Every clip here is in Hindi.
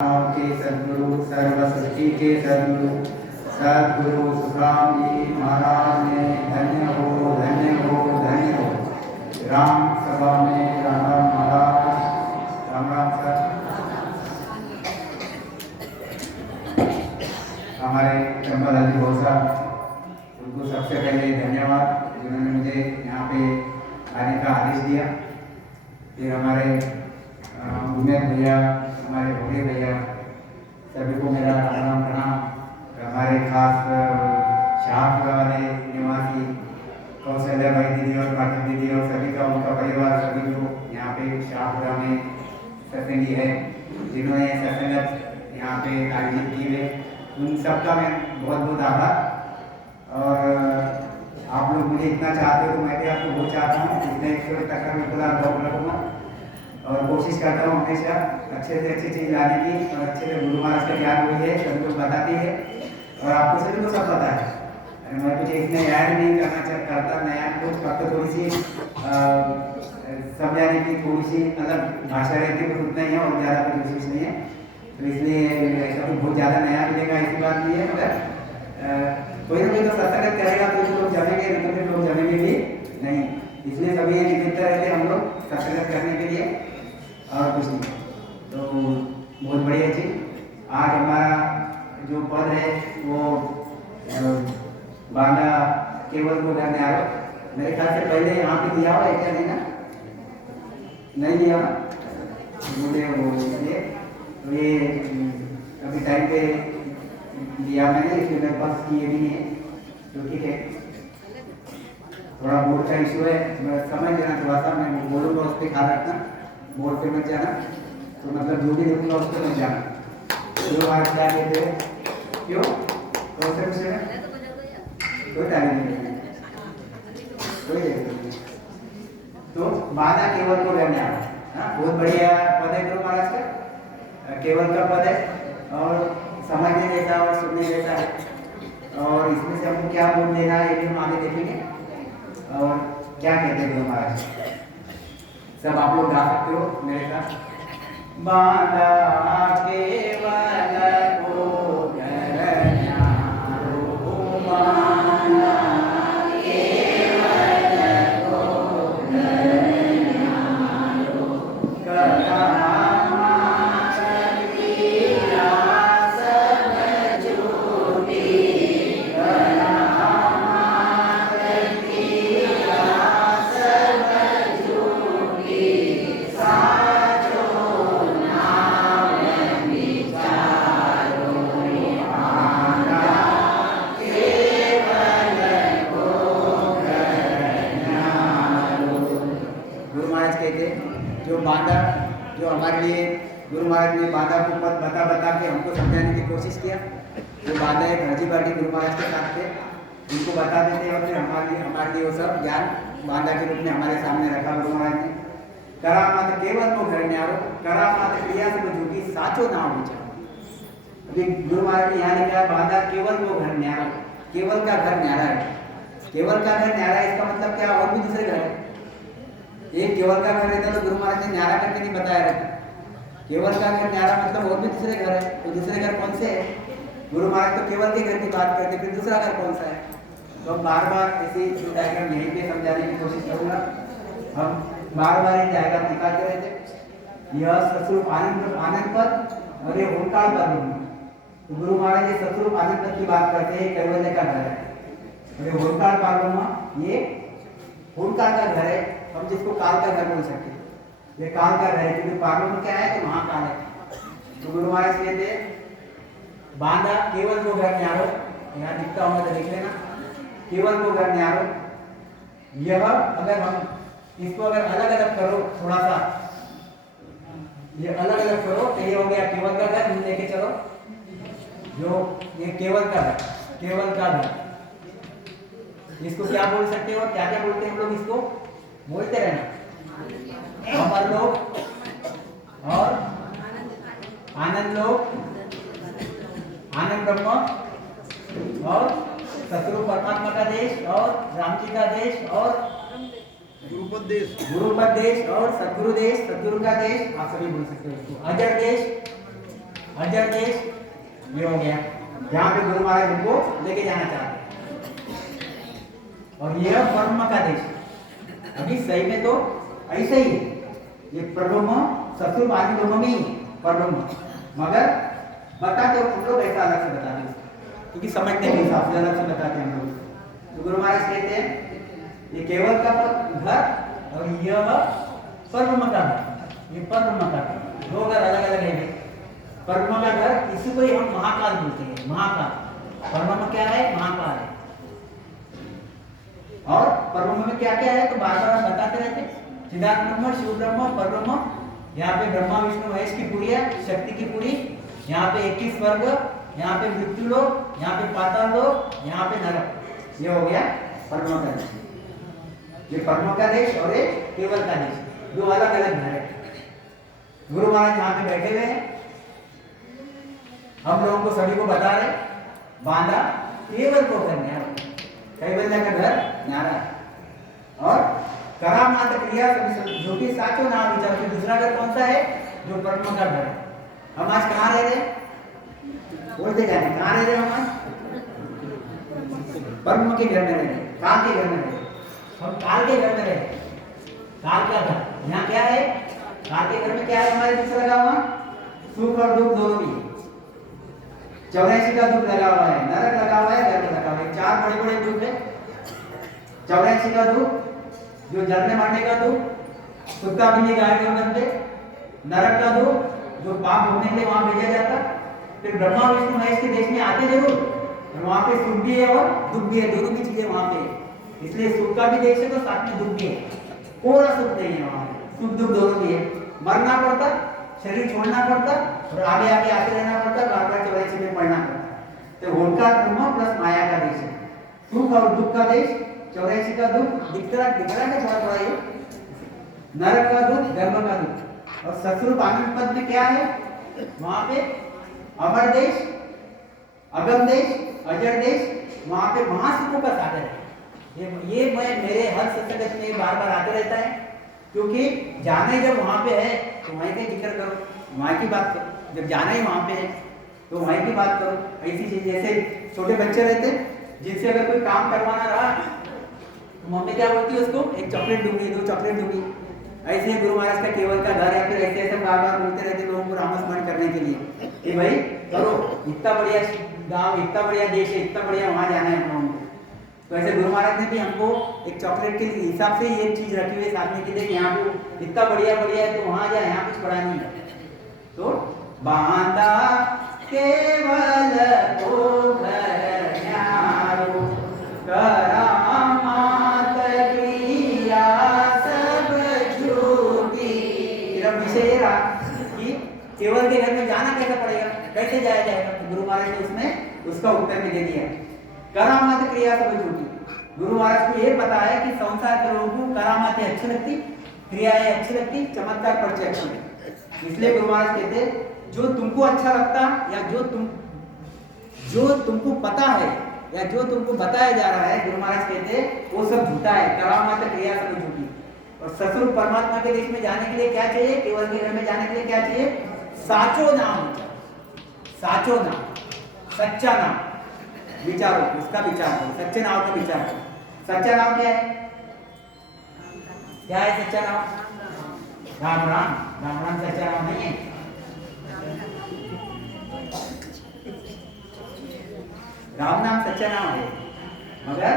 के सद्गुरु सर्व सृष्टि के सद्गुरु सद्गुरु सुखराम जी महाराज ने धन्य हो धन्य हो धन्य हो। राम सभा में राम राम महाराज राम राम सर। हमारे चंपल अली भोसा उनको सबसे पहले धन्यवाद जिन्होंने मुझे यहाँ पे आने का आदेश दिया। फिर हमारे उमेर भैया हमारे भोले भैया सभी को मेरा राम राम प्रणाम। हमारे खास शाहपुरा वाले निवासी कौशल्या भाई दीदी और पाटिल दीदी और सभी का उनका परिवार सभी लोग यहाँ पे शाहपुरा में सत्संगी है जिन्होंने सत्संगत यहाँ पे आयोजित की है उन सबका मैं बहुत बहुत आभार। और आप लोग मुझे इतना चाहते हो तो मैं भी आपको बहुत चाहता हूँ इतने 100 तक का मैं खुदा दौड़ रखूँगा और कोशिश करता हूँ हमेशा अच्छे से अच्छी चीज़ लाने की और अच्छे से गुरु महाराज का ज्ञान हुई है सभी लोग बताती है और आपको सभी को सब पता है। मैं कुछ इसमें ऐड नहीं करता नया कुछ फक्त थोड़ी सी सब जाने की थोड़ी सी अलग भाषा रहती है बस उतना ही है और ज़्यादा कोई कोशिश नहीं है। तो इसलिए ऐसा कुछ बहुत ज़्यादा नया मिलेगा ऐसी बात नहीं है मगर कोई ना कोई तो सत्संग करेगा तो लोग जमेंगे नहीं तो फिर लोग जमेंगे भी नहीं। इसलिए सभी निमित्त रहते हम लोग सत्संग करने के लिए और कुछ नहीं। तो बहुत बढ़िया चीज आज हमारा जो पद है वो बांदा केवल को करने आ रहा मेरे ख्याल से पहले यहाँ पे दिया हुआ है क्या नहीं ना नहीं दिया मुझे वो इसलिए तो ये अभी टाइम पे दिया मैंने इसलिए मेरे पास ये भी नहीं है तो ठीक है। थोड़ा बोर्ड का इशू है मैं समझ लेना थोड़ा सा मैं बोलूँगा उस पर ख्याल रखना बोर्ड पे मत जाना तो मतलब जो भी देखूंगा उस पर मत जाना जो आज क्या कहते हैं क्यों कौन से विषय में कोई तारीफ नहीं कोई तो बाधा केवल को करने आ रहा बहुत बढ़िया पद है गुरु महाराज का केवल का पद है और समझने जैसा और सुनने जैसा है और इसमें से हमको क्या बोल देना है ये भी हम आगे देखेंगे और क्या कहते हैं गुरु महाराज सब आप लोग गा सकते हो मेरे साथ। बांदा केवल को करना बांदा केवल को करना जो बांधा जो हमारे लिए गुरु महाराज ने बांधा को पद बता बता के हमको समझाने की कोशिश किया। जो बांधा एक हरजी बाटी गुरु महाराज के साथ थे उनको बता देते और फिर हमारे लिए वो सब ज्ञान बांधा के रूप में हमारे सामने रखा गुरु महाराज ने। करा मत केवल को घर न्यारो करा मत क्रिया से झूठी साचो ना पूछा। अभी गुरु महाराज ने यहाँ लिखा है बांधा केवल को घर न्यारा केवल का घर न्यारा है। केवल का घर न्यारा है इसका मतलब क्या और भी दूसरे घर है। एक केवल का घर रहता तो गुरु महाराज ने न्यारा करके नहीं बताया रहता। केवल का घर न्यारा मतलब और भी दूसरे घर है तो दूसरे घर कौन से है। गुरु महाराज तो केवल के घर की बात करते फिर दूसरा घर कौन सा है। तो बार बार ऐसे डायग्राम यहीं पे समझाने की कोशिश करूंगा। हम बार बार ये डायग्राम निकालते रहते यह सतरूप आनंद पद और ये ओंकार पद तो गुरु महाराज ये सतरूप आनंद पद की बात करते हैं कैवल्य का घर है। ये ओंकार पार्वमा ये ओंकार का घर है हम जिसको काल का घर बोल सकते हैं। ये काल का घर है क्योंकि पार्वम क्या है तो महाकाल है। तो गुरु महाराज कहते हैं बांधा केवल को घर न्यारो यहाँ दिखता होगा तो देख लेना केवल को घर न्यारो। यह अगर हम इसको अगर अलग अलग करो थोड़ा सा ये अलग अलग करो तो ये हो गया केवल का घर लेके चलो जो ये केवल का घर केवल का घर इसको क्या बोल सकते हो क्या क्या बोलते हैं हम लोग इसको बोलते रहना अमर लोक और आनंद लोक आनंद ब्रह्म और सतगुरु परमात्मा का देश और राम जी का देश और गुरुपद देश और सदगुरु देश, सदगुरु का देश, आप सभी बोल सकते हो इसको। अजर देश, अजर देश ये हो गया, जहाँ पे गुरु महाराज उनको लेके जाना चाहते हैं। और यह ब्रह्म का देश, अभी सही में तो ऐसे ही है, ये परब्रह्म ससुर आदि ब्रह्म में ही है परब्रह्म, मगर बताते हो हम लोग ऐसा अलग से बताते हैं, क्योंकि समझने के हिसाब से अलग से बताते हैं हम लोग। तो गुरु महाराज कहते हैं ये केवल का घर और यह परब्रह्म का घर, ये परब्रह्म का घर, दो घर अलग अलग है। परब्रह्म का घर इसी को ही हम महाकाल बोलते हैं, महाकाल। परब्रह्म क्या है? महाकाल है। और परब्रह्म में क्या क्या है तो बार बार बताते रहते हैं, चिदात्म ब्रह्म, शिव ब्रह्म, परब्रह्म। यहाँ पे ब्रह्मा विष्णु महेश की पूरी है, शक्ति की पूरी। यहाँ पे 21 वर्ग, यहाँ पे मृत्यु लोक, यहाँ पे पाताल लोक, यहाँ पे नरक। ये हो गया परब्रह्म का देश। ये परब्रह्म का देश और एक केवल का देश, दो अलग अलग घर है। गुरु महाराज यहाँ पे बैठे हुए हैं, हम लोगों को सभी को बता रहे, बांधा केवल को घर न्यारा, कैवल्य का घर न्यारा है। और करामात क्रिया जो कि साचो नाम विचार, दूसरा घर कौन सा है? जो परब्रह्म का घर है। हम आज कहाँ रह रहे? बोलते जाए कहाँ रह रहे हम आज? परब्रह्म के घर में रह रहे, काल के घर में रह रहे, हम काल के घर में रह रहे। काल का घर यहाँ क्या है? काल के घर में क्या है? हमारे पीछे लगा हुआ सुख और दुख दोनों भी, 84 का दुख लगा हुआ है, नरक लगा हुआ है, गर्भ लगा हुआ है, चार बड़े बड़े दुख है। 84 का दुख जो जन्मने मरने का दुख, कुत्ता बिल्ली गाय के बनते, नरक का दुख जो पाप भोगने के लिए वहां भेजा जाता। फिर ब्रह्मा विष्णु महेश के देश में आते जरूर, और वहां पे सुख भी है और दुख भी है, दोनों की चीजें वहां पे। इसलिए सुख का भी देश है तो साथ में दुख भी है, पूरा सुख नहीं है वहां, सुख दुख दोनों भी है। मरना पड़ता, शरीर छोड़ना पड़ता और आगे आगे आते रहना पड़ता, बार बार 84 में पढ़ना पड़ता। तो होलका ब्रह्म प्लस माया का देश है, सुख और दुख का देश। 84 का दुख दिख रहा है थोड़ा थोड़ा ये, नरक का दुख, गर्भ का दुख। और ससुर आनंद पद में क्या है? वहां पे अमर देश, अगम देश, अजर देश, वहां पे महासुखों का सागर है। ये मैं मेरे हर सत्संग में बार बार आते रहता है, क्योंकि जाने जब वहां पे है तो वहीं का जिक्र करो, वहां की बात करो। जब जाना ही वहां पे है तो वहीं की बात करो। ऐसी चीज जैसे छोटे बच्चे रहते, जिनसे अगर कोई काम करवाना रहा तो मम्मी क्या बोलती है उसको? एक चॉकलेट दूंगी, 2 चॉकलेट दूंगी। ऐसे गुरु महाराज का केवल का घर है, फिर ऐसे ऐसे बार बार बोलते रहते लोगों को रामस्मरण करने के लिए कि भाई करो, इतना बढ़िया गांव, इतना बढ़िया देश है, इतना बढ़िया वहां जाना है हम लोगों को। तो ऐसे गुरु महाराज ने भी हमको एक चॉकलेट के हिसाब से ये चीज रखी हुई सामने के लिए कि यहाँ पे इतना बढ़िया बढ़िया है तो वहां जाए, यहाँ कुछ पड़ा नहीं है। तो बांधा केवल को घर न्यारो, करामात क्रिया सब झूठी। फिर विषय ये रहा कि केवल के घर में जाना कैसे पड़ेगा, कैसे जाया जाएगा? तो गुरु महाराज ने उसमें उसका उत्तर भी दे दिया। करामात क्रिया सब झूठी। गुरु महाराज को ये पता है कि संसार के लोगों को करामातें अच्छी लगती, क्रियाएं अच्छी लगती, चमत्कार परिचय अच्छी लगती। इसलिए गुरु महाराज कहते जो तुमको अच्छा लगता या जो तुमको पता है या जो तुमको बताया जा रहा है, गुरु महाराज कहते वो सब झूठा है, करामात क्रिया सब झूठी। और ससुर परमात्मा के देश में जाने के लिए क्या चाहिए? केवल के घर में जाने के लिए क्या चाहिए? साचो नाम, साचो नाम, सच्चा नाम विचारो, उसका विचार करो, सच्चे नाम का विचार करो। सच्चा नाम क्या है? क्या है सच्चा नाम? राम राम। राम राम सच्चा नाम नहीं है। राम नाम सच्चा नाम है, मगर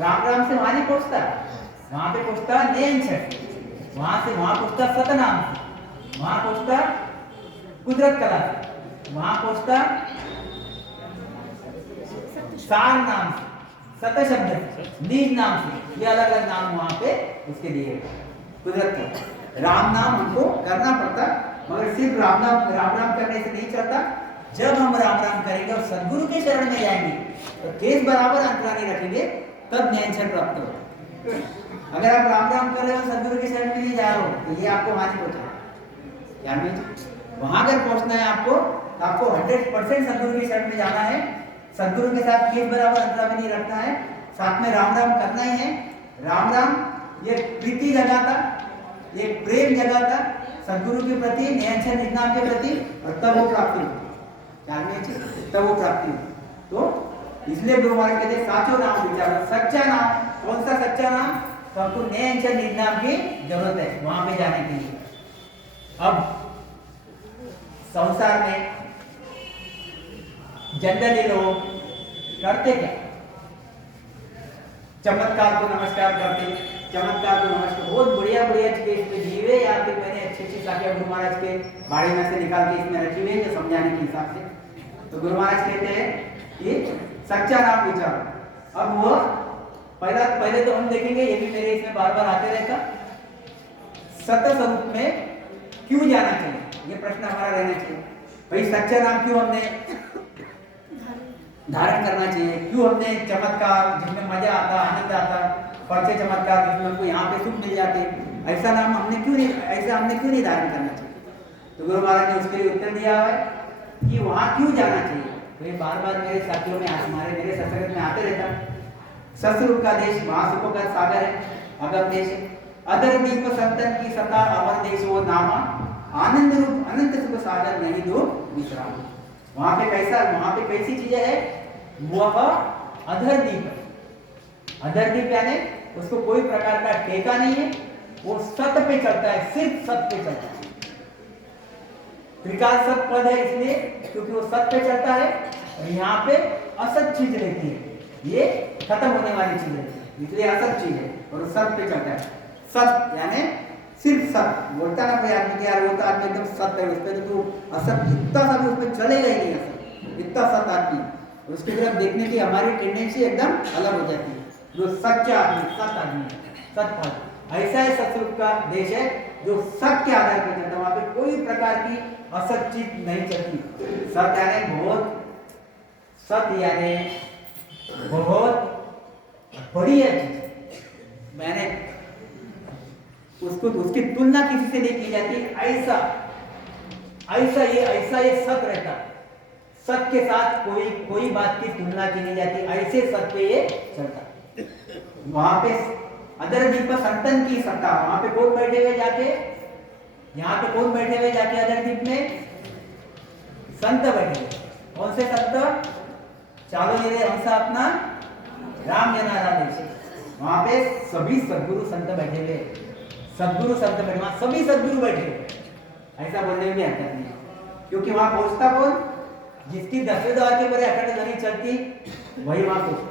राम राम से वहां नहीं पहुंचता, वहां पे पहुंचता नयन छठ, वहां से वहां पहुंचता सतनाम से, वहां पहुंचता कुदरत कला से, वहां पहुंचता सार नाम से, सत शब्द, निज नाम से। ये अलग अलग नाम वहां पे उसके लिए कुदरत का। राम नाम हमको करना पड़ता, मगर सिर्फ राम नाम करने से नहीं चलता। जब हम राम राम करेंगे और सदगुरु के शरण में जाएंगे तो केस बराबर अंतरा नहीं रखेंगे, तब ज्ञान प्राप्त होगा। अगर आप राम राम कर रहे हो सदगुरु के शरण में नहीं जा रहे हो तो ये आपको हानि पहुंचाएगा। वहां अगर पहुंचना है आपको तो आपको 100% सदगुरु के शरण में जाना है। सदगुरु के साथ केस बराबर अंतरा भी नहीं रखना है, साथ में राम राम करना ही है। राम राम ये प्रीति जगाता, ये प्रेम जगाता, सदगुरु के प्रति नियंत्रण निजनाम के प्रति और तब वो प्राप्ति होती, तब वो प्राप्ति होती। तो इसलिए गुरु महाराज कहते साचो नाम विचारो, सच्चा नाम। कौन सा सच्चा नाम? तो हमको नियंत्रण निजनाम की जरूरत है वहां पे जाने के लिए। अब संसार में जनरली लोग करते क्या? चमत्कार को नमस्कार करते, चमत्कार को नमस्कार, बहुत बढ़िया बढ़िया चीजें इसमें जीवे, या फिर मैंने अच्छी अच्छी साखियां गुरु महाराज के बारे में से निकाल के इसमें रखी हुई है समझाने के हिसाब से। तो गुरु महाराज कहते हैं कि सच्चा नाम विचारो। अब वो पहले तो हम देखेंगे, ये भी मेरे इसमें बार बार आते रहेगा, सत्य स्वरूप में क्यों जाना चाहिए, ये प्रश्न हमारा रहना चाहिए। भाई सच्चा नाम क्यों हमने धारण करना चाहिए, क्यों हमने चमत्कार जिसमें मजा आता, आनंद आता, परचे चमत्कार जिसमें हमको यहाँ पे सुख मिल जाते, ऐसा नाम हमने क्यों नहीं धारण करना चाहिए? तो गुरु महाराज ने उसके लिए उत्तर दिया है कि वहां क्यों जाना चाहिए। तो ये बार बार मेरे साथियों में मेरे सत्संग में आते रहता। सतरूप का देश महासुखों का सागर है, अगम देश है, अदर दीप संतन की सता अमर देश वो नामा, आनंद रूप अनंत सुख सागर नहीं दो विश्राम। वहां पे कैसी चीजें है? वह अधर दीप है। अधर दीप यानी उसको कोई प्रकार का टेका नहीं है, वो सत्य पे चलता है, सिर्फ सत्य पे चलता है। त्रिकाल सत्य पद है इसलिए क्योंकि वो सत्य पे चलता है, और यहाँ पे असत चीज रहती है, ये खत्म होने वाली चीज है, इसलिए असत चीज है और सत्य पे चलता है। सत्य यानी सिर्फ सत्य। बोलता ना कोई आदमी, यार वो तो आदमी एकदम सत्य है, उस पर तो असत इतना सा भी उसमें चलेगा ही नहीं, असत इतना सत्य आदमी, उसकी तरफ देखने की हमारी टेंडेंसी एकदम अलग हो जाती है। जो सच्चा आदमी, सत्य आदमी, सत्य पद, ऐसा है सतरूप का देश है जो सत्य के आधार पर चलता है। वहां पे कोई प्रकार की असत चीज नहीं चलती। सत्य यानी बहुत, सत्य यानी बहुत बढ़िया चीज, मैंने उसकी तुलना किसी से नहीं की जाती। ऐसा ये सत्य रहता, सत्य के साथ कोई बात की तुलना की नहीं जाती, ऐसे सत्य ये चलता। वहां पे अदर दीप संतन की सत्ता, वहां पे कौन बैठे हुए जाके, यहाँ पे कौन बैठे हुए जाके अदर दीप में? संत बैठे हुए। कौन से संत? चालो ये हंसा अपना राम जना राधे। वहां पे सभी सदगुरु संत बैठे हुए, सदगुरु संत बैठे, वहां सभी सदगुरु बैठे हुए, ऐसा बोलने में भी हरकत नहीं, क्योंकि वहां पहुंचता कौन? जिसकी 10वें द्वार के परे अखंड ध्वनि चलती वही वहां पहुंचता,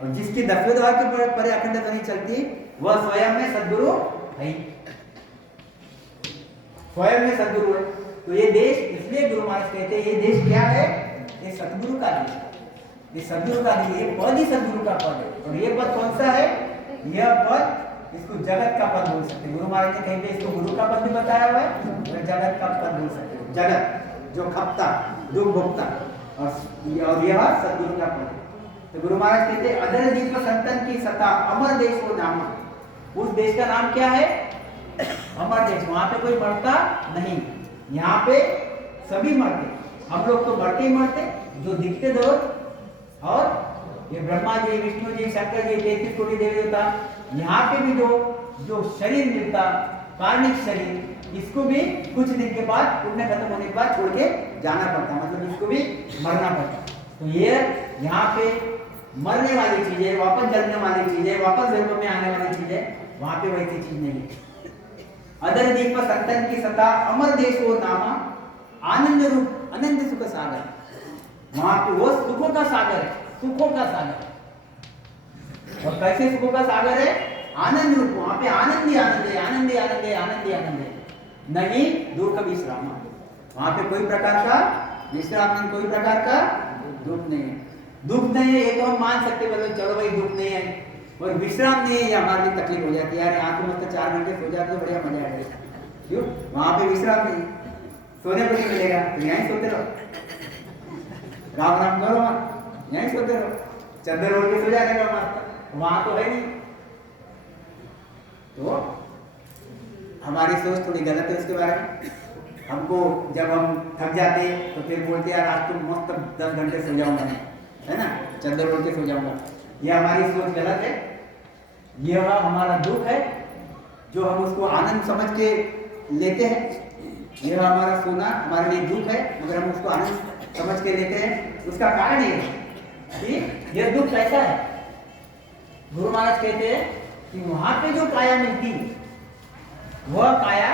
और जिसकी 10वें द्वार के परे अखंड ध्वनि चलती वह स्वयं में सदगुरु है, स्वयं में सदगुरु है। तो ये देश, इसलिए गुरु महाराज कहते हैं ये देश क्या है? ये सदगुरु का देश है, ये सदगुरु का देश, ये पद ही सदगुरु का पद है। और ये पद कौन सा है? यह पद, इसको जगत का पद बोल सकते हैं। गुरु महाराज ने कहीं पे इसको गुरु का पद भी बताया हुआ है, और जगत का पद बोल सकते हैं। जगत जो खपता, दुख भोगता, और यह सदगुरु का पद है। तो गुरु महाराज कहते हैं अदर दीप संतन की सत्ता अमर देश वो नाम, उस देश का नाम क्या है? अमर देश। वहां पे कोई मरता नहीं, यहाँ पे सभी मरते, हम लोग तो मरते ही मरते, जो दिखते जरूर, और ये ब्रह्मा जी, विष्णु जी, शंकर जी, 33 कोटि देवी देवता, यहाँ पे भी जो शरीर मिलता, कार्मिक शरीर, इसको भी कुछ दिन के बाद, पुण्य खत्म होने के बाद छोड़ के जाना पड़ता, मतलब इसको भी मरना पड़ता। तो ये यहाँ पे मरने वाली चीज है, वापस जलने वाली चीज है, वापस जन्म में आने वाली चीज है, वहां पे वैसी चीज नहीं है। अदर दीप संतन की सत्ता अमर देश वो नामा, आनंद रूप अनंत सुख सागर, वहां पे वो सुखों का सागर है, सुखों का सागर। और कैसे सुखों का सागर है? आनंद रूप, वहां पे आनंद ही आनंद है, आनंद ही आनंद है, आनंद ही आनंद है, नहीं दुख विश्राम। वहां पे कोई प्रकार का विश्राम नहीं, कोई प्रकार का दुख नहीं है। दुख नहीं है ये तो हम मान सकते, बोलो चलो भाई दुख नहीं है, और विश्राम नहीं है ये हमारे लिए तकलीफ हो जाती है। यार यहाँ तो मस्त 4 घंटे सो जाते तो बढ़िया मजा आ जाएगा, क्यों? वहां पे विश्राम नहीं, सोने को नहीं मिलेगा, तो यहीं सोते रहो, राम राम करो, यहीं सोते रहो, चद्दर ओढ़ के सो जाने का मस्त, वहां तो है नहीं। तो हमारी सोच थोड़ी गलत है उसके बारे में। हमको जब हम थक जाते तो फिर बोलते यार आज तो मस्त 10 घंटे सो जाऊंगा, है ना, चद्दर ओढ़ के सो जाऊंगा। ये हमारी सोच गलत है, यह हमारा दुख है, जो हम उसको आनंद समझ के लेते हैं। यह हमारा सोना हमारे लिए दुख है, मगर हम उसको आनंद समझ के लेते हैं। उसका कारण ये है कि यह दुख कैसा है। गुरु महाराज कहते हैं कि वहां पे जो काया मिलती, वह काया,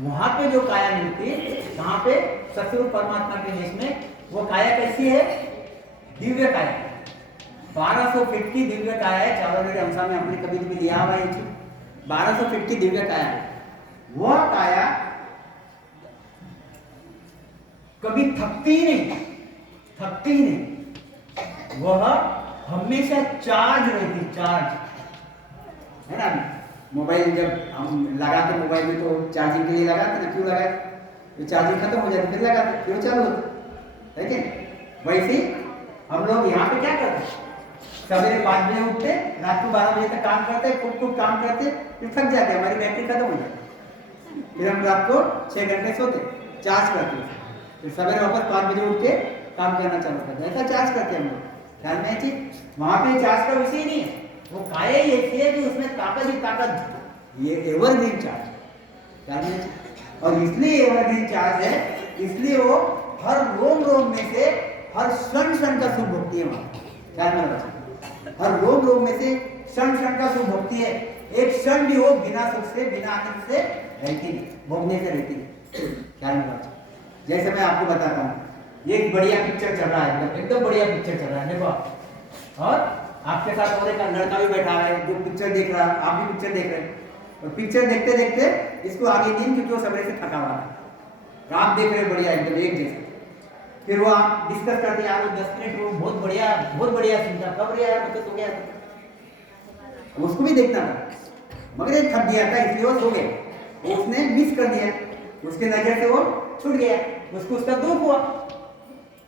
वहां पे जो काया मिलती, कहां पे? सतगुरु परमात्मा के देश में। वो काया कैसी है? दिव्य काया, 1200 फीट की दिव्य काया है। चावल हमसा में हमने कभी कभी लिया हुआ है, 1200 फीट की दिव्य काया है। वह काया कभी थकती ही नहीं, थकती ही नहीं। वह हमेशा चार्ज रहती, चार्ज है ना। मोबाइल जब हम लगाते मोबाइल में तो चार्जिंग के लिए लगाते ना, क्यों लगाए? तो चार्जिंग खत्म हो जाती फिर लगाते, फिर चालू होता है कि वैसे हम लोग यहाँ पे क्या करते? सवेरे 5 बजे उठते, रात को 12 बजे तक काम करते, खूब काम करते, फिर थक जाते, हमारी बैटरी खत्म हो जाती। फिर हम रात को 6 घंटे सोते, चार्ज करते, फिर सवेरे वापस 5 बजे उठ के काम करना चालू करते। ऐसा चार्ज करते हम लोग। ख्याल में चीज वहां पे चार्ज का विषय नहीं है। वो काया ही ऐसी है कि उसमें ताकत ही ताकत, ये एवरग्रीन चार्ज। ख्याल में और इसलिए एवरग्रीन चार्ज है, इसलिए वो हर रोम रोम में से, हर क्षण क्षण का सुख भोगती है वहां। ख्याल में रखिए, हर रोम रोम में से क्षण क्षण का सुख भोगती है। एक क्षण भी हो बिना सुख से, बिना आनंद से रहती नहीं, भोगने से रहती नहीं। ख्याल में रखिए। जैसे मैं आपको बताता हूँ, ये एक बढ़िया पिक्चर चल रहा है, एकदम बढ़िया पिक्चर चल रहा है, देखो। और आपके साथ और एक लड़का भी बैठा है जो पिक्चर देख रहा है, आप भी पिक्चर देख रहे हैं। और पिक्चर देखते देखते इसको आगे नींद, क्योंकि वो सवेरे से थका हुआ है। आप देख रहे हो बढ़िया एकदम एक जैसे। फिर वो आप डिस्कस करते हैं, यार 10 मिनट वो बहुत बढ़िया सुनता, कब रे यार मतलब सो गया था। उसको भी देखना था, मगर एक थक गया था इसलिए वो सो गया। उसने मिस कर दिया, उसके नजर से वो छूट गया, उसको उसका दुख हुआ।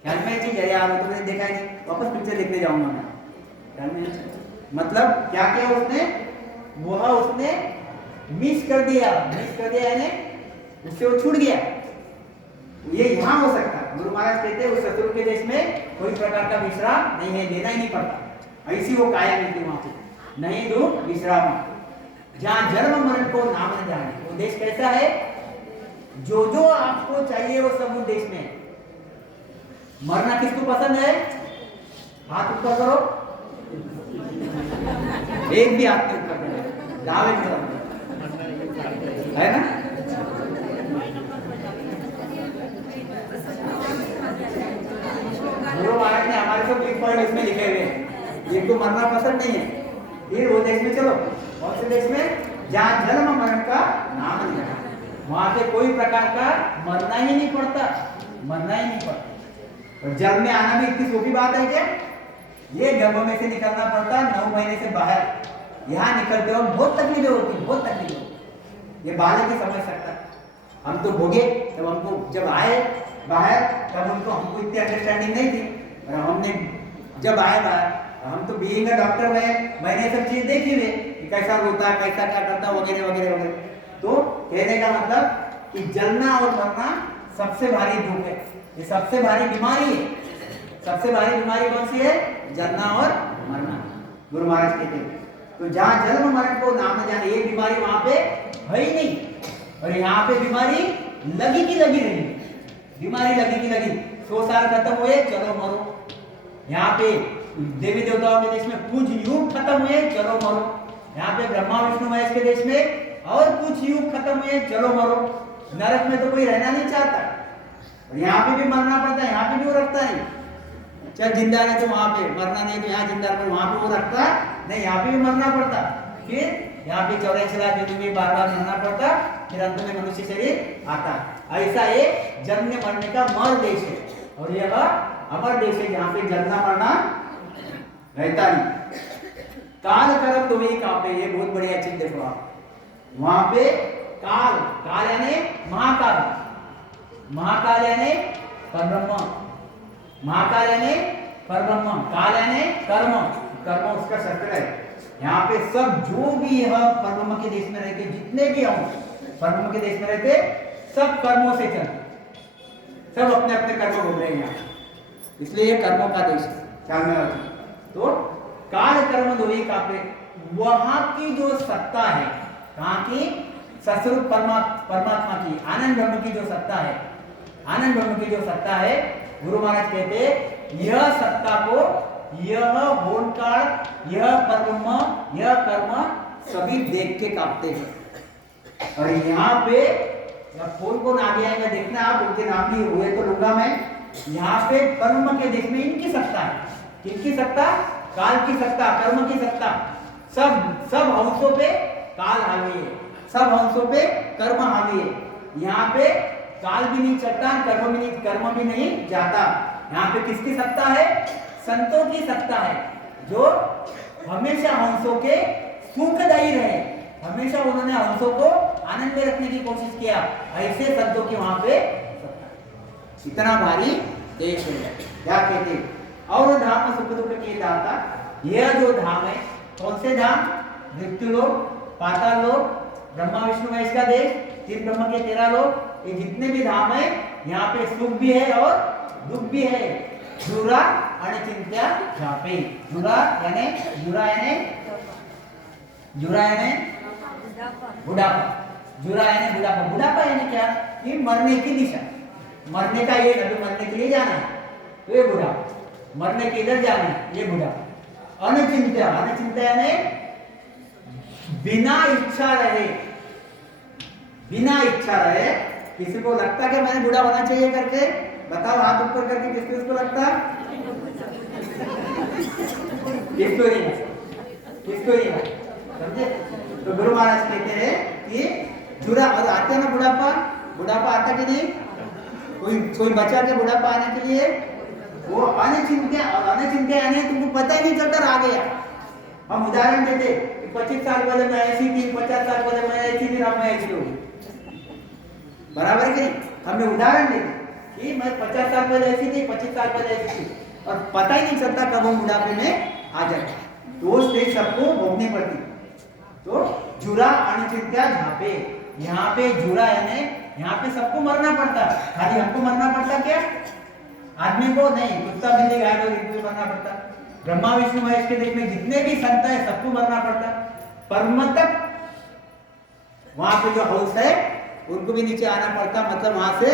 ख्याल में चीज है यार, तो मैंने देखा ही नहीं, वापस पिक्चर देखने जाऊंगा मैं। ख्याल में मतलब क्या किया उसने? वह उसने मिस कर दिया यानी उससे वो छूट गया। ये यहाँ हो सकता है। गुरु महाराज कहते हैं उस सतगुरु के देश में कोई प्रकार का विश्राम नहीं है, लेना ही नहीं पड़ता। ऐसी वो काया मिलती वहां पे, नहीं दो विश्राम, जहाँ जन्म मरण को नाम न जाने। वो देश कैसा है? जो जो आपको चाहिए वो सब उस देश में। मरना किसको पसंद है? हाथ ऊपर करो, एक भी हाथ ऊपर करो, दावे है ना। गुरु महाराज ने हमारे को बिग पॉइंट इसमें लिखे हुए हैं, जिनको मरना पसंद नहीं है फिर वो देश में चलो। कौन से देश में? जहाँ जन्म मरण का नाम नहीं है, वहां पे कोई प्रकार का मरना ही नहीं पड़ता, मरना ही नहीं पड़ता। और जन्म में आना भी इतनी छोटी बात है क्या? ये गर्भ में से निकलना पड़ता 9 महीने से बाहर। यहाँ निकलते हो बहुत तकलीफें होती, बहुत तकलीफ होती। ये बालक ही समझ सकता। हम तो भोगे, तब हमको जब आए बाहर तब हमको इतनी अंडरस्टैंडिंग नहीं थी। और हमने जब आए बाहर, हम तो बीइंग अ डॉक्टर में मैंने सब चीज देखी हुई कि कैसा रोता है, कैसा क्या करता वगैरह वगैरह वगैरह। तो कहने का मतलब कि जलना और मरना सबसे भारी दुख है, ये सबसे भारी बीमारी है। सबसे भारी बीमारी कौन सी है? जलना और मरना। गुरु महाराज कहते हैं तो जहाँ जन्म मरण को नाम न जाने, ये बीमारी वहां पे है ही नहीं। और यहाँ पे बीमारी लगी की लगी रही, बीमारी लगी की लगी। 100 साल खत्म हुए, चलो मरो। यहाँ पे देवी देवताओं के देश में कुछ युग खत्म हुए, चलो मरो। यहाँ पे ब्रह्मा विष्णु महेश के देश में और कुछ युग खत्म हुए, चलो मरो। नरक में तो कोई रहना नहीं चाहता, और यहाँ पे भी मरना पड़ता है, यहाँ पे भी वो रखता नहीं। चल जिंदा है तो वहां पे मरना नहीं, तो यहाँ जिंदा है, वहां पे वो रखता नहीं, यहाँ पे भी मरना पड़ता। फिर यहाँ पे 84 लाख युग में बार बार मरना पड़ता, फिर अंत में मनुष्य शरीर आता। ऐसा ये जन्मने मरने का मर देश है, और यह अमर देश है जहाँ पे जन्मना मरना रहता नहीं। काल कर्म तो ही कापे, ये बहुत बढ़िया चीज देखो आप। वहां पे काल, काल यानी महाकाल, महाकाल यानी परब्रह्म, महाकाल यानी परब्रह्म, काल यानी कर्म, कर्म उसका शस्त्र है। यहाँ पे सब जो भी यह परब्रह्म के देश में रहते, जितने भी हम परब्रह्म के देश में रहते, सब कर्मों से चलते, सब अपने अपने कर्म भोग रहे हैं यहाँ, इसलिए ये कर्मों का देश है। ख्याल में रखें। तो काल कर्म दो ही कापे, वहां की जो सत्ता है, कहाँ की सस्वरूप परमात्मा की, आनंद ब्रह्म की जो सत्ता है, आनंद ब्रह्म की जो सत्ता है, गुरु महाराज कहते यह सत्ता को, यह बोलकाल, यह कर्म सभी देख के कांपते हैं। और यहाँ पे कौन कौन आगे आएगा देखना आप, उनके नाम भी हुए तो लूंगा मैं। यहाँ पे कर्म के देश में इनकी सत्ता है, किनकी सत्ता? काल की सत्ता, कर्म की सत्ता। सब अंशों पे काल हावी है, सब अंशों पे कर्म हावी है। यहाँ पे काल भी नहीं चलता, कर्म भी नहीं जाता। यहाँ पे किसकी सत्ता है? संतों की सत्ता है, जो हमेशा अंशों के सुखदायी रहे, हमेशा उन्होंने अंशों को आनंद में रखने की कोशिश किया। ऐसे संतों की वहां पे इतना भारी देश है। क्या कहते? और धाम सुख दुख के दाता, यह जो धाम है, कौन से धाम? मृत्यु लोक, पाताल लोक, ब्रह्मा विष्णु महेश का देश, तीन ब्रह्म के 13 लोक, ये जितने भी धाम है, यहाँ पे सुख भी है और दुख भी है। जुरा अनिचिंत्या झापे, जुरा यानी बुढ़ापा, जुरा यानी बुढ़ापा। बुढ़ापा यानी क्या? कि मरने की दिशा, मरने का ये, अभी मरने के लिए जाना है तो ये बुढ़ापा, मरने के इधर जाना है ये बुढ़ापा। अनिचिंत्या, अनिचिंत्या यानी बिना इच्छा रहे, बिना इच्छा रहे। किसी को लगता कि मैंने बूढ़ा होना चाहिए करके? बताओ हाथ ऊपर करके, किसको लगता? किसको नहीं, समझे? तो गुरु महाराज कहते हैं कि जुरा, और आते ना बुढ़ापा आता कि नहीं? कोई बचा के बुढ़ापा आने के लिए? वो अनिचिंत्य यानी तुमको पता ही नहीं चलता आ गया। हम उदाहरण देते, 25 साल पहले मैं ऐसी थी, 50 साल पहले मैं ऐसी थी, अब मैं ऐसी होगी, बराबर है कि नहीं? हमने उदाहरण दिए कि मैं 50 साल पहले ऐसी थी, 25 साल पहले ऐसी थी, और पता ही नहीं चलता कब हम बुढ़ापे में आ जाए। तो वो स्टेज सबको भोगनी पड़ती। तो जुरा अनिचिंत्या झापे, यहाँ पे जुरा यानी यहाँ पे सबको मरना पड़ता, खाली हमको मरना पड़ता क्या? आदमी को नहीं, कुत्ता बिल्ली गाय को इनको मरना पड़ता। ब्रह्मा विष्णु महेश के देश में जितने भी संत है सबको मरना पड़ता। परम तक वहां पे जो हाउस है उनको भी नीचे आना पड़ता, मतलब वहां से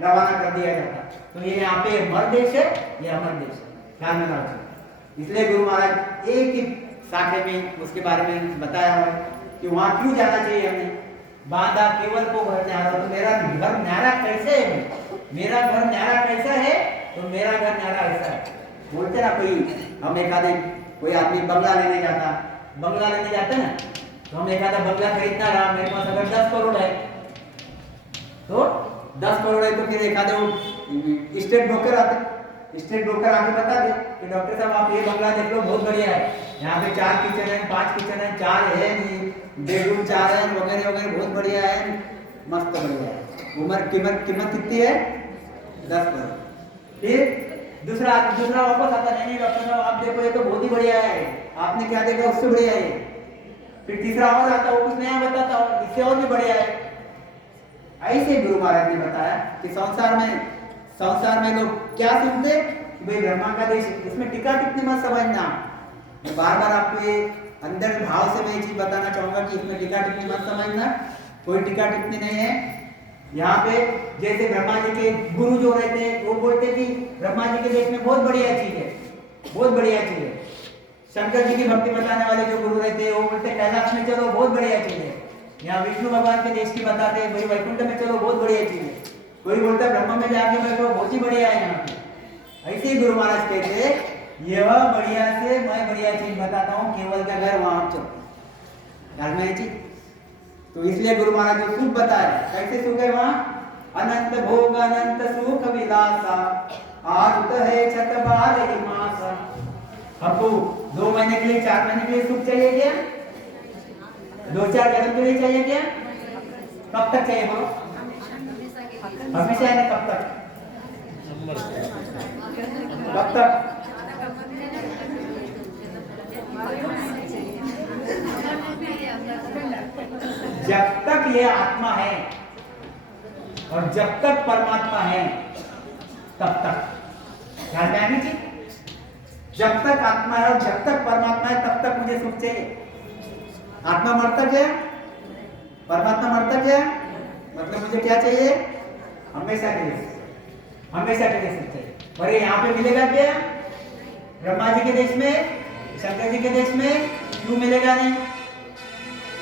रवाना कर दिया जाता। तो ये यहाँ पे मर देश है, ये अमर देश है, ध्यान में रखिए। इसलिए गुरु महाराज एक ही शाखे में उसके बारे में बताया हुआ है कि वहां क्यों जाना चाहिए हमें। बांधा केवल को घर न्यारा, तो मेरा घर न्यारा कैसे है? मेरा घर न्यारा कैसा है? तो मेरा घर न्यारा ऐसा है। बोलते ना कोई, हम एक आधे कोई आदमी बंगला लेने जाता ना, तो हम एक आधा बंगला खरीदना रहा, मेरे पास अगर 10 करोड़ है तो 10 करोड़ है तो फिर एक आधे स्टेट ब्रोकर आके बता दे कि डॉक्टर साहब आप ये बंगला देख लो, बहुत बढ़िया है, यहाँ पे 4 किचन है, 5 किचन है, 4 है नहीं, बेडरूम 4 है वगैरह वगैरह, बहुत बढ़िया है, मस्त बढ़िया है। कीमत कितनी है? 10 करोड़। फिर दूसरा वापस आता, नहीं डॉक्टर साहब आप देखो ये तो बहुत ही बढ़िया है, आपने क्या देखा उससे बढ़िया है। फिर तीसरा और आता, वो कुछ नया बताता, इससे और भी बढ़िया है। ऐसे गुरु महाराज ने बताया कि संसार में लोग क्या सुनते कि भाई ब्रह्मा का देश, इसमें टीका टिप्पणी मत समझना। मैं बार आपको ये अंदर भाव से मैं ये चीज बताना चाहूंगा कि इसमें टीका टिप्पणी मत समझना, कोई टीका टिप्पणी नहीं है। यहाँ पे जैसे ब्रह्मा जी के गुरु जो रहते हैं वो बोलते कि ब्रह्मा जी के देश में बहुत बढ़िया चीज है, बहुत बढ़िया चीज है। शंकर जी की भक्ति बताने वाले जो गुरु रहते हैं वो बोलते कैलाश में चलो बहुत बढ़िया चीज है। यहाँ विष्णु भगवान के देश की बताते हैं भाई वैकुंठ में चलो बहुत बढ़िया चीज है। कोई बोलता है ब्रह्मा में जाके बैठो बहुत ही बढ़िया है यहाँ पे। ऐसे ही गुरु महाराज कहते हैं यह बढ़िया से मैं बढ़िया चीज बताता हूँ, केवल का घर वहां चलो घर में चीज। तो इसलिए गुरु महाराज जो सुख बताए, कैसे सुख है वहां? अनंत भोग अनंत सुख विलासा, आरुत है छत बार मासा। आपको 2 महीने के लिए 4 महीने के लिए सुख चाहिए क्या? 2-4 जन्म के लिए चाहिए क्या? कब तक चाहिए बोलो? हमेशा है, कब तक? कब तक? जब तक ये आत्मा है और जब तक परमात्मा है तब तक। ध्यान में आनी चाहिए, जब तक आत्मा है और जब तक परमात्मा है तब तक मुझे सुख चाहिए। आत्मा मरता क्या? परमात्मा मरता क्या? मतलब मुझे क्या चाहिए? हमेशा के लिए, हमेशा के लिए सुख चाहिए। और ये यहाँ पे मिलेगा क्या? ब्रह्मा जी के देश में, शंकर जी के देश में क्यों मिलेगा नहीं?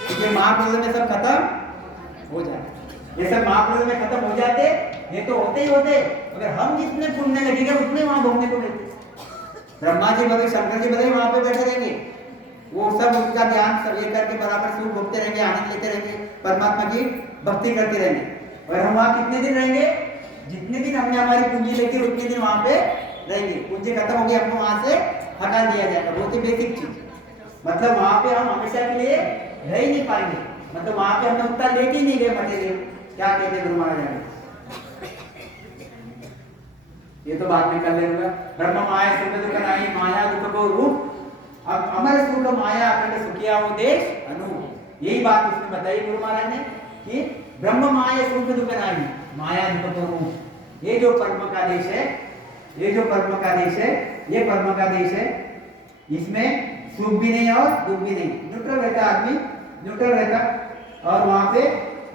क्योंकि महाप्रलय में सब खत्म हो जाए। ये सब महाप्रलय में खत्म हो जाते, ये तो होते ही होते। अगर हम जितने पुण्य लगेंगे उतने वहां घूमने को मिलते। ब्रह्मा जी बदले, शंकर जी बदले वहां पे बैठे रहेंगे, वो सब उनका ध्यान सब ये करके बराबर सुख भोगते रहेंगे, आनंद लेते रहेंगे, परमात्मा की भक्ति करते रहेंगे। और हम वहां कितने दिन रहेंगे? जितने दिन हमने हमारी पूंजी लेके उतने दिन वहां पे रहेंगे। पूंजी खत्म होगी, हमको वहां से हटा दिया जाएगा। बहुत ही बेसिक चीज। मतलब वहां पे हम हमेशा के लिए रह ही नहीं पाएंगे। मतलब वहां पे हमने उतना लेके ही नहीं गए मटेरियल। क्या कहते गुरु महाराज? ये तो बाद में कर लेगा। ब्रह्म माया सुख दुख नाही, माया दुख को रूप, अब अमर सुख माया अखंड सुखिया वो देश अनु। यही बात उसने बताई गुरु महाराज ने कि ब्रह्म माया सुख दुख नाही, माया दुख को रूप। ये जो परम का देश है, ये जो परम का देश है, ये परम का देश है। इसमें सुख भी नहीं और दुख भी नहीं, न्यूट्रल रहता आदमी, न्यूट्रल रहता। और वहां पे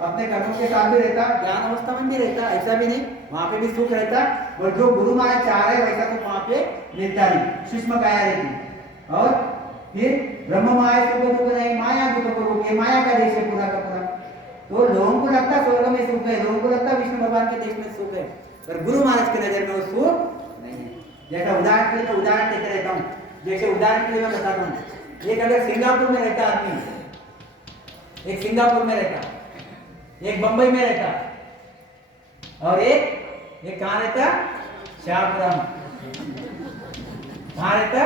अपने कर्मों के साथ भी रहता, ज्ञान अवस्था में भी रहता, ऐसा भी नहीं, वहां पे भी सुख रहता। और जो गुरु महाराज चाह रहे वैसा तो वहां पे मिलता नहीं, सूक्ष्म काया रहती। और फिर ब्रह्म माया सुख दुख नहीं, माया दुख को रूप, ये माया का देश है पूरा का पूरा। तो लोगों को लगता स्वर्ग में सुख है, लोगों को लगता विष्णु भगवान के देश में सुख है, पर गुरु महाराज की नजर में वो सुख नहीं है। जैसा उदाहरण के लिए मैं उदाहरण देते रहता हूँ, जैसे उदाहरण के लिए मैं बताता हूँ, एक अगर सिंगापुर में रहता आदमी, एक सिंगापुर में रहता, एक बंबई में रहता, और एक कहाँ रहता? शाहपुरा में। कहाँ रहता?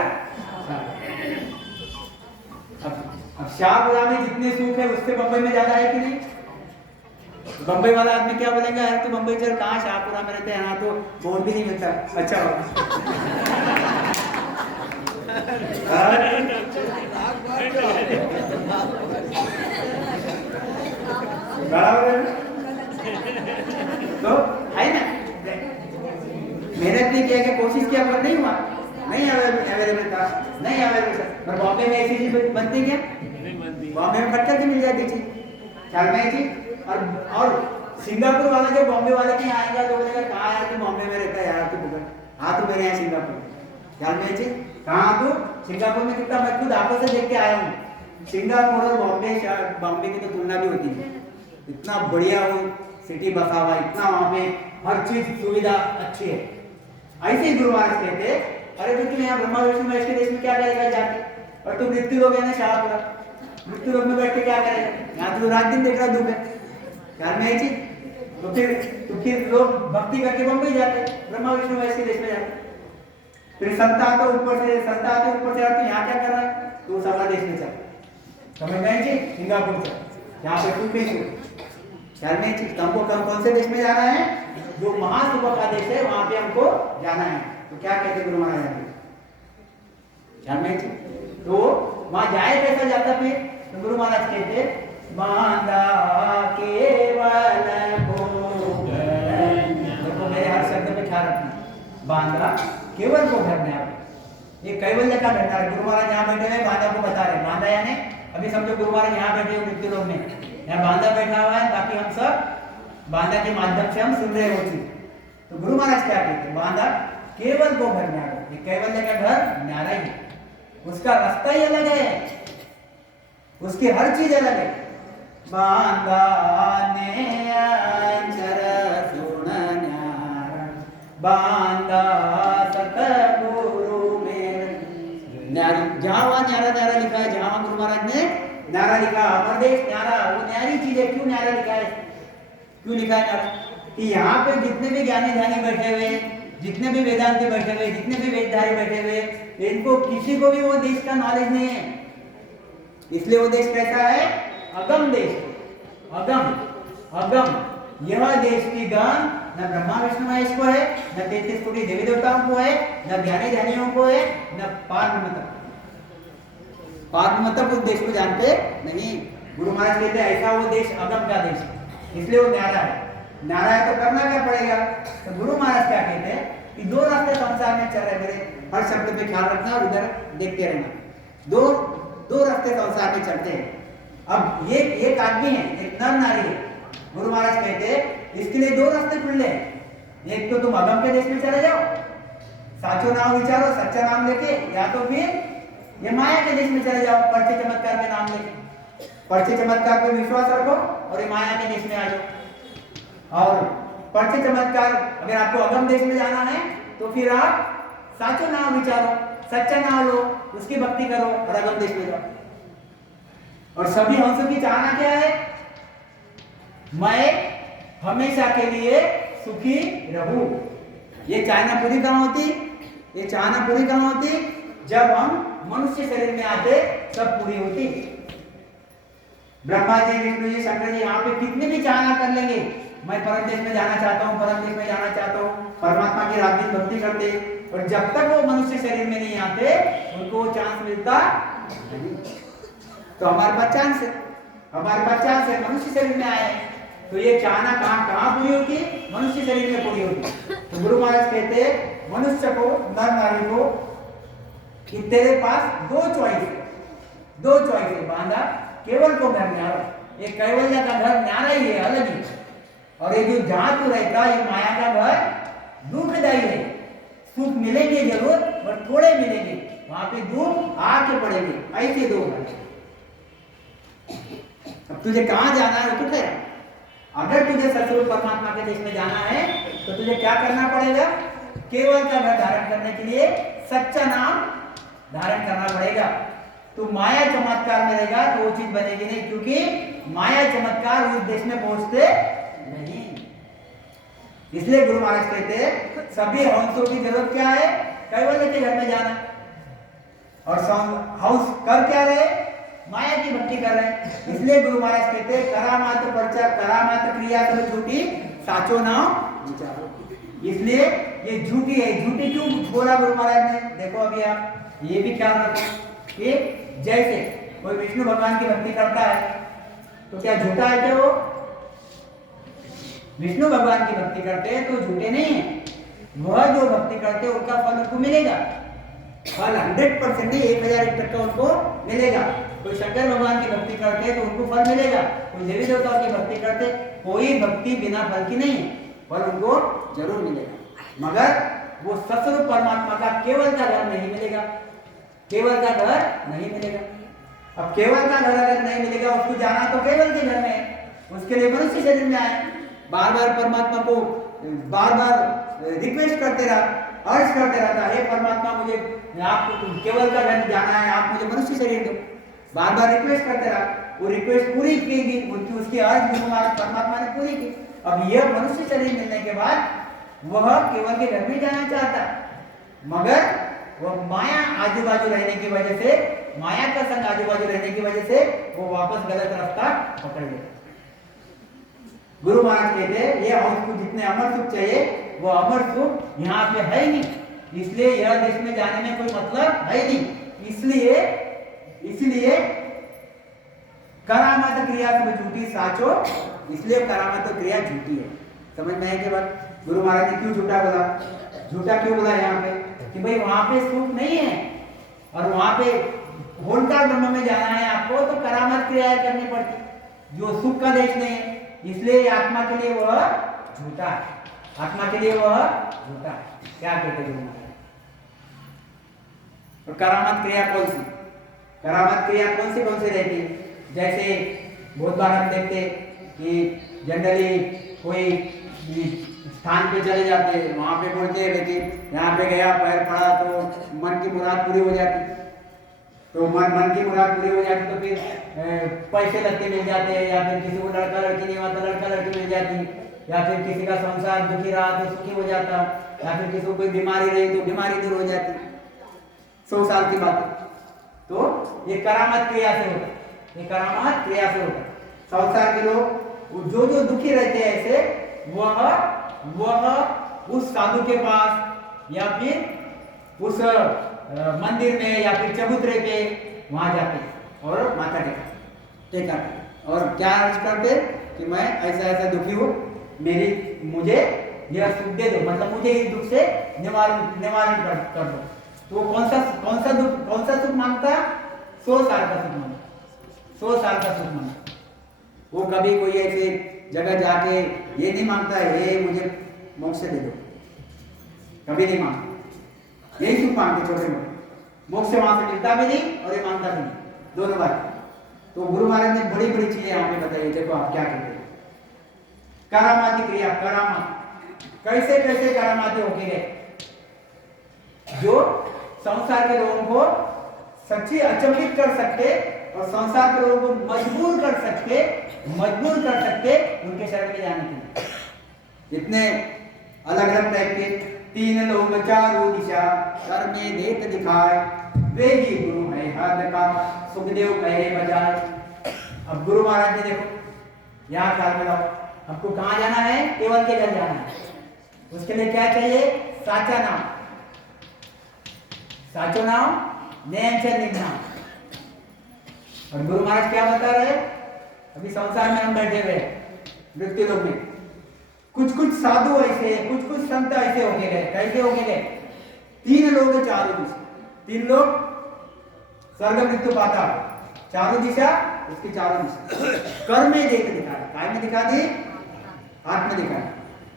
अब शाहपुरा में जितने सुख है उससे बंबई में ज्यादा है कि नहीं? बंबई वाला आदमी क्या बोलेंगे, यार तू बंबई चल, कहाँ शाहपुरा में रहते हैं, यहाँ तो फोन भी नहीं मिलता। अच्छा तो है ना, मेहनत नहीं किया, क्या कोशिश किया पर नहीं हुआ, नहीं अवेलेबल था, नहीं अवेलेबल था। पर बॉम्बे में ऐसी चीज बनती क्या? बॉम्बे में फटकर की मिल जाती थी, ख्याल में थी। और सिंगापुर वाला जो बॉम्बे वाला के आएगा तो बोलेगा, कहाँ यार तू बॉम्बे में रहता है यार तू बुगर, हाँ तो मेरे यहाँ सिंगापुर, ख्याल में थी, कहाँ तू सिंगापुर में कितना, मैं खुद आंखों से देख के आया हूँ। सिंगापुर और बॉम्बे की तो तुलना भी होती है, इतना बढ़िया वो सिटी बसा हुआ, इतना वहाँ पे हर चीज सुविधा अच्छी है। ऐसे ही गुरु महाराज कहते, अरे तो तुम यहाँ ब्रह्मा विष्णु महेश के देश में क्या करेगा जाके, और तुम मृत्यु लोग है ना शाहपुरा, मृत्यु लोग में बैठ के क्या करेगा, यहाँ तो रात दिन देख रहा धूप है, ख्याल में चीज। तो फिर लोग भक्ति करके बम्बई जाते, ब्रह्मा विष्णु महेश के देश में जाते। फिर संता तो ऊपर से तो यहाँ क्या कर रहा है, तो सभा देश में चल, समझ में जी, सिंगापुर से यहाँ पे तू पेश, ख्याल में चीज। हमको कौन से देश में जाना है? जो महासुख का देश है, वहां पे हमको जाना है। तो क्या कहते गुरु महाराज, ख्याल में चीज। तो वहां जाए कैसा जाता फिर? तो गुरु महाराज कहते, बांधा केवल भोग, देखो मेरे हर शब्द पे ख्याल रखना, बांधा केवल को धरना, ये कैवल्य का धरना है। गुरु महाराज यहाँ बैठे हुए बांधा को बता रहे, बांधा यानी अभी समझो गुरु महाराज यहाँ बैठे हुए मृत्यु लोक में, यहाँ बांधा बैठा हुआ है, बाकी हम सब बांधा के माध्यम से हम सुन रहे होती। तो गुरु महाराज क्या कहते हैं, बांधा केवल को घर न्यारा, ये कैवल्य का घर न्यारा ही, उसका रास्ता ही अलग है, उसकी हर चीज अलग है। बांधा ने अंचर सुन न्यारा, बांधा सतगुरु में न्यारी, जहां वहां न्यारा न्यारा लिखा है, जहां गुरु महाराज ने न्यारा लिखा, अमर देश न्यारा, वो न्यारी चीज है। क्यों न्यारा लिखा है? क्यों लिखा है न्यारा? कि यहाँ पे जितने भी ज्ञानी ध्यानी बैठे हुए, जितने भी वेदांती बैठे हुए, जितने भी वेदधारी बैठे हुए, इनको किसी को भी वो देश का नॉलेज नहीं है। इसलिए वो देश कैसा है? अगम देश, अगम। यह देश की गम न ब्रह्मा विष्णु महेश को है, न 33 कोटि देवी देवताओं को है, न ज्ञानी ध्यानियों को है, न पारम तक उस देश को जानते नहीं। गुरु महाराज कहते हैं ऐसा वो देश अगम का देश है, इसलिए वो न्यारा है। न्यारा है तो करना क्या पड़ेगा? तो गुरु महाराज क्या कहते हैं कि दो रास्ते संसार में चल रहे, मेरे हर शब्द पे ख्याल रखना और उधर देखते रहना। दो रास्ते संसार में चलते हैं। अब ये एक आदमी है, एक नर नारी है, गुरु महाराज कहते हैं इसके लिए दो रास्ते खुले हैं। एक तो तुम अगम के देश में चले जाओ, साचो नाम विचारो, सच्चा नाम लेके, या तो फिर ये माया के देश में चले जाओ, पर्चे चमत्कार के नाम लेके। पर्चे चमत्कार पे विश्वास रखो और ये माया के देश में आ जाओ। और पर्चे चमत्कार अगर आपको अगम देश में जाना है तो फिर आप साचो नाम विचारो, सच्चा नाम लो, उसकी भक्ति करो और अगम देश में जाओ। और सभी हंसों की चाहना क्या है? मैं हमेशा के लिए सुखी रहूं। ये चाहना पूरी कहां होती? ये चाहना पूरी कहां होती? जब हम मनुष्य शरीर में आते तब पूरी होती। ब्रह्मा जी, विष्णु जी, शंकर जी यहाँ पे कितनी भी चाहना कर लेंगे, मैं परम देश में जाना चाहता हूँ, परम देश में जाना चाहता हूँ, परमात्मा की रात दिन भक्ति करते, और जब तक वो मनुष्य शरीर में नहीं आते उनको वो चांस मिलता नहीं। तो हमारे पास चांस है, हमारे पास चांस है, मनुष्य शरीर में आए, तो ये चाहना कहाँ पूरी होती? मनुष्य शरीर में पूरी होती। तो गुरु महाराज कहते हैं मनुष्य को, नर नारी को, कि तेरे पास दो चॉइस है बांधा, केवल को घर न्यारा। ये कैवल्य का घर न्यारा ही है, अलग ही। और ये जो जहां तू रहता ये माया का घर दुखदायी है। सुख मिलेंगे जरूर पर थोड़े मिलेंगे, वहां पे दुख आके पड़ेंगे, ऐसे दो घर। अब तुझे कहां जाना है तू कह, अगर तुझे सतरूप परमात्मा के देश में जाना है तो तुझे क्या करना पड़ेगा? केवल का घर धारण करने के लिए सच्चा नाम धारण करना पड़ेगा। तू माया चमत्कार में रहेगा तो वो चीज बनेगी नहीं, क्योंकि माया चमत्कार उस देश में पहुंचते नहीं। इसलिए गुरु महाराज कहते हैं सभी हंसों की जरूरत क्या है? कैवल्य के घर में जाना। और हंस कर क्या रहे? माया की भक्ति कर रहे हैं। इसलिए गुरु महाराज कहते हैं करामात्र पर्चा, करामात्र क्रिया सब झूठी, साचो नाम विचारो। इसलिए ये झूठी है। झूठी क्यों बोला गुरु महाराज ने? देखो अभी आप ये भी ख्याल रखो कि जैसे कोई विष्णु भगवान की भक्ति करता है तो क्या झूठा है? क्या वो विष्णु भगवान की भक्ति करते हैं तो झूठे नहीं है। वह जो भक्ति करते हैं उनका फल उनको मिलेगा। फल 100% नहीं, 1001% उनको मिलेगा। कोई शंकर भगवान की भक्ति करते हैं तो उनको फल मिलेगा। कोई देवी देवताओं की भक्ति करते, कोई भक्ति बिना फल की नहीं है, फल उनको जरूर मिलेगा। मगर वो सतरूप परमात्मा का केवल का घर नहीं मिलेगा, केवल का घर नहीं मिलेगा। अब केवल का घर अगर नहीं मिलेगा, उसको जाना तो केवल के घर में, उसके लिए मनुष्य शरीर में आए, बार बार परमात्मा को बार बार रिक्वेस्ट करते रहा, अर्ज करते रहता है परमात्मा मुझे आपको केवल का घर जाना है, आप मुझे मनुष्य शरीर दो। बार बार रिक्वेस्ट करते रहा, वो रिक्वेस्ट पूरी की, उसकी अर्ज परमात्मा ने पूरी की। अब यह मनुष्य शरीर मिलने के बाद वह केवल के घर में जाना चाहता, मगर वह माया आजू बाजू रहने की वजह से, माया का संग आजू बाजू रहने की वजह से वो वापस गलत रास्ता पकड़ लेता। गुरु महाराज कहते हैं ये हमको जितने अमर सुख चाहिए वो अमर सुख यहाँ पे है ही नहीं, इसलिए यह देश में जाने में कोई मतलब है नहीं। इसलिए करामत क्रिया सब झूठी साचो, इसलिए करामत क्रिया झूठी है। समझ में है कि बात? गुरु महाराज ने क्यों झूठा बोला? झूठा क्यों बोला यहाँ पे? कि भाई वहां पे सुख नहीं है और वहां पे होलका ब्रह्म में जाना है आपको तो करामत क्रिया करनी पड़ती, जो सुख का देश नहीं है। इसलिए आत्मा के लिए वह झूठा है, आत्मा के लिए वह झूठा है। क्या कहते हैं? और करामत क्रिया कौन सी? करामत क्रिया कौन सी रहती है? जैसे बहुत बार हम देखते कि जनरली कोई स्थान पे चले जाते हैं, वहां पे बोलते हैं कि यहाँ पे गया, पैर पड़ा तो मन की मुराद पूरी हो जाती, तो मन की मुराद पूरी हो जाती तो फिर पैसे लगते मिल जाते हैं, या फिर किसी को लड़का लड़की नहीं हुआ तो लड़का लड़की मिल जाती, या फिर किसी का संसार दुखी रहा तो सुखी हो जाता, या फिर किसी को कोई बीमारी रही तो बीमारी दूर हो जाती। 100 साल की बात है। तो ये करामत क्रिया से होता है, ये करामत क्रिया से होता है। संसार के लोग जो दुखी रहते हैं ऐसे वह उस साधु के पास या फिर उस मंदिर में या फिर चबूतरे पे वहां जाते और माथा टेकाते और क्या अर्ज करते कि मैं ऐसा दुखी हूँ, मुझे यह सुख दे दो, मतलब मुझे इस दुख से निवारण कर दो। तो कौन सा सुख मांगता? 100 साल का सुख मांगता, 100 साल का सुख मांगता। वो कभी कोई ऐसे जगह जाके ये नहीं मांगता है मुझे मोक्ष दे दो, कभी नहीं मांगता। यही सुख मांगते छोटे मोटे, मोक्ष वहां से मिलता भी नहीं और ये मांगता भी नहीं, दोनों बात। तो गुरु महाराज ने बड़ी बड़ी चीजें यहाँ पे बताई। देखो आप क्या कहते हैं, करामाती क्रिया, करामात कैसे कैसे करामाती होके गए जो संसार के लोगों को सच्ची अचंभित कर सकते और संसार के लोगों को मजबूर कर सकते उनके शरण में जाने के लिए। इतने अलग अलग टाइप के, तीन लोग चारों दिशा कर्मे देत दिखाए, वे ही गुरु है हद का, सुखदेव कहे बजाय। अब गुरु महाराज ने देखो यहाँ ख्याल में लाओ, हमको कहाँ जाना है, केवल के घर जाना है। उसके लिए क्या चाहिए, साचा नाम, साचो नाम, नैन से निघना। और गुरु महाराज क्या बता रहे, अभी संसार में हम बैठे हुए मृत्यु लोक में, कुछ कुछ साधु ऐसे, कुछ कुछ संत ऐसे होके गए। कैसे होके गए, तीन लोग चारों दिशा, तीन लोग स्वर्ग मृत्यु पाता, चारों दिशा उसकी चारों दिशा कर्म में देख दिखा, काय में दिखा दी, हाथ में दिखा।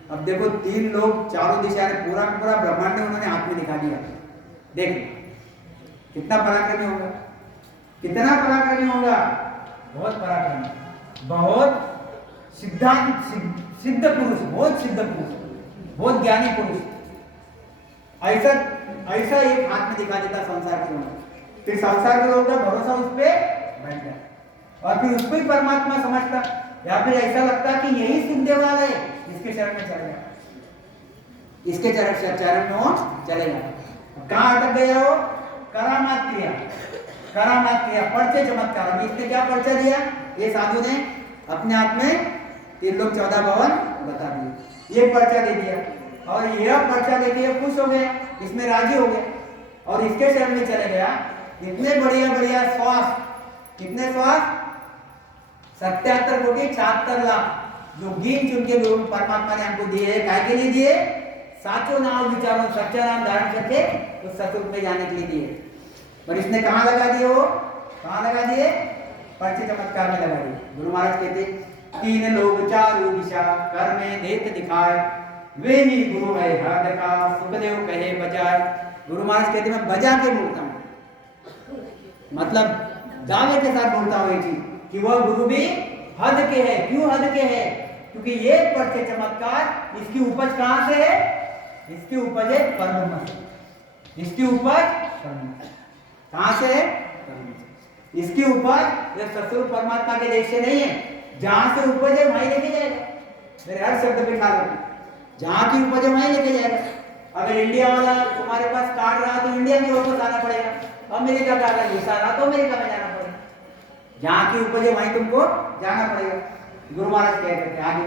अब देखो तीन लोग चारों दिशा ने पूरा पूरा ब्रह्मांड में उन्होंने हाथ में दिखा दिया। देखो कितना पराक्रमी होगा, कितना पराक्रमी होगा, बहुत पराक्रमी, बहुत सिद्धांत सिद्ध पुरुष, बहुत सिद्ध पुरुष, बहुत ज्ञानी पुरुष। ऐसा ऐसा एक हाथ में दिखा देता संसार के लोगों, फिर संसार के लोगों का भरोसा उस पर बैठ गया और फिर उसको ही परमात्मा समझता, या फिर ऐसा लगता कि यही सुखदेव वाला है, इसके शरण में चल गया, इसके चरण में चलेगा। कहाँ अटक गया वो, करामात क्रिया, करामात क्रिया, पर्चे चमत्कार। इसने क्या पर्चा दिया, ये साधु ने अपने आप में 3 लोग 14 भवन बता दिए, ये पर्चा दे दिया और यह पर्चा देके ये खुश हो गए, इसमें राजी हो गए और इसके शरण में चले गया। इतने बढ़िया बढ़िया श्वास, कितने श्वास, 77 कोटि 76 लाख जो गिन चुन के लोग परमात्मा ने हमको दिए, काय के लिए दिए, साचो नाम विचारों, सच्चा नाम धारण करके उस सतयुग में जाने के लिए दिए। और इसने कहाँ लगा दिए, वो कहाँ लगा दिए, पर्चे चमत्कार में लगा दिए। गुरु महाराज कहते, तीन लोग चारों दिशा कर्मे देत दिखाए, वे ही गुरु है हद का, सुखदेव कहे बजाय। गुरु महाराज कहते मैं बजा के बोलता हूँ, मतलब दावे के साथ बोलता हूँ ये चीज कि वह गुरु भी हद के है। क्यों हद के है, क्योंकि ये पर्चे चमत्कार, इसकी उपज कहाँ से है, इसकी उपज है परब्रह्म से, इसकी उपज कहाँ से है, इसकी उपज ससुर परमात्मा के देश से नहीं है, जहां से उपज है वहीं लेके जाएगा। मेरे हर शब्द पे ख्याल रखना, जहां की उपज है वहीं लेके जाएगा। अगर इंडिया वाला तुम्हारे पास कार्ड रहा तो इंडिया में वापस आना पड़ेगा, अमेरिका का अगर वीसा रहा तो अमेरिका में जाना पड़ेगा, जहां की उपज है वहीं तुमको जाना पड़ेगा। गुरु महाराज कहते थे आगे,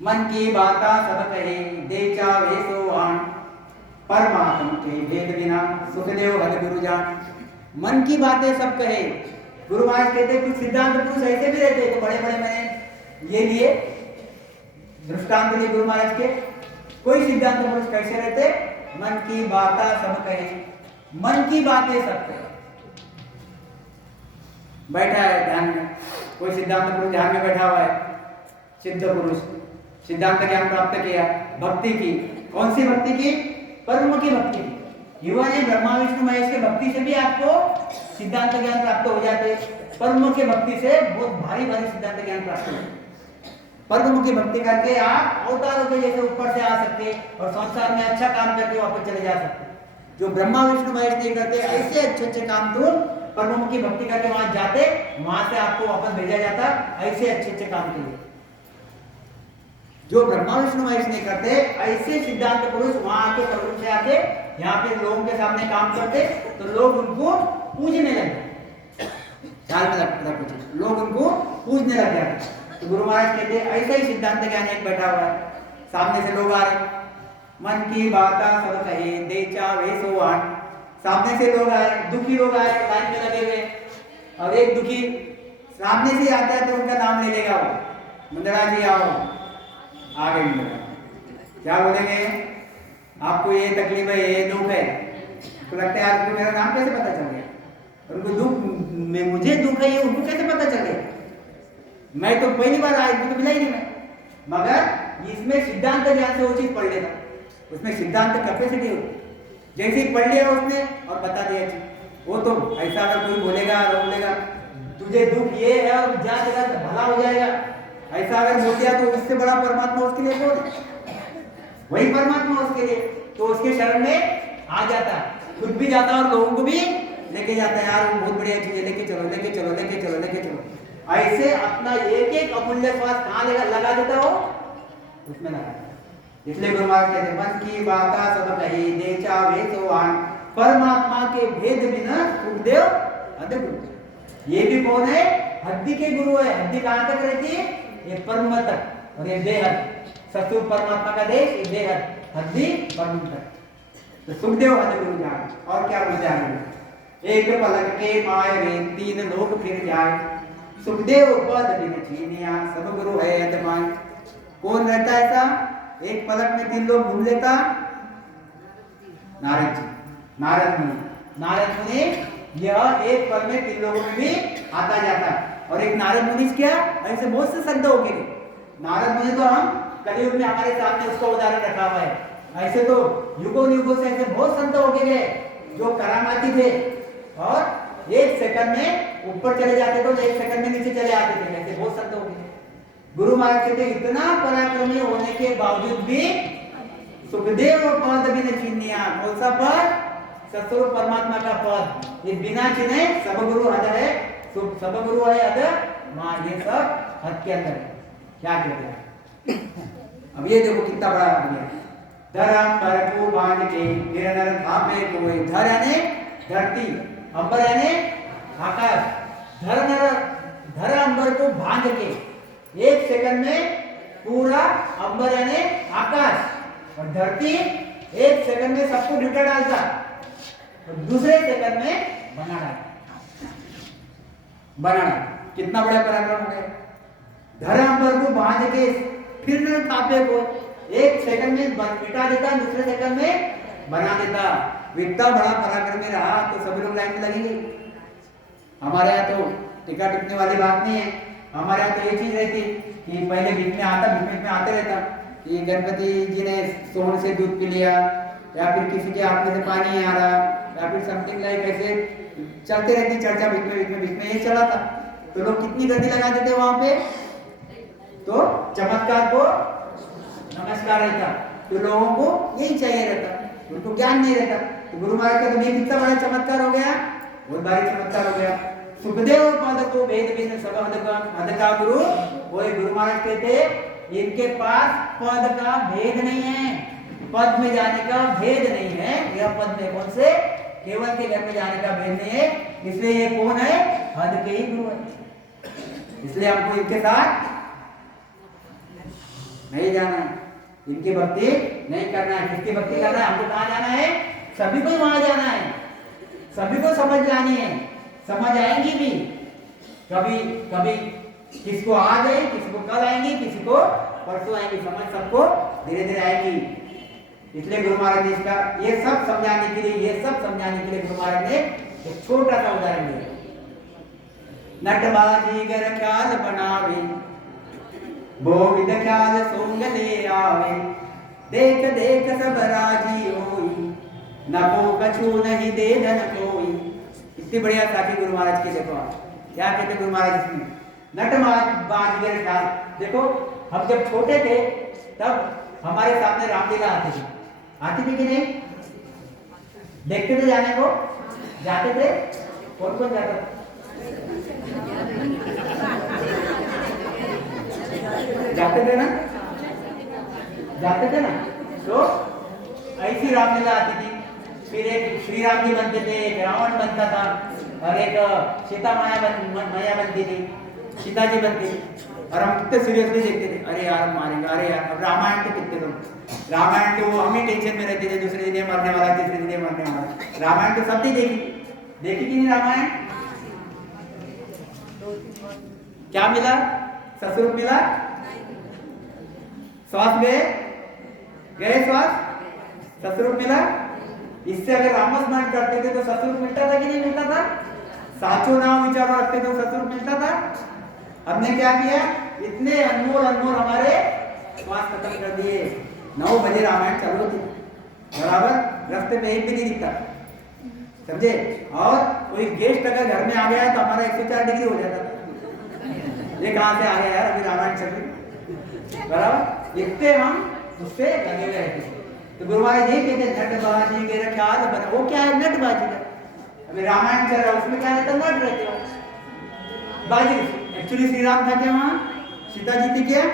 मन की बाता सब कहे देचा वेसोवान, परमात्मा के भेद बिना सुखदेव हद गुरु जान। मन की बातें सब कहे। गुरु महाराज कहते कुछ सिद्धांत पुरुष ऐसे भी रहते, तो बड़े बड़े मैंने ये लिए दृष्टांत लिए गुरु महाराज के। कोई सिद्धांत पुरुष कैसे रहते, मन की बाता सब कहे, मन की बातें सब कहे। बैठा है ध्यान में, कोई सिद्धांत पुरुष ध्यान में बैठा हुआ है, सिद्ध पुरुष, सिद्धांत ज्ञान प्राप्त किया, भक्ति की, कौन सी भक्ति की, परम की भक्ति की। युवा ने ब्रह्मा विष्णु महेश के भक्ति से भी आपको सिद्धांत ज्ञान प्राप्त हो जाते, परम की भक्ति से बहुत भारी भारी सिद्धांत ज्ञान प्राप्त हो जाते। परम की भक्ति करके आप अवतारों के जैसे ऊपर से आ सकते और संसार में अच्छा काम करके वापस चले जा सकते। जो ब्रह्मा विष्णु महेश नहीं करते, ऐसे अच्छे अच्छे काम तुम परम की भक्ति करके वहां जाते, वहां से आपको वापस भेजा जाता ऐसे अच्छे अच्छे काम के लिए। जो ब्रह्मा विष्णु महेश नहीं करते, ऐसे सिद्धांत पुरुष वहां आके प्रभु से आके यहाँ पे लोगों के सामने काम करते तो लोग उनको पूजने लगे, ख्याल में रखो, लोग उनको पूजने लग जाते। तो गुरु महाराज कहते ऐसा ही सिद्धांत ज्ञान एक बैठा हुआ है, सामने से लोग आ रहे, मन की बाता सब कहे देचा वेसोवान। सामने से लोग आए, दुखी लोग आए, लाइन में लगे हुए, और एक दुखी सामने से आता है तो उनका नाम ले लेगा वो, मुंदरा जी आओ, आ गए मुंदरा, क्या बोलेंगे, आपको ये तकलीफ है, ये दुख है, तो लगता है आपको मेरा नाम कैसे पता चल गया। उनको दुख मुझे दुख है ये उनको कैसे पता चले? मैं तो पहली बार आया, तो मिला ही नहीं मैं। मगर इसमें सिद्धांत ज्ञान से वो चीज पढ़ लेता, उसमें सिद्धांत कैपेसिटी होती। जैसे ही पढ़ लिया उसने और बता दिया चीज, वो तो ऐसा अगर कोई बोलेगा और बोलेगा तुझे दुख ये है और जा तेरा भला हो जाएगा, ऐसा अगर बोल दिया तो उससे बड़ा परमात्मा उसके लिए कौन है? वही परमात्मा उसके लिए। तो उसके शरण में आ जाता, खुद भी जाता और लोगों को भी लेके जाता है। यार बहुत बढ़िया चीज है, लेके चलो लेके चलो लेके चलो लेके चलो। ऐसे अपना एक एक अमूल्य श्वास कहाँ लगा देता हो, उसमें लगा। इसलिए गुरु महाराज कहते मन की बाता सब कही दे चावे सोवान, परमात्मा के भेद बिना सुखदेव अद्भुत। ये भी कौन है? हड्डी के गुरु है। हड्डी कहाँ तक रहती है? ये परम तक, और ये बेहद सतुर परमात्मा का देश, ये बेहद हड्डी परम तक। तो सुखदेव हद गुरु जान, और क्या बोल जाए? एक पलक के माय रे तीन लोग फिर जाए, सुखदेव पद बिन चीनिया सब गुरु है अदमाय। कौन रहता है ऐसा? एक पलक में तीन लोग घूम लेता? नारद जी, नारद मुनि यह एक पल में तीन लोगों में भी आता जाता। और एक नारद मुनि क्या, ऐसे बहुत से संत हो गए। नारद मुनि तो हम कलयुग में हमारे सामने उसका उदाहरण रखा हुआ है। ऐसे तो युगों युगों से ऐसे बहुत संत हो गए जो करामाती थे और एक सेकंड में ऊपर चले जाते थे, एक सेकंड में नीचे चले आते थे। ऐसे बहुत संत हो गए। गुरु महाराज कहते इतना पराक्रमी होने के बावजूद भी सुखदेव पद भी न चिन्हिया। कौन सा पद? सतगुरु परमात्मा का पद। ये बिना चिन्हे सब गुरु हद है, सब गुरु है हद मां, ये सब हद के अंदर है। क्या कहते हैं? अब ये देखो कितना बड़ा आ गया। धरम पर को बांध के निरंतर धामे कोई, धर यानी धरती, अंबर यानी आकाश। धर अंबर को बांध के एक सेकंड में पूरा अंबर यानी आकाश और धरती एक सेकंड में सबको मिटा डालता और दूसरे सेकंड में बना डाला। कितना बड़ा पराक्रम हो गया। धरा अंबर को बांध के फिर न तापे को एक सेकंड में मिटा देता, दूसरे सेकंड में बना देता। इतना बड़ा पराक्रमी रहा तो सभी लोग लाइन में लगेंगे। हमारे यहाँ तो टिका टिकने वाली बात नहीं है। हमारे यहाँ तो ये चीज रहती कि पहले बीच में आता, बीच में आते रहता कि गणपति जी ने सोन से दूध पी लिया, या फिर किसी के आंख में से पानी आ रहा, या फिर समथिंग लाइक ऐसे चलते रहती चर्चा बीच में ये चला था। तो लोग कितनी गर्दी लगा देते वहां पे, तो चमत्कार को नमस्कार रहता। तो लोगों को यही चाहिए रहता, उनको ज्ञान नहीं रहता। तो गुरु महाराज का तो ये कितना बड़ा चमत्कार हो गया, बहुत भारी चमत्कार हो गया। सुखदेव पद को वेद बिन सब हद का गुरु, वो गुरु महाराज कहते इनके पास पद का भेद नहीं है, पद में जाने का भेद नहीं है। यह पद में कौन से केवल के घर में जाने का भेद नहीं है, इसलिए ये कौन है? हद के ही गुरु है। इसलिए हमको इनके साथ नहीं जाना है, इनकी भक्ति नहीं करना है। किसकी भक्ति करना है? हमको कहाँ जाना है? सभी को वहां जाना है, सभी को समझ लानी है। समझ आएंगी भी, कभी कभी किसको आज आए, किसी को कल आएंगी, किसी को परसों आएंगी। समझ सबको धीरे धीरे आएगी। इसलिए गुरु महाराज ने इसका ये सब समझाने के लिए गुरु महाराज ने एक छोटा सा उदाहरण दिया। नटबाजी गर ख्याल बनावे, भोग ख्याल सोंग ले आवे, देख देख सब राजी होई, नको कछु नहीं दे धन कोई। इतनी बढ़िया साथी गुरु महाराज के। देखो क्या कहते गुरु महाराज इसमें, नटबाज गर ख्याल। देखो हम जब छोटे थे तब हमारे सामने रामलीला आती थी कि नहीं? देखते थे जाने को, जाते थे। कौन कौन जाता था? जाते थे ना। तो ऐसी रामलीला आती थी। फिर एक श्री राम जी बनते थे, एक रावण बनता था, और एक सीता माया बनती थी, सीता जी बनती थी। और हम कितने सीरियसली देखते थे, अरे यार मारेंगे, अरे यार। अब रामायण तो कितने लोग, रामायण तो हम ही टेंशन में रहते थे, दूसरे दिन मरने वाला, तीसरे दिन मरने वाला। रामायण तो सबने देखी कि नहीं रामायण? क्या मिला? ससुर मिला, श्वास गए श्वास, ससुर मिला। इससे अगर रामस्मरण करते थे तो ससुर मिलता था कि नहीं मिलता था? साचो नाम विचारो रखते तो ससुर मिलता था। हमने क्या किया, इतने अनमोल अनमोल हमारे श्वास खत्म कर दिए। 9 बजे रामायण चालू थी, बराबर रास्ते पे एक भी नहीं दिखता, समझे। और कोई गेस्ट अगर घर में आ गया तो हमारा 104 डिग्री हो जाता था, ये कहाँ से आ गया यार, अभी रामायण चल रही, बराबर। इतने हम उससे लगे हुए रहते। तो गुरु महाराज ये कहते नटबाजी के ख्याल बना। वो क्या है नटबाजी का, अभी रामायण चल रहा है उसमें क्या रहता, नट रहते हो बाजी। एक्चुअली श्री राम था क्या वहां, सीता जी थी क्या,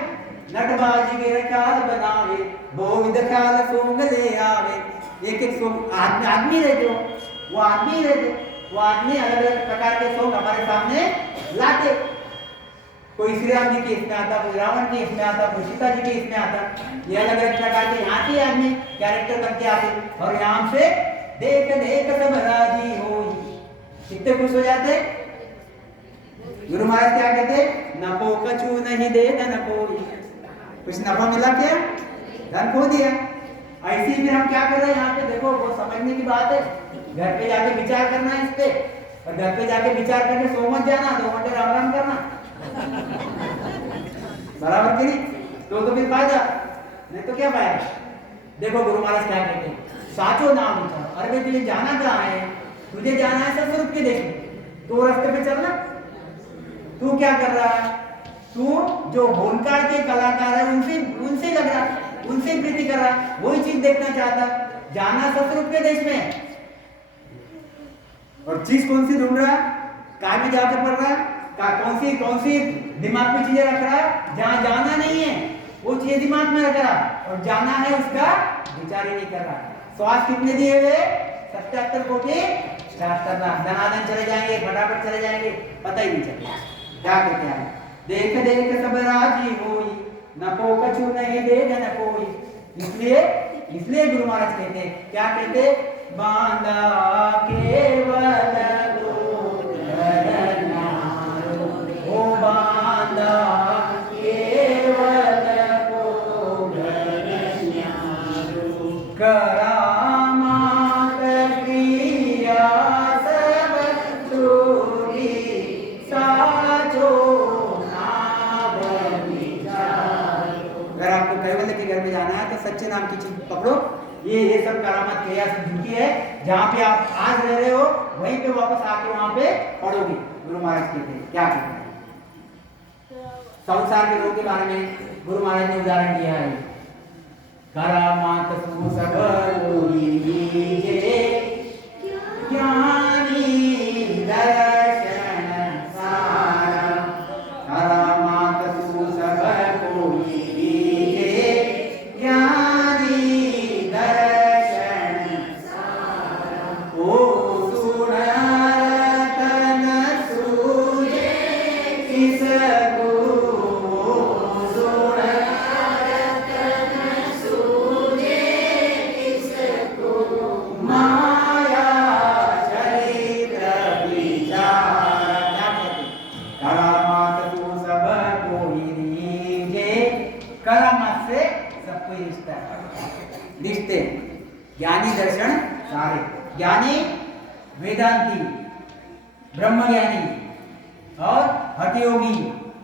नटबाजी के ख्याल बनावे बहुविध ख्याल सोंग ले आवे। एक एक सोंग आदमी रहते हो, वो आदमी रहते, वो आदमी अलग अलग प्रकार के सोंग हमारे सामने लाते। कोई श्री राम जी के इसमें आता, कोई रावण के इसमें आता, कोई सीता जी के इसमें आता। ये अलग अलग प्रकार के यहाँ के आदमी कैरेक्टर बन के आते, और यहाँ से देख देख सब राजी हो, कितने खुश हो जाते। गुरु महाराज क्या कहते, नपो कछु नहीं दे न कोई, कुछ नफा मिला क्या, धन खो दिया। ऐसे ही हम क्या कर रहे हैं यहाँ पे, देखो वो समझने की बात है। घर पे जाके विचार करना है इस पे, और घर पे जाके विचार करके सो मत जाना, 2 घंटे राम राम करना, बराबर की नहीं, तो फिर फायदा, नहीं तो क्या फायदा। देखो गुरु महाराज क्या कहते हैं, साचो नाम विचार। अरे भाई तुझे जाना कहाँ है, तुझे जाना है सतस्वरूप के देश में, तो रास्ते पे चलना। तू क्या कर रहा है, तू जो भूतकाल के कलाकार है उनसे लग रहा, उनसे प्रीति कर रहा, वही चीज देखना चाहता। जाना सतस्वरूप के देश में, और चीज कौन सी ढूंढ रहा, काय में जाकर पढ़ रहा, कौन सी दिमाग में चीजें रख रहा है, जहां जाना नहीं है वो चीजें दिमाग में रख रहा, और जाना है उसका विचार ही नहीं कर रहा। श्वास कितने दिए हुए, 77 कोटि 76 लाख, धनाधन चले जाएंगे, फटाफट चले जाएंगे, पता ही नहीं चलेगा। क्या कहते हैं, देख देख सब राजी होई, न को कछु नहीं दे न कोई। इसलिए गुरु महाराज कहते, क्या कहते, बांधा केवल ओ बांधा केवल करामात क्रिया सब चोरी साचो नाम विचारो। अगर आपको कैवल्य के घर में जाना है तो सच्चे नाम की चीज पकड़ो। ये सब करामात क्रिया सब झूठी है, जहाँ पे आप आज रह रहे हो वहीं पे वापस आके वहां पे पढ़ोगे। गुरु महाराज कहते हैं, क्या कहते हैं, संसार के लोगों के बारे में गुरु महाराज ने उदाहरण दिया है, करामात सु सब लीजे ज्ञानी दर्शन सारा। करामात सु सब लीजे ज्ञानी दर्शन सारा। ओ सुनत न सूझे किसको, दिखते ज्ञानी दर्शन सारे। ज्ञानी वेदांती, ब्रह्मज्ञानी और हठयोगी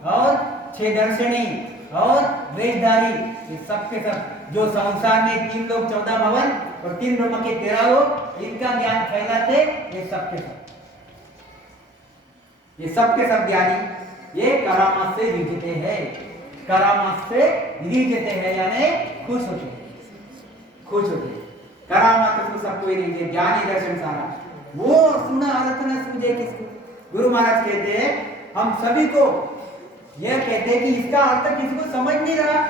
और 6 दर्शनी और वेशधारी, ये सब के सब जो संसार में 3 लोग 14 भवन और 3 ब्रह्म के 13 लोग, इनका ज्ञान फैलाते, ये सब के सब ज्ञानी ये करामात से रिझते हैं। करामात से रिझते हैं यानी खुश होते हैं, खुश होते हैं। करामात तो सब कोई नहीं, ज्ञानी दर्शन सारा। वो सुना अर्थ न सूझे किसको। गुरु महाराज कहते हैं, हम सभी को यह कहते हैं कि इसका अर्थ किसी को समझ नहीं रहा।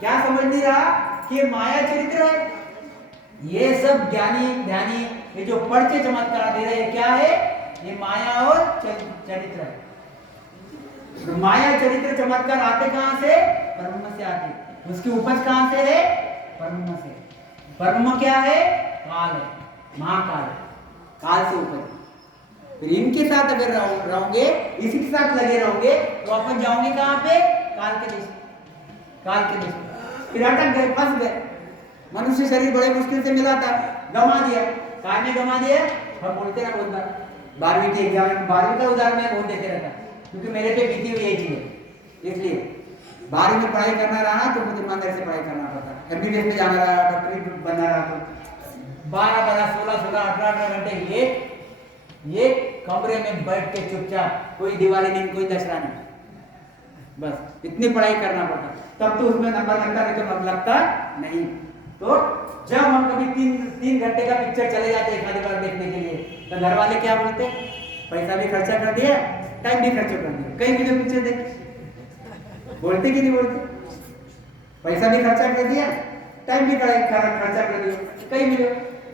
क्या समझ नहीं रहा, कि माया चरित्र है। ये सब ज्ञानी ध्यानी ये जो पढ़ के चमत्कार दे रहे हैं, क्या है, ये माया और चरित्र है। तो माया चरित्र चमत्कार आते कहां से, ब्रह्म से आते। उसकी उपज कहां से है, ब्रह्म से। ब्रह्म क्या है, काल है, महाकाल है, काल से ऊपर। फिर इनके साथ अगर रहोगे, इसी के साथ लगे रहोगे, तो अपन जाओगे कहां पे, काल के देश, काल के देश। फिर अटक गए, फंस गए। मनुष्य शरीर बड़े मुश्किल से मिला था, गंवा दिया। काय में गंवा दिया, हम बोलते ना बोलता, 12वीं की एग्जाम में 12वीं का उदाहरण मैं बहुत देते रहता क्योंकि मेरे पे बीती हुई चीज है। इसलिए 12वीं में पढ़ाई करना रहा तो मुझे ईमानदारी से पढ़ाई करना पड़ता। एमबीबीएस में जाना रहा, डॉक्टरी बनना रहा तो 12 16 18 घंटे ये कमरे में बैठ के चुपचाप, कोई दिवाली नहीं, कोई दशहरा नहीं, बस इतनी पढ़ाई करना पड़ता। तब तो उसमें नंबर लगता, नहीं तो लगता नहीं। तो जब हम कभी 3 घंटे का पिक्चर चले जाते एक आधी बार देखने के लिए, तो घर वाले क्या बोलते, पैसा भी खर्चा कर दिया, टाइम भी खर्चा कर दिया, कई वीडियो पिक्चर देख, बोलते कि नहीं बोलते? पैसा भी खर्चा कर दिया, टाइम भी खर्चा कर दिया, कई वीडियो।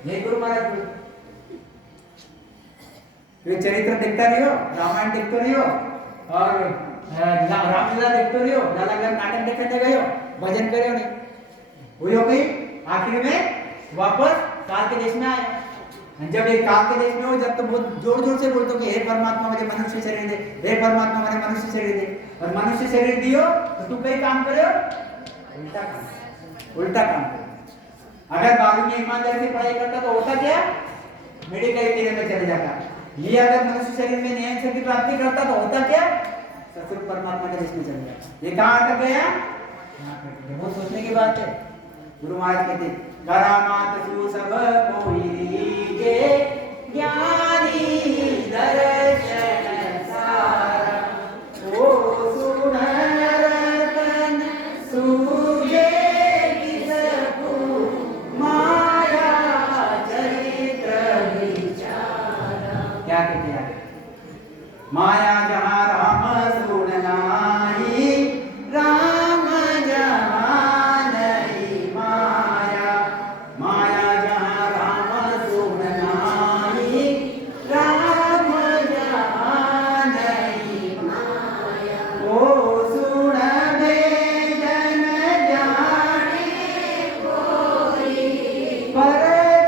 यही गुरु महाराज बोलते। चरित्र देखता रहियो, रामायण देखते रहियो और रामलीला देखते रहियो, अलग अलग नाटक देखते गयो, भजन करियो नहीं, हुई हो गई। आखिर में वापस काल के देश में आए। जब ये काल के देश में हो, जब तो बहुत जोर जोर से बोलते कि हे परमात्मा मुझे मनुष्य शरीर दे, हे परमात्मा मुझे मनुष्य शरीर दे, और मनुष्य शरीर दियो तो तू कई काम करो, उल्टा काम करो। अगर बाबू में ईमानदारी से पढ़ाई करता तो होता क्या, मेडिकल इंजीनियर में चले जाता। ये अगर मनुष्य शरीर में न्याय शक्ति प्राप्ति करता तो होता क्या, ससुर परमात्मा के देश में चले जाता। ये कहाँ अटक गया, यहाँ अटक गया। बहुत सोचने की बात है। गुरु महाराज कहते करामात सु सब कोई ज्ञानी दर्शन सारा, ओ सुन रतन सूझे किसको माया चरित्र विचारा। क्या कहते हैं माया जहाँ राम सुन नाही, राम जहाँ नहीं माया, माया जहाँ राम सुन नाही, राम जहाँ नहीं माया, ओ सुन जन जाने कोई, पर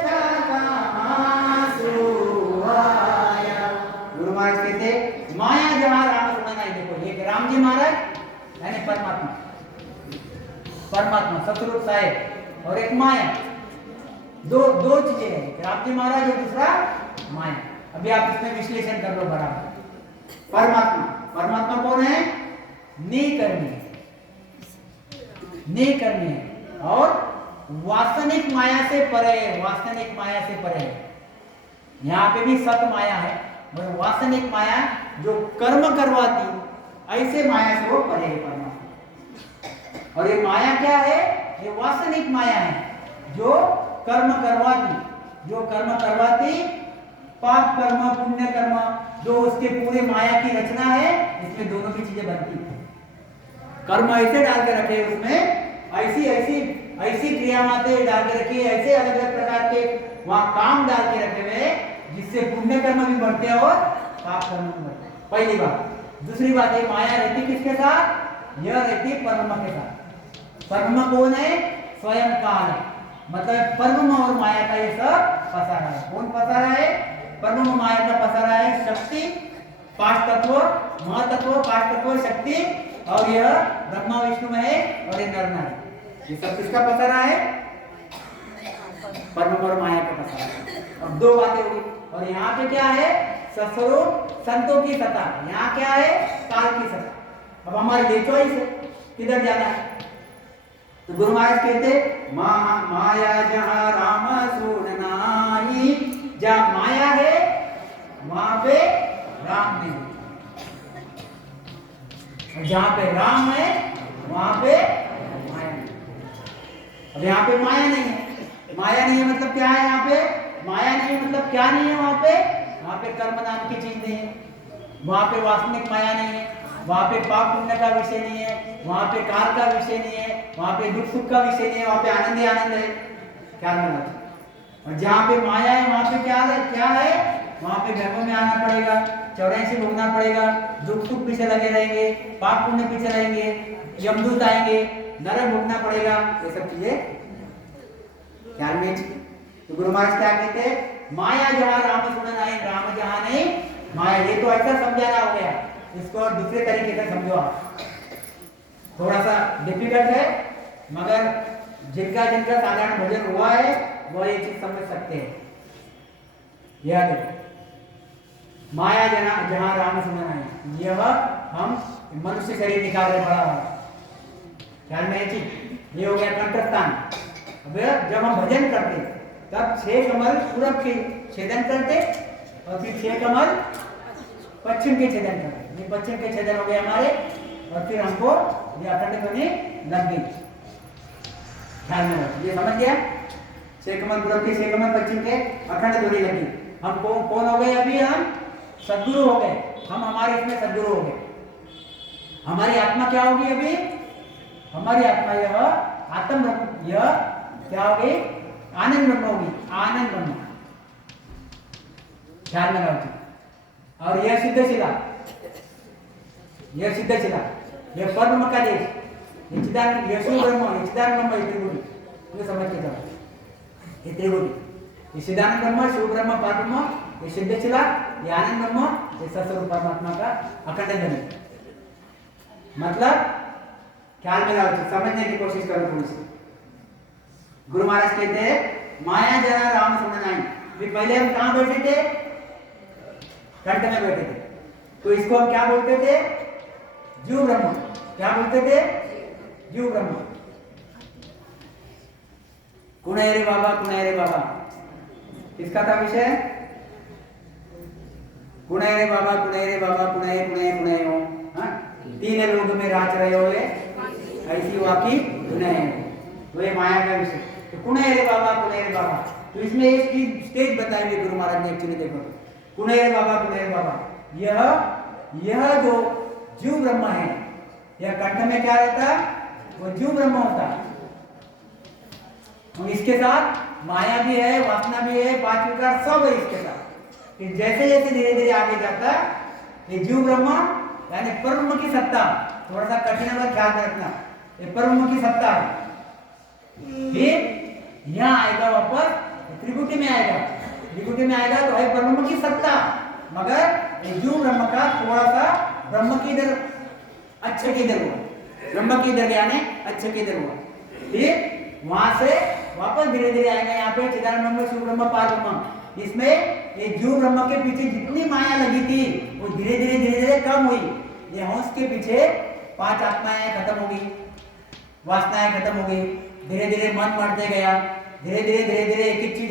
कहाँ सुहाया। गुरु महाराज कहते माया जहाँ राम सुना नहीं। देखो एक राम जी महाराज यानी परमात्मा, परमात्मा सतरूप साहेब, और एक माया, दो चीजें हैं, राम जी महाराज और दूसरा माया। अभी आप इसमें विश्लेषण कर लो बराबर। परमात्मा, परमात्मा कौन है, नहीं करनी है और वासनिक माया से परे है, वासनिक माया से परे है। यहाँ पे भी सत माया है, मगर वासनिक माया जो कर्म करवाती, ऐसे माया से वो परे है परमात्मा। और ये माया क्या है, ये वासनिक माया है जो कर्म करवाती, पाप कर्म पुण्य कर्म, जो उसके पूरे माया की रचना है, इसमें दोनों की चीजें बनती है। कर्म ऐसे डाल के रखे उसमें, ऐसी क्रियामाते डाल के रखी, ऐसे अलग अलग प्रकार के वहां काम डाल के रखे हुए, जिससे पुण्य कर्म भी बढ़ते हैं और पाप कर्म भी बढ़ते हैं। पहली बात। दूसरी बात है माया रहती किसके साथ, यह रहती परब्रह्म के साथ। परब्रह्म कौन है, स्वयं काल है, मतलब परब्रह्म और माया का ये सब पसारा है। कौन पसारा है, परब्रह्म माया का पसारा है। शक्ति पांच तत्व, महातत्व, पांच तत्व शक्ति, और यह ब्रह्मा विष्णु में है, और ये नर नारायण, ये सब किसका पसारा है, परब्रह्म और माया का पसारा है। अब दो बातें हुई। और यहाँ पे क्या है, सस्वरूप संतों की सत्ता, यहाँ क्या है, काल की सत्ता। अब हमारे लिए चॉइस है किधर जाना है। तो गुरु महाराज कहते माया जहाँ राम सुन नाही, जहाँ माया है वहां पे राम नहीं, और जहाँ पे राम है वहां पे माया नहीं। अब यहाँ पे माया नहीं है, माया नहीं है मतलब क्या है, यहाँ पे माया नहीं है मतलब क्या नहीं है, वहां पे कर्म नाम की चीज नहीं है, वहां पे वासनिक माया नहीं है, वहां पे पाप पुण्य का विषय नहीं है, वहां पे काल का विषय नहीं है, वहां पे दुख सुख का विषय नहीं है, वहां पे आनंद ही आनंद है। क्या मिला। और जहाँ पे माया है वहां पे क्या है, वहां पे गर्भ में आना पड़ेगा, 84 भोगना पड़ेगा, दुख सुख पीछे लगे रहेंगे, पाप पुण्य पीछे रहेंगे, यमदूत आएंगे, नरक भोगना पड़ेगा, ये सब चीजें ख्याल में। तो गुरु महाराज क्या कहते हैं, माया जहाँ राम सुन नहीं, राम जहाँ नहीं माया। ये तो ऐसा समझाना हो गया, इसको और दूसरे तरीके से समझो आप। थोड़ा सा डिफिकल्ट है, मगर जिनका साधारण भजन हुआ है वो ये चीज समझ सकते हैं। यह देखो माया जहाँ राम सुमन आए, यह हम मनुष्य शरीर निकाल रहे बड़ा ख्याल में है चीज। ये हो गया कंठस्थान। अब जब हम भजन करते तब 6 कमल पूरब के छेदन करते और फिर 6 कमल पश्चिम के छेदन करते। ये पश्चिम के छेदन हो गए हमारे और फिर हमको ये अखंड ध्वनि लग गई। ख्याल में रखो, ये समझ गया। 6 कमल पूरब के 6 कमल पश्चिम के अखंड ध्वनि लगी। हम कौन हो गए अभी? हम सद्गुरु हो गए। हम हमारे इसमें सद्गुरु हो गए। हमारी आत्मा क्या होगी अभी? हमारी आत्मा यह आत्म ब्रह्म, यह क्या होगी? आनंद ब्रह्म होगी। आनंद ब्रह्म, ख्याल में रखो। और यह सिद्धशिला, यह सिद्धशिला, यह परब्रह्म का देश, ये चिदानंद, यह शिव ब्रह्म, ये चिदानंद ब्रह्म, ये त्रिभुटी। ये समझ के चलो, ये त्रिभुटी, ये सिद्धानंद ब्रह्म, शिव ब्रह्म, परब्रह्म, ये सिद्धशिला, ये आनंद ब्रह्म, ये सत्स्वरूप परमात्मा का अखंड ध्वनि। मतलब ख्याल में लाओ, समझने की कोशिश करो थोड़ी सी। गुरु महाराज कहते हैं माया जरा राम समझाई। पहले हम कहाँ बैठे थे? कंठ में बैठे थे। तो इसको हम क्या बोलते थे? जीव ब्रह्म। क्या बोलते थे? जीव ब्रह्म। कुणेरे बाबा, कुणेरे बाबा किसका था विषय? कुणेरे बाबा, कुणेरे बाबा, कुणे कुणे कुणे हो। हाँ, 3 लोग में राज रहे हो, ऐसी वाकी कुणे। तो ये माया का विषय। तो कुणेरे बाबा, कुणेरे बाबा, तो इसमें एक स्टेज बताई हुई गुरु महाराज ने। एक्चुअली देखो, कुणेरे बाबा, कुणेरे बाबा, यह जो जीव ब्रह्म है, यह कंठ में क्या रहता? वो जीव ब्रह्म होता। और इसके साथ माया भी है, वासना भी है, 5 विकार सब है इसके साथ। कि जैसे जैसे धीरे धीरे आगे जाता ये जीव ब्रह्म यानी परब्रह्म की सत्ता, थोड़ा सा कठिन है, ख्याल में रखना, ये परब्रह्म की सत्ता है। फिर यहाँ आएगा वापस त्रिभुटी में आएगा। त्रिभुटी में आएगा तो है परब्रह्म की सत्ता, मगर ये जीव ब्रह्म का थोड़ा सा ब्रह्म की इधर अच्छे की इधर हुआ, ब्रह्म की इधर यानी अच्छे की इधर हुआ। फिर वहां से वापस धीरे धीरे आएगा यहाँ पे चिदानंद ब्रह्म, शिव ब्रह्म, पार ब्रह्म। इसमें ये जीव ब्रह्म के पीछे जितनी माया लगी थी वो धीरे धीरे कम हुई। ये हंस के पीछे 5 आत्माएं खत्म हो गई, वासनाएं खत्म हो गई। धीरे धीरे मन बढ़ते गया, धीरे धीरे एक एक चीज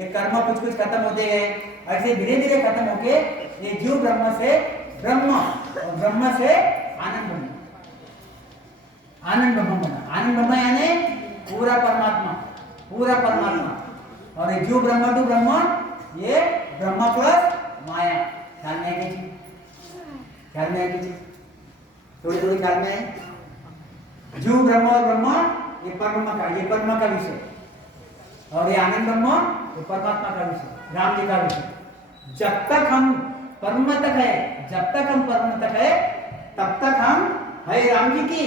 ये कर्म कुछ खत्म होते गए। ऐसे धीरे धीरे खत्म होके ये जीव ब्रह्म से ब्रह्म और ब्रह्म से आनंद बना, आनंद ब्रह्म बना। आनंद ब्रह्म यानी पूरा परमात्मा, पूरा परमात्मा। और ये जीव ब्रह्म टू ब्रह्म, ये ब्रह्म प्लस माया। ख्याल में है कि ख्याल में है कि थोड़ी थोड़ी ख्याल में है। जीव ब्रह्म और ब्रह्म ये परब्रह्म का विषय, और ये आनंद ब्रह्म ये परमात्मा का विषय, राम जी का विषय। जब तक हम परम तक है, जब तक हम परम तक है, तब तक हम है राम जी की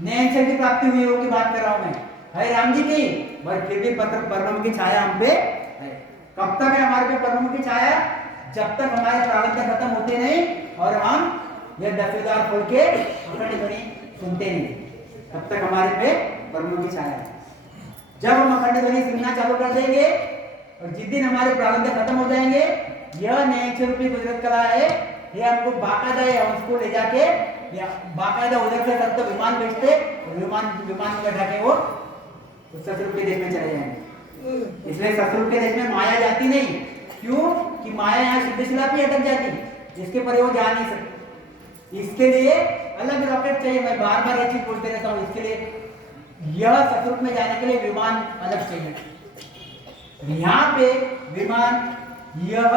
नैन की प्राप्ति हुई होगी, बात कर रहा हूं मैं, है राम जी की। पर फिर भी परम की छाया हम पे है। कब तक है हमारे पे परम की छाया? जब तक हमारे प्रारब्ध खत्म होते नहीं और हम ये 10 द्वार खोल के अखंड ध्वनि सुनते नहीं, तब तक हमारे पे परम की छाया है। जब हम अखंड ध्वनि सुनना चालू कर देंगे और जिस दिन हमारे प्रारब्ध खत्म हो जाएंगे, यह नैन रूपी कुदरत कला है, ये हमको बाकायदा उसको ले जाके या बाकायदा उधर से तब तो विमान भेजते, विमान में बैठा के वो सतरूप के देश में चले जाएंगे। इसलिए सतरूप के देश में माया जाती नहीं। क्यों? कि माया यहाँ सिद्धशिला पे अटक जाती, इसके पर वो जा नहीं सकती। इसके लिए अलग रॉकेट चाहिए। मैं बार बार ये चीज बोलते रहता हूँ, इसके लिए यह सतरूप में जाने के लिए विमान अलग चाहिए। यहाँ पे विमान, यह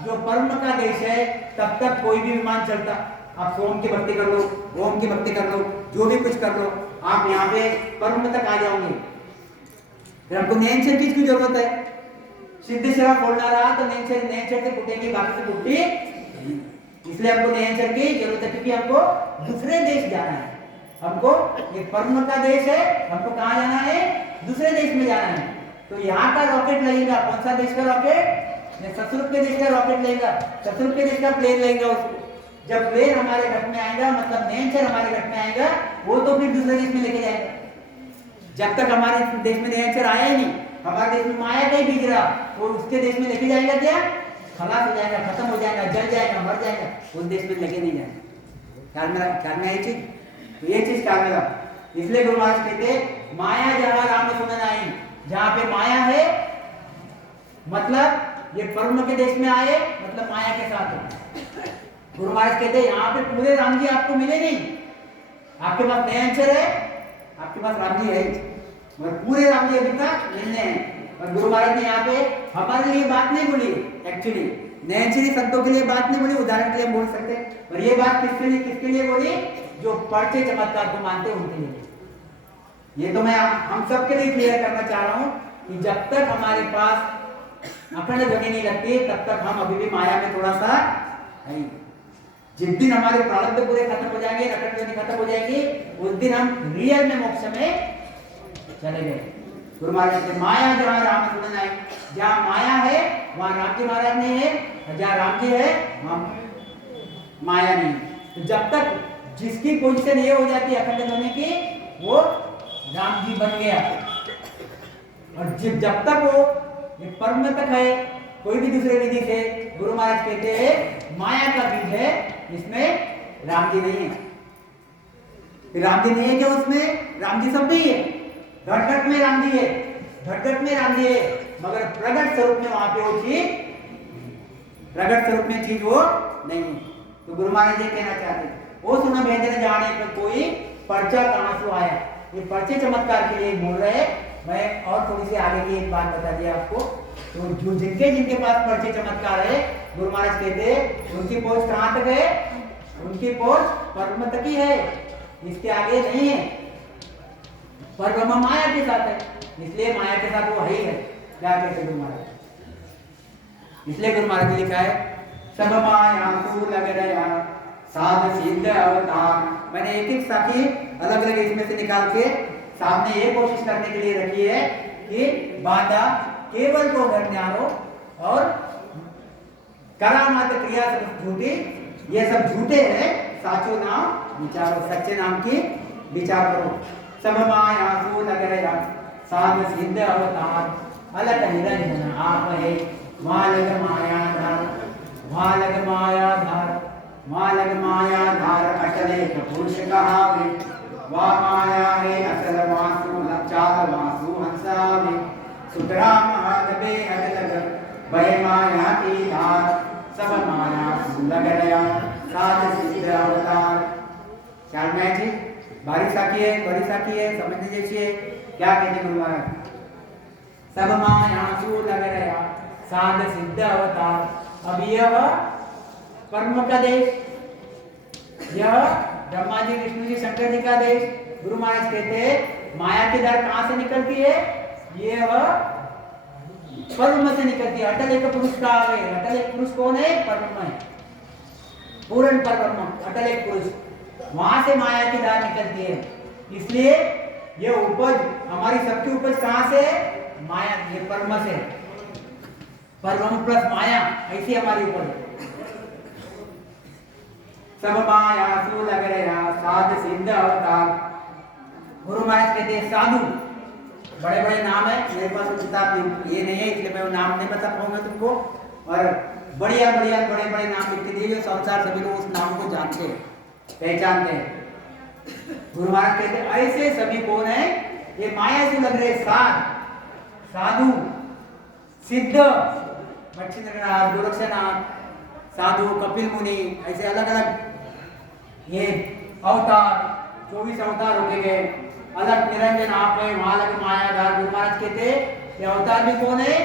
जो परम का देश है, तब तक कोई भी विमान चलता। आप सोम की भक्ति कर लो, ओम की भक्ति कर लो, जो भी कुछ कर लो, आप यहाँ पे परम तक आ जाओगे। फिर हमको नैन छेद की जरूरत है। सिद्धशिला खोलना रहा तो नैन छेद से फूटेगी, बाकी से फूटती। इसलिए हमको नैन छेद की जरूरत है, क्योंकि हमको दूसरे देश जाना है। हमको ये परम का देश है, हमको कहाँ जाना है? दूसरे देश में जाना है। तो यहाँ का रॉकेट लगेगा, कौन सा देश का रॉकेट? सतरूप के देश का रॉकेट लेगा, सतरूप के देश का प्लेन लेगा। उसको जब प्लेन हमारे घर में आएगा, मतलब नेचर हमारे घर में आएगा, वो तो फिर दूसरे देश में लेके जाएगा। जब तक हमारे देश में नेचर आया ही नहीं, हमारे देश में माया का ही बीज रहा, वो उसके देश में लेके जाएगा क्या? खलास हो जाएगा, खत्म हो जाएगा, जल जाएगा, मर जाएगा, उस देश में लगे नहीं जाएगा। ख्याल में आई चीज, तो ये चीज ख्याल में रखो। इसलिए गुरु महाराज कहते माया जहां राम सुमन आई, जहां पे माया है मतलब ये परम के देश में आए मतलब माया के साथ है। गुरु महाराज कहते यहाँ पे पूरे राम जी आपको मिले नहीं, आपके पास नया अक्षर है, आपके पास राम जी है मगर पूरे राम जी अभी तक मिलने हैं। और गुरु महाराज ने यहाँ पे हमारे लिए बात नहीं बोली, एक्चुअली नैनचरी संतों के लिए बात नहीं बोली, उदाहरण के लिए बोल सकते, और ये बात किसके लिए बोली? जो पर्चे चमत्कार को मानते हैं उनके लिए। ये तो मैं हम सबके लिए क्लियर करना चाह रहा हूँ कि जब तक हमारे पास अखंड ध्वनि नहीं लगती तब तक हम अभी भी माया में थोड़ा सा है। जिस दिन हमारे प्रारब्ध पूरे खत्म हो जाएंगे, अखंड ध्वनि खत्म हो जाएगी, उस दिन हम रियल में मोक्ष में चले गए। गुरु महाराज ने माया जहाँ राम सुमन आई, जहाँ माया है वहाँ राम जी महाराज नहीं है, जहाँ राम जी है वहाँ माया नहीं। तो जब तक जिसकी पोजीशन ये हो जाती है अखंड ध्वनि की, वो राम जी बन गया। और जब तक वो ये परम तक है, कोई भी दूसरे विधि से गुरु महाराज कहते हैं माया का बीज है, इसमें राम जी नहीं है। राम जी नहीं है क्या उसमें? राम जी सब भी है, घट घट में राम जी है, घट घट में राम जी है, मगर प्रगट स्वरूप में वहां पे वो चीज, प्रगट स्वरूप में चीज वो नहीं है। तो गुरु महाराज ये कहना चाहते हैं वो सुन भेदन जाने पर कोई पर्चा कहां से आया। ये पर्चे चमत्कार के लिए बोल रहे हैं। मैं और थोड़ी सी आगे की एक बात बता दी आपको। तो जो जिनके पास पर्चे चमत्कार है, गुरु महाराज कहते हैं उनकी पहुंच कहां तक है? उनकी पहुंच परम तक ही है, इसके आगे नहीं है। पर ब्रह्म माया के साथ है, इसलिए माया के साथ वो है ही है। क्या कहते गुरु महाराज? इसलिए गुरु महाराज ने लिखा है सब माया तू लग रहा साध सिद्ध अवतार। मैंने एक एक साथी अलग अलग इसमें से निकाल के सामने ये कोशिश करने के लिए रखी है कि बाधा केवल तो न्यारो और करामात क्रिया सब झूठी, ये सब झूठे हैं। साचो नाम विचारो, सच्चे नाम की विचार करो। सब माया सो लग रहा साध सिद्ध अवतार, अलग निरंजन आप है। वहाँ लग माया धार, वहाँ लग माया धार, वहाँ लग माया धार, अटल एक पुरुष कहावे। वहाँ माया है असल वासु चाल वासु हंसावे। सुतराम हाथबे अगलग भय माया की धार, सब माया सो लग रहा साध सिद्ध अवतार। ख्याल में जी बारिश आकी है, बड़ी साकी है, समझने जैसी है। क्या कहते गुरु महाराज? सब माया सो लग रहा साध सिद्ध अवतार। अब यह कर्म का देश, यह ब्रह्मा जी विष्णु जी शंकर जी का देश। गुरु महाराज कहते हैं माया की धार कहां से निकलती है? यह परम से निकलती है। अटल एक पुरुष का है। अटल एक पुरुष कौन है? परम है, पूर्ण परब्रह्म अटल एक पुरुष। वहां से माया की धार निकलती है। इसलिए ये उपज हमारी सबकी उपज कहां से? माया, ये परम से। परब्रह्म प्लस माया, ऐसी हमारी उपज है। सब माया सो लग रहा साध सिद्ध अवतार। गुरु महाराज कहते हैं साधु, बड़े बड़े नाम है, मेरे पास किताब ये नहीं है इसलिए मैं वो नाम नहीं बता पाऊंगा तुमको। और बढ़िया बढ़िया बड़े बड़े नाम लिख के दिए, संसार सभी लोग उस नाम को जानते हैं, पहचानते हैं। गुरु महाराज कहते हैं ऐसे सभी कौन है? ये माया से लग रहे साधु, सिद्ध, बच्चेंद्रनाथ, गोरक्षनाथ, साधु, कपिल मुनि, ऐसे अलग अलग ये अवतार, 24 अवतार हो गए। अलग निरंजन आप है, वहां अलग मायाधार। गुरु महाराज कहते ये अवतार भी कौन है?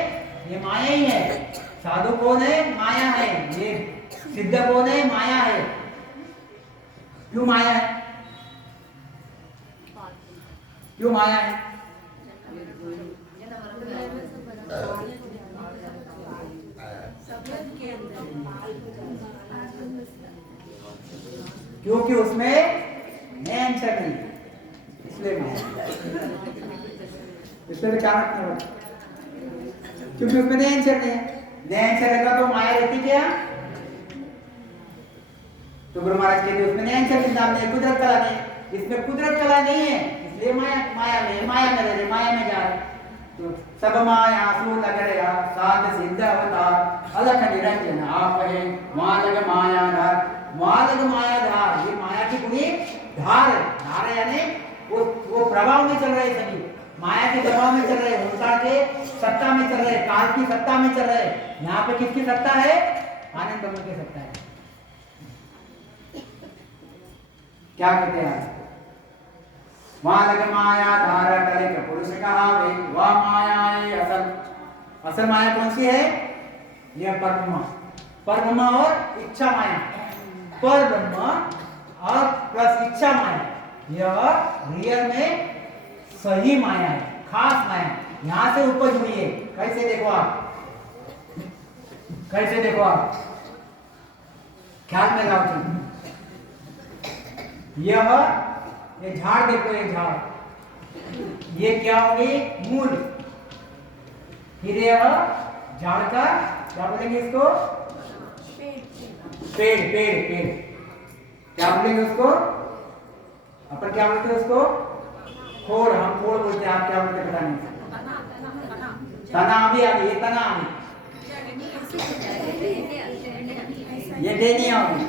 ये माया ही है। साधु कौन है? माया है। ये सिद्ध कौन है? माया है। क्यों माया है? क्यों माया है? क्योंकि उसमें आंसर नहीं, इसलिए माया। इसलिए विचार रखना, क्योंकि उसमें आंसर नहीं है। आंसर रहेगा तो माया रहती क्या? तो गुरु महाराज कहते उसमें आंसर के सामने कुदरत कला नहीं, इसमें कुदरत कला नहीं है, इसलिए माया में रह रहे, माया में जा रहे। तो सब माया सो लग रहा साध सिद्ध अवतार, अलग निरंजन आप है मालग मायाधार। मालग मायाधार, ये माया की पूरी धार है। धार यानी वो प्रभाव में चल रहे सभी, माया के प्रभाव में चल रहे, ओंकार के सत्ता में चल रहे, काल की सत्ता में चल रहे। यहाँ पे किसकी सत्ता है? आनंद ब्रह्म की सत्ता है। क्या कहते हैं? मालग माया धारा करे का पुरुष कहा वे, वह माया है असल। असल माया कौन सी है? यह परब्रह्म। परब्रह्म और इच्छा माया, परब्रह्म और प्लस इच्छा माया, यह रियल में सही माया है, खास माया। यहां से उपज हुई है। कैसे देखो आप, कैसे देखो आप, ख्याल में लाओ। ये झाड़ देखो, ये झाड़, ये क्या होगी? मूल। फिर यह झाड़ का क्या बोलेंगे इसको? पेड़। पेड़ पेड़ क्या बोलेंगे उसको? अपन क्या बोलते हैं उसको? खोड़। हम खोड़ बोलते हैं, आप क्या बोलते हैं पता नहीं। तना भी आ गई, ये तना आ गई, ये डेनिया होगी,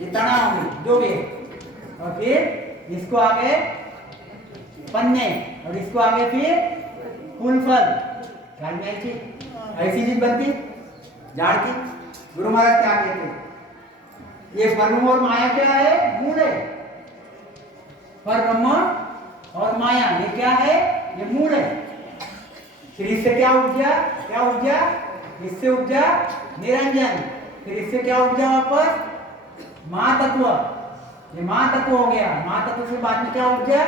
ये तना होगी, जो भी है। और फिर इसको आगे पन्ने, और इसको आगे फिर फूल फल। ख्याल में ऐसी चीज बनती झाड़ की। गुरु महाराज क्या कहते हैं? ये परब्रह्म और माया क्या है? मूल है। परब्रह्म और माया ये क्या है? ये मूल है। फिर इससे क्या उपजा? क्या उपजा? इससे उपजा निरंजन। फिर इससे क्या उपजा? वापस महातत्व। ये महातत्व हो गया। महातत्व से बाद में क्या उपजा?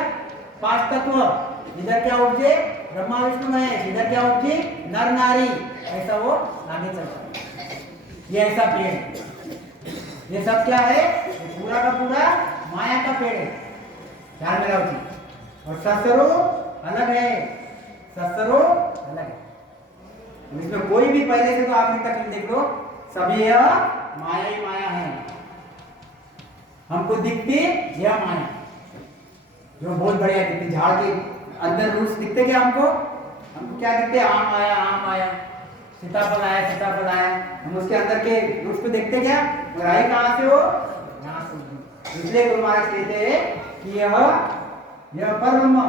पांच तत्व। इधर क्या उपजे? ब्रह्मा विष्णु महेश। इधर क्या उपजी? नर नारी। ऐसा वो आगे चलता है। ये ऐसा पेड़, ये सब क्या है? ये पूरा का पूरा माया का पेड़ है। ध्यान में रखो। और ससरो अलग है, ससरो अलग है। इसमें कोई भी पहले से तो आखिर तक देख लो, सभी यह माया ही माया है। हमको दिखती यह माया, जो बहुत बढ़िया दिखती। झाड़ के अंदर रूट्स दिखते क्या हमको? हमको क्या दिखते? आम आया, आम आया, सीताफल आया, सीताफल आया। हम उसके अंदर के रूट्स को देखते क्या? और आई कहां से? हो यहाँ से। इसलिए गुरु महाराज कहते हैं कि यह परब्रह्म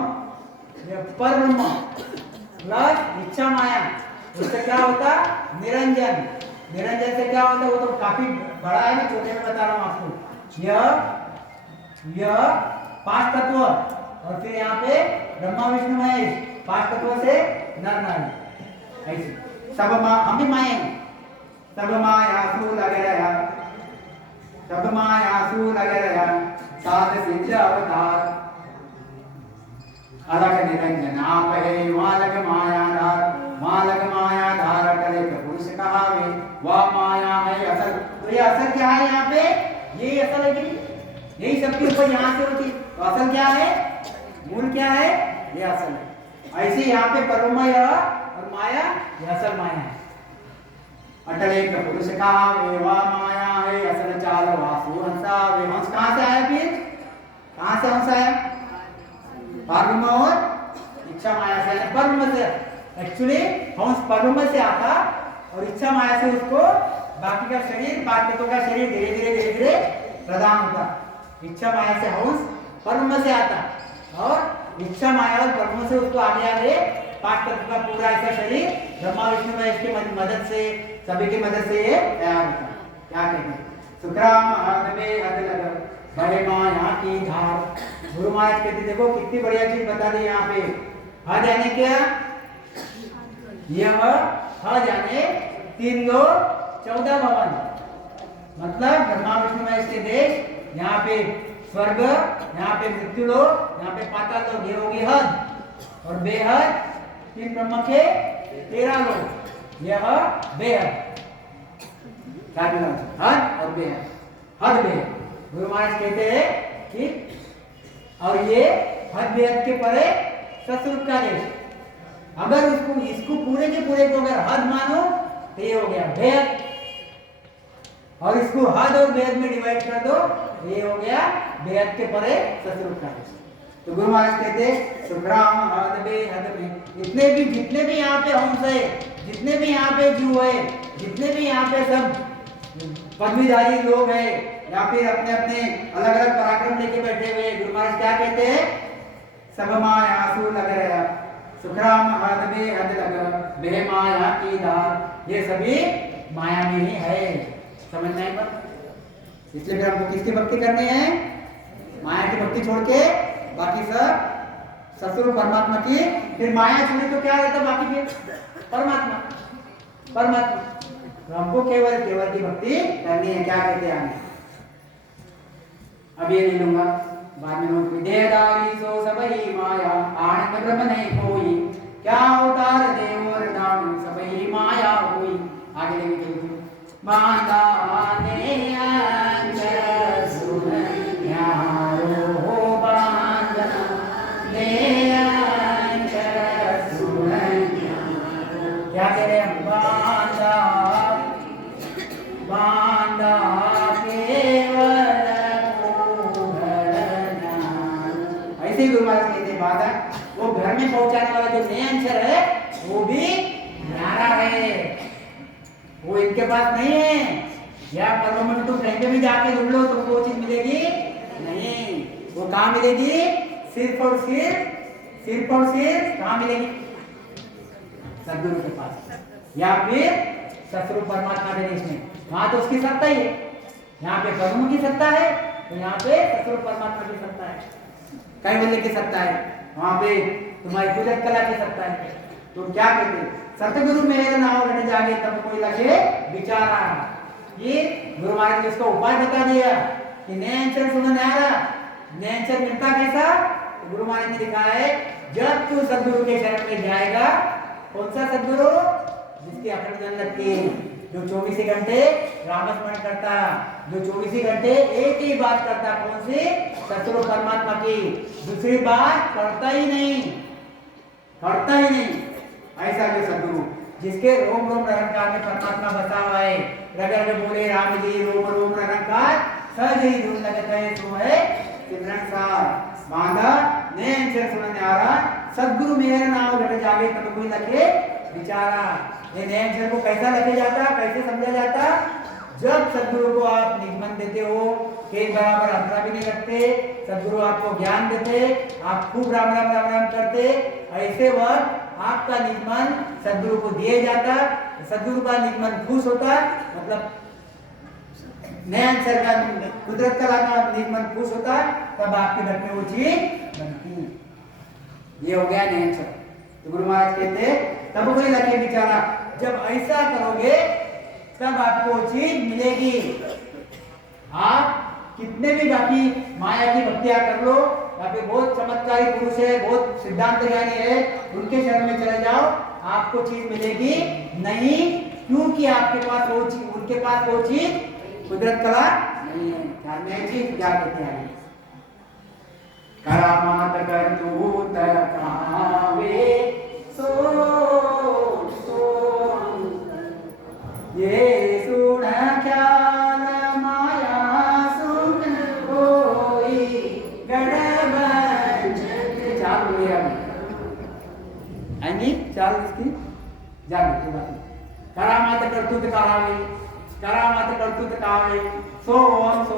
प्लस इच्छा माया, उससे क्या होता? निरंजन। निरंजन से क्या होता? वो तो काफी बड़ा है ना, छोटे में बता रहा हूं आपको। यह पांच तत्व, और फिर यहाँ पे ब्रह्मा विष्णु महेश, पांच तत्व से नर नारी। ऐसे सब हम भी माया हैं। सब मायासु लगे रहा, सब मायासु लगे रहा, साध सिद्ध अवतार। अलग निरंजन आप है मालग मायाधार। मालग मायाधार करे पुरुष कहावे, वह माया है असल। तो ये असल क्या है? यहाँ पे यही असल है कि यही सबके ऊपर यहाँ से होती। तो असल क्या है? मूल क्या है? ये असल है। ऐसे यहाँ पे परब्रह्म और माया ये असल माया है। अटल एक पुरुष कहावे, वह माया है असल। चाल वासु हंसा वे। हंस कहाँ से आया? फिर कहाँ से हंस आया? परब्रह्म और इच्छा माया से। परब्रह्म से एक्चुअली हंस परब्रह्म से आता, और इच्छा माया से उसको बाकी का शरीर, पांच तत्वों का शरीर धीरे धीरे प्रदान होता। इच्छा माया से हंस परब्रह्म से आता, और इच्छा माया और परब्रह्म से उसको आगे आगे पांच तत्व का पूरा ऐसा शरीर ब्रह्मा विष्णु महेश की मदद से, सभी की मदद से ये तैयार होता है। क्या कहते हैं? सुखराम हद में हद लग बड़े माया की धार। गुरु महाराज कहते देखो कितनी बढ़िया चीज बता दी यहाँ पे। हद यानी क्या? यह हद यानी 3 लोक 14 भवन, मतलब ब्रह्मा विष्णु महेश के देश। यहाँ पे स्वर्ग, यहाँ पे मृत्यु लोक, यहाँ पे पाताल लोक। ये होगी हद। और बेहद 3 ब्रह्म के 13 लोक। यह बेहद, हद और बेहद। हद बेहद गुरु महाराज कहते हैं कि, और ये हद बेहद के परे सतरूप का देश। अगर इसको पूरे के पूरे को अगर हद मानो तो ये हो गया बेहद, और इसको हद और बेहद में डिवाइड कर दो तो ये हो गया बेहद के परे सतरूप का देश। तो गुरु महाराज कहते सुखराम हद बेहद में, जितने भी यहाँ पे हंस है, जितने भी यहाँ पे जीव है, जितने भी यहाँ पे सब पदवीधारी लोग हैं या फिर अपने अपने अलग अलग पराक्रम लेके बैठे हुए, गुरु महाराज क्या कहते हैं, सब मायासु लग रहा, सुखराम हद बेहद लग बे माया की धार, ये सभी माया में ही है। समझ में पर इसलिए फिर हमको किसकी भक्ति करनी है, माया की भक्ति छोड़ के बाकी सब सतगुरु परमात्मा की। फिर माया छोड़ी तो क्या रहता बाकी, फिर परमात्मा परमात्मा। तो हमको केवल केवल की भक्ति करनी है। क्या कहते हैं आगे, अब ये ले लूंगा बाद में नोट, देहदारी सो सबही माया आनंद ब्रह्म नहीं कोई, क्या अवतार देव और नाम सबही माया हुई। आगे लेके चलो, बांधाने अंतर सुन न्यारो बांधना ने अंतर सुन न्यारो, क्या कह रहे हैं, बांधा बांधा केवल को भरना। ऐसे ही गुरु महाराज कहते हैं बांधा वो घर में पहुंचाने वाला जो नया अंशर है वो भी न्यारा है, वो इनके पास नहीं है। या परम में तुम कहीं पे भी जाके ढूंढ लो तुमको वो चीज मिलेगी नहीं, वो कहाँ मिलेगी, सिर्फ और सिर्फ कहाँ मिलेगी, सदगुरु के पास या फिर सतगुरु परमात्मा के देश में। वहां तो उसकी सत्ता ही है, यहाँ पे परम की सत्ता है तो यहाँ पे सतगुरु परमात्मा की सत्ता है, कैवल्य की सत्ता है, वहां पे तुम्हारी कुदरत कला की सत्ता है। तो क्या कहते, सतगुरु मेरे नाम घट जागे तब कोई लगे बिचारा। ये गुरु महाराज ने इसका उपाय बता दिया कि नैनचर सुन न्यारा, नैनचर मिलता कैसा, तो गुरु महाराज ने लिखा है जब तू सदगुरु के शरण में जाएगा। कौन सा सदगुरु, जिसकी अखंड जन लगती है, जो 24 घंटे रामस्मरण करता, जो 24 घंटे एक ही बात करता, कौन सी, सतगुरु परमात्मा की, दूसरी बात करता ही नहीं, ऐसा जो सदगुरु जिसके रोम रोम निरंकार में परमात्मा बसा हुआ है, रगर में बोले राम जी रोम रोम निरंकार, सहज ही धुन लगत है सो है सिमरन सार, बांधा नैन से सुन न्यारा, सदगुरु मेरे नाम घट जागे तब कोई लगे बिचारा। ये नैन से को कैसा लगे जाता, कैसे समझा जाता, जब सदगुरु को आप निगमन देते हो, के बराबर अंतरा भी नहीं रखते, सदगुरु आपको ज्ञान देते, आप खूब राम राम राम राम करते, ऐसे वक्त आपका निगमन सदगुरु को दिया जाता, सदगुरु का निगमन खुश होता, मतलब नया अंशर का कुदरत का निगमन खुश होता, तब आपके घर में वो चीज बनती। ये हो गया नया अंशर। तो गुरु महाराज कहते तब कोई लगे बेचारा, जब ऐसा करोगे तब आपको वो चीज मिलेगी। आप कितने भी बाकी माया की भक्तियां कर लो, या फिर बहुत चमत्कारी पुरुष है, बहुत सिद्धांत ज्ञानी है, उनके शरण में चले जाओ, आपको चीज मिलेगी नहीं, क्योंकि आपके पास वो चीज, उनके पास वो चीज कुदरत कला नहीं है। ध्यान में चीज क्या कहते हैं, करामात कर दूत कहावे सो ये सुन ख्याल माया सुन कोई गड़बड़। चाल बोले आएंगी, चाल इसकी जान बात। करामात करतूत कहावे, करामात करतूत कहावे, सो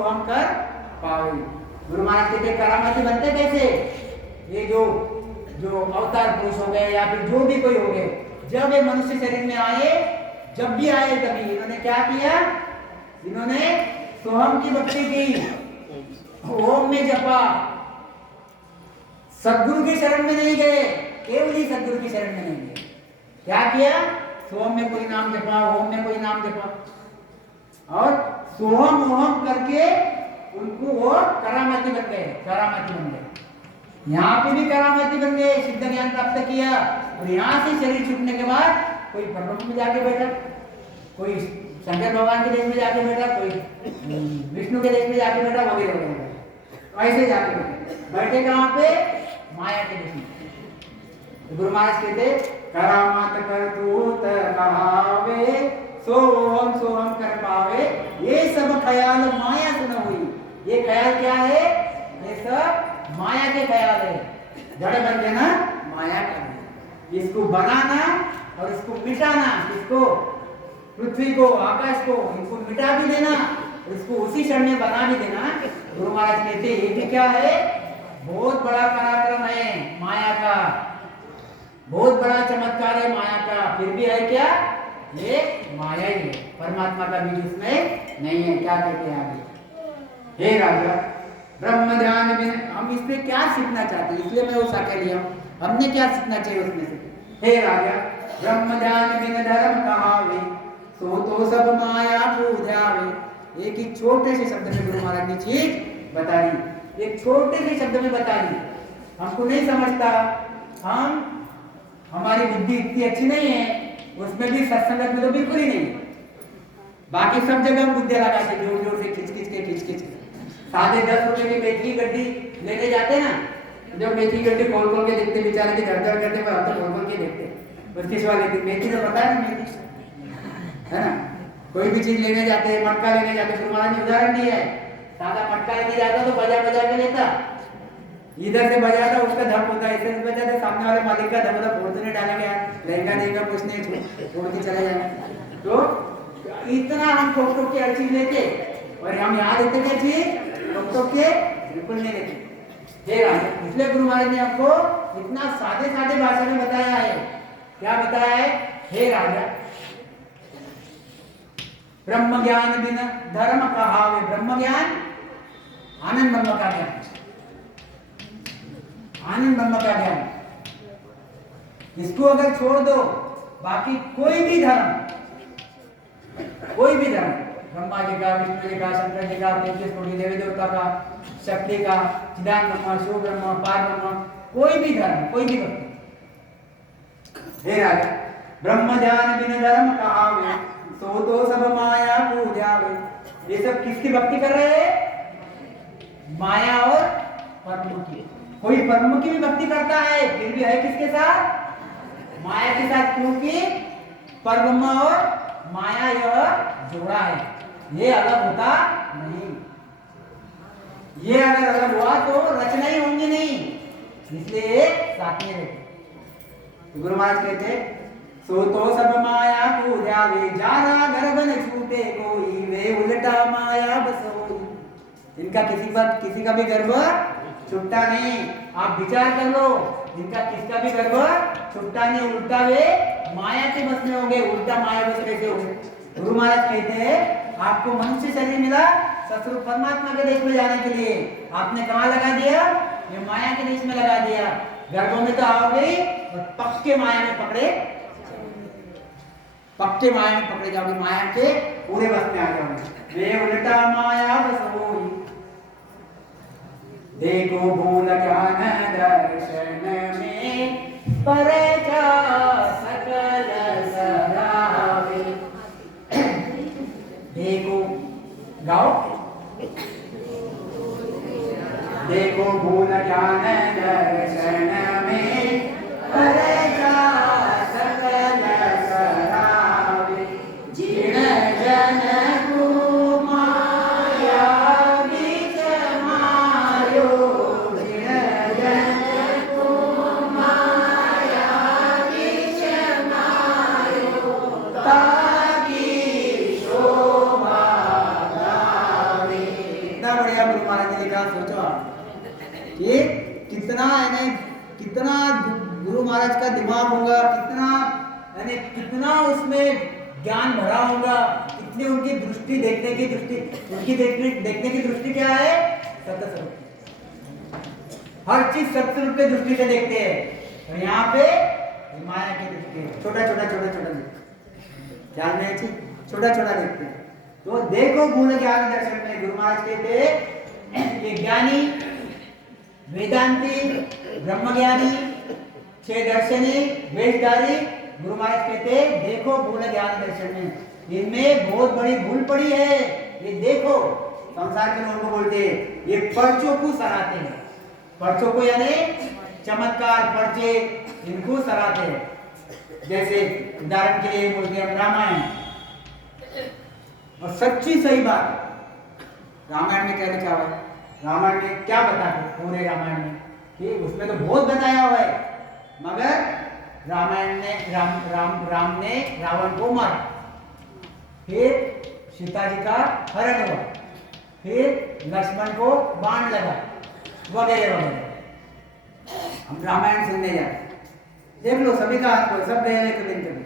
हम कर पावे। गुरु महाराज के करामाती बनते कैसे, ये जो अवतार पुरुष हो गए या फिर जो भी कोई हो गए, जब ये मनुष्य शरीर में आए, जब भी आए तभी इन्होंने क्या किया, इन्होंने सोहम की भक्ति की, ओम में जपा, सदगुरु की शरण में नहीं गए, केवल ही सदगुरु की शरण में नहीं गए। क्या किया, सोहम में कोई नाम जपा, ओम में कोई नाम जपा, और सोहम ओहम करके उनको वो करामाती बन गए, करामाती बन गए। यहाँ पे भी करामाती बन गए, सिद्ध ज्ञान प्राप्त किया, और यहाँ से शरीर छूटने के बाद कोई ब्रह्म में जाके बैठा, कोई शंकर भगवान के देश में जाके बैठा, कोई विष्णु के देश में जाके बैठा, वगैरह वगैरह, ऐसे जाके बैठे कहाँ पे, माया के देश में। गुरु महाराज कहते करामात कर दूत कहावे, सोहम कर पावे, ये सब ख्याल माया से न हुई। ये ख्याल क्या है, ये सब माया के ख्याल है। जड़ बन देना माया का नियम। इसको बनाना और इसको मिटाना, इसको पृथ्वी को, आकाश को, इनको मिटा भी देना और इसको उसी क्षण में बना भी देना। गुरु महाराज कहते हैं ये भी क्या है, बहुत बड़ा पराक्रम है माया का, बहुत बड़ा चमत्कार है माया का। फिर भी है क्या, ये माया ही है, परमात्मा का बीज उसमें नहीं है। क्या कहते हैं आगे, हे राजा ब्रह्म ध्यान में हम इसमें क्या सीखना चाहते हैं, इसलिए मैं वो साक्ष्य लिया, हमने क्या सीखना चाहिए उसमें से। हे राजा ब्रह्म ध्यान बिन धर्म कहावे, सो तो सब माया पूजावे। एक ही छोटे से शब्द में गुरु महाराज ने चीज बता दी, एक छोटे से शब्द में बता दी। हमको नहीं समझता, हमारी बुद्धि इतनी अच्छी नहीं है, उसमें भी सत्संगत में तो बिल्कुल ही नहीं। बाकी सब जगह हम बुद्धि लगाते, जोर जोर से खिंच खिंच के। साढ़े 10 रुपए की मेथी गड्डी लेने जाते ना, जब मेथी गड्डी खोल खोल के देखते, बेचारे की धड़ करते, पर हम तो खोल खोल के देखते, उसके सिवा लेते। मेथी तो पता है ना, मेथी है ना। कोई भी चीज लेने जाते हैं, मटका लेने जाते, गुरु महाराज ने उदाहरण दिया है। सादा मटका लेने जाता तो बजा बजा के लेता, इधर से बजाता उसका धप होता है, इधर से बजाता सामने वाले मालिक का धप होता, फोड़ने डालेंगे, लहंगा देगा कुछ नहीं, छोड़ के चले जाएंगे। तो इतना हम ठोक ठोक के हर चीज लेते, और हम यहाँ देते क्या चीज ठोक ठोक के बिल्कुल नहीं लेते। इसलिए गुरु महाराज ने आपको इतना सादे सादे भाषा में बताया है। क्या बताया है, हे राजा ब्रह्म ज्ञान बिन धर्म कहावे। ब्रह्म ज्ञान आनंद ब्रह्म का ज्ञान, आनंद ब्रह्म का ज्ञान, इसको अगर छोड़ दो, बाकी कोई भी धर्म, ब्रह्मा जी का, विष्णु जी का, शंकर जी का, 33 कोटि देवी देवता का, शक्ति का, चिदान ब्रह्म, शिव ब्रह्म, पार ब्रह्म, कोई भी धर्म, कोई भी भक्ति। हे राजा ब्रह्म ध्यान बिन धर्म कहावे, सो तो सब माया पूजावे। ये सब किसकी भक्ति कर रहे हैं, माया और परम की। कोई परम की भी भक्ति करता है, फिर भी है किसके साथ, माया के साथ, क्योंकि परब्रह्म और माया यह जोड़ा है, ये अलग होता नहीं। ये अगर अलग हुआ तो रचना ही होंगी नहीं, इसलिए साथ में रहते। गुरु महाराज कहते सो तो सब माया पूजावे, जारा गर्भ न छूटे कोई, वे उल्टा माया बसोई। इनका किसी का भी गर्भ छूटता नहीं। आप विचार कर लो, इनका किसका भी गर्भ छूटता नहीं, उल्टा वे माया के बस में होंगे। उल्टा माया बस कैसे होंगे। गुरु महाराज कहते हैं आपको मनुष्य शरीर मिला ससुर परमात्मा के देश में जाने के लिए, आपने कहाँ लगा दिया, ये माया के देश में लगा दिया। गर्भों में तो आओगे और पक्के माया में पकड़े जाओगे, माया के पूरे बस में आ जाओगे। वे उल्टा माया बस होई, देखो भूल ज्ञान दर्शन में, परजा सकल सरावे। देखो, गाओ, देखो भूल ज्ञान दर्शन में, परजा सकल सरावे। जीण जन को माया बीच मायो, जीण जन को माया बीच मायो, ताकी शोभा गावे। इतना बढ़िया गुरु महाराज ने लिखा, सोचो आप कि कितना गुरु महाराज का दिमाग होगा, कितना उसमें ज्ञान भरा होगा, कितनी उनकी दृष्टि, देखने की दृष्टि क्या है, सत्स्वरूप। हर चीज सत्स्वरूप की दृष्टि से देखते हैं, और यहाँ पे माया की दृष्टि, छोटा ख्याल में छोटा देखते हैं। तो देखो भूल ज्ञान दर्शन में, गुरु महाराज कहते हैं ये ज्ञानी, वेदांती, ब्रह्मज्ञानी, 6 दर्शनी, वेशधारी, गुरु महाराज कहते देखो भूल ज्ञान दर्शन में, इनमें बहुत बड़ी भूल पड़ी है। ये देखो, संसार के लोगों को बोलते हैं ये पर्चों को सराहते हैं, पर्चों को यानी चमत्कार, पर्चे, इनको सराहते हैं। जैसे उदाहरण के लिए बोलते हैं रामायण, और सच्ची सही बात, रामायण में क्या लिखा हुआ है, रामायण में क्या बताते, पूरे रामायण में कि उसमें तो बहुत बताया हुआ है, मगर रामायण ने राम ने रावण को मारा, फिर सीता जी का हरण हुआ, फिर लक्ष्मण को बाण लगा, वगैरह वगैरह। हम रामायण सुनने जाते, देख लो सभी का हाथ सब गए हैं कभी कभी।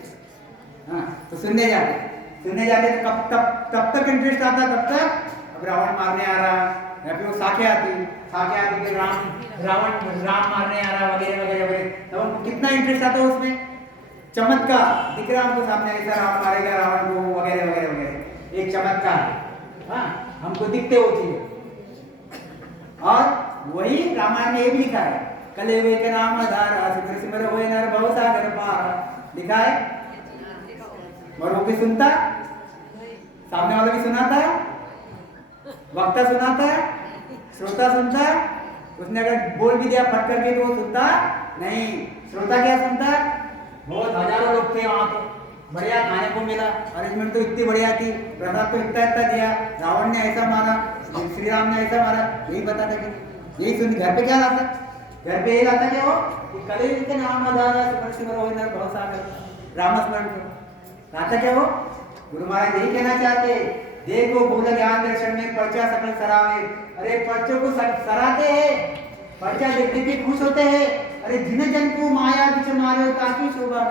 हाँ, तो सुनने जाते तो तब तक इंटरेस्ट आता, तब तक अब रावण मारने आ रहा, या फिर वो साखे आती कि राम मारने आ रहा, वगैरह वगैरह वगैरह। तब हमको कितना इंटरेस्ट आता है उसमें, चमत्कार दिख रहा हमको सामने, ऐसा राम मारेगा रावण को, वगैरह वगैरह वगैरह, एक चमत्कार है। हाँ, हमको दिखते वो चीजें। और वही रामायण में ये भी लिखा है, कलेवे के नाम आधारा सिमर सिमर होए नर भव सागर पार, लिखा है। और वो भी सुनता, सामने वाला भी सुनाता, वक्ता सुनाता, श्रोता सुनता। उसने अगर बोल भी दिया फट करके तो वो सुनता नहीं, श्रोता क्या सुनता। बहुत हजारों लोग थे वहां, तो बढ़िया खाने को मिला, अरेंजमेंट तो इतनी बढ़िया थी, प्रसाद तो इतना दिया, रावण ने ऐसा मारा, श्री राम ने ऐसा मारा, यही बताता कि यही सुन। घर पे क्या लाता, घर पे यही लाता क्या हो कि कलेवे के नाम आधारा सिमर सिमर होए नर भव सागर, रामस्मरण करो। लाता क्या हो, गुरु महाराज यही कहना चाहते, देखो भूल ज्ञान दर्शन में पर्चा सकल सरावे। अरे पर्चों को सराहते हैं, पर्चा देखने के खुश होते हैं। अरे जिन जन को माया बिच मारे ताकि शोभा।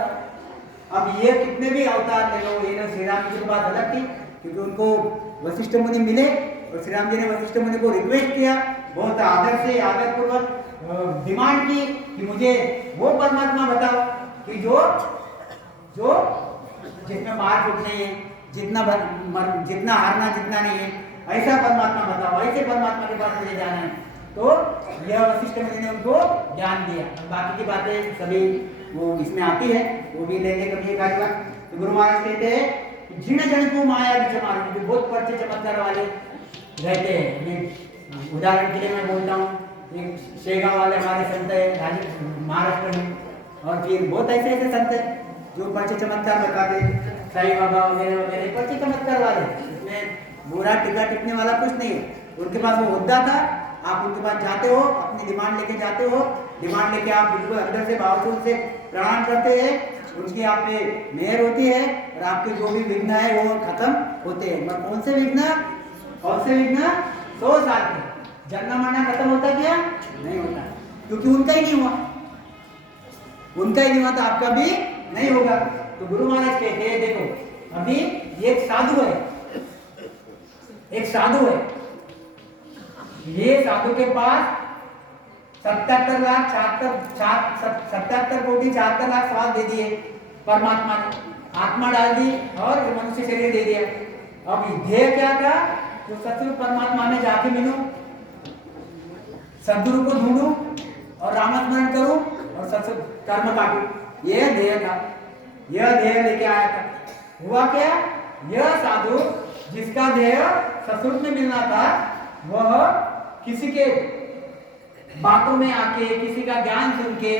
अब ये कितने भी अवतार ले लो, ये श्री राम जी की बात अलग थी, क्योंकि उनको वशिष्ठ मुनि मिले और श्री राम जी ने वशिष्ठ मुनि को रिक्वेस्ट किया, बहुत आदर से आदर पूर्वक डिमांड की कि मुझे वो परमात्मा बताओ कि जो जिसमें मार फूट नहीं है, जितना हारना जितना नहीं है, ऐसा परमात्मा बताओ, ऐसे परमात्मा के पास मुझे जाना है। तो यह वशिष्ठ मुनि ने उनको ज्ञान दिया। बाकी की बातें सभी वो इसमें आती है, वो भी लेंगे कभी एक आध बार। तो गुरु महाराज कहते हैं जिन जन को माया बिच मारे, जो बहुत पर्चे चमत्कार वाले रहते हैं। उदाहरण के लिए मैं बोलता हूँ, एक शेगांव वाले हमारे संत है महाराष्ट्र में, और फिर बहुत ऐसे ऐसे संत है जो पर्चे चमत्कार बताते, साईं बाबा वगैरह वगैरह, पर्चे चमत्कार वाले। इसमें बुरा टिका टिकने वाला कुछ नहीं है। उनके पास वो होता था, आप उनके पास जाते हो, अपनी डिमांड लेके जाते हो, डिमांड लेके आप बिल्कुल अंदर से भावपूर्ण से प्रणाम करते हैं, उनकी आप पे मेहर होती है और आपके जो भी विघ्न है वो खत्म होते हैं। मगर कौन से विघ्न 100 साल के जन्म मरना खत्म होता क्या? नहीं होता, क्योंकि उनका ही नहीं हुआ, उनका ही नहीं हुआ तो आपका भी नहीं होगा। तो गुरु महाराज कहते हैं देखो, अभी एक साधु है, ये साधु के पास 77 लाख 77 कोटि 74 लाख सवाल दे दिए परमात्मा ने, आत्मा डाल दी और मनुष्य शरीर दे दिया। अब ध्येय क्या था? तो सतगुरु परमात्मा में जाके मिलूं, सदगुरु को ढूंढूं और रामस्मरण करूं और सत्संग कर्म काटूं, यह ध्येय था। यह ध्येय लेके आया था। हुआ क्या? यह साधु जिसका ध्येय ससुर में मिलना था, वह किसी के बातों में आके, किसी का ज्ञान सुन के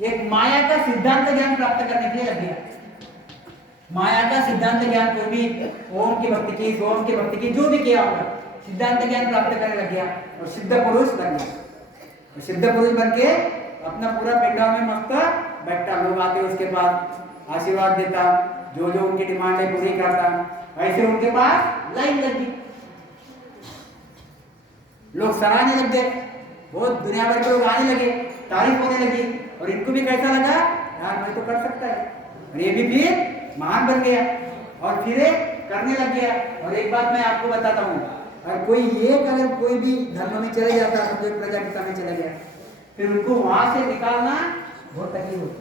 एक माया का सिद्धांत ज्ञान प्राप्त करने के लिए लग गया। माया का सिद्धांत ज्ञान, कोई भी ओम की भक्ति की, सोम की भक्ति की, जो भी किया होगा, सिद्धांत ज्ञान प्राप्त करने लग गया और सिद्ध पुरुष बन गया। सिद्ध पुरुष बन के अपना पूरा पिंडा में मस्त बैठता, लोग आते उसके पास आशीर्वाद देता, जो जो उनकी डिमांड है पूरी करता। ऐसे उनके पास लाइन लग गई, लोग सराहने लग गए, बहुत दुनिया भर के लोग आने लगे, तारीफ होने लगी। और इनको भी कैसा लगा, यार मैं तो कर सकता है, और ये भी फिर महान बन गया और फिर करने लग गया। और एक बात मैं आपको बताता हूँ, अगर कोई भी धर्म में चले जाता, समझो एक प्रजापिता में चला गया, फिर उनको वहां से निकालना बहुत तकलीफ होती।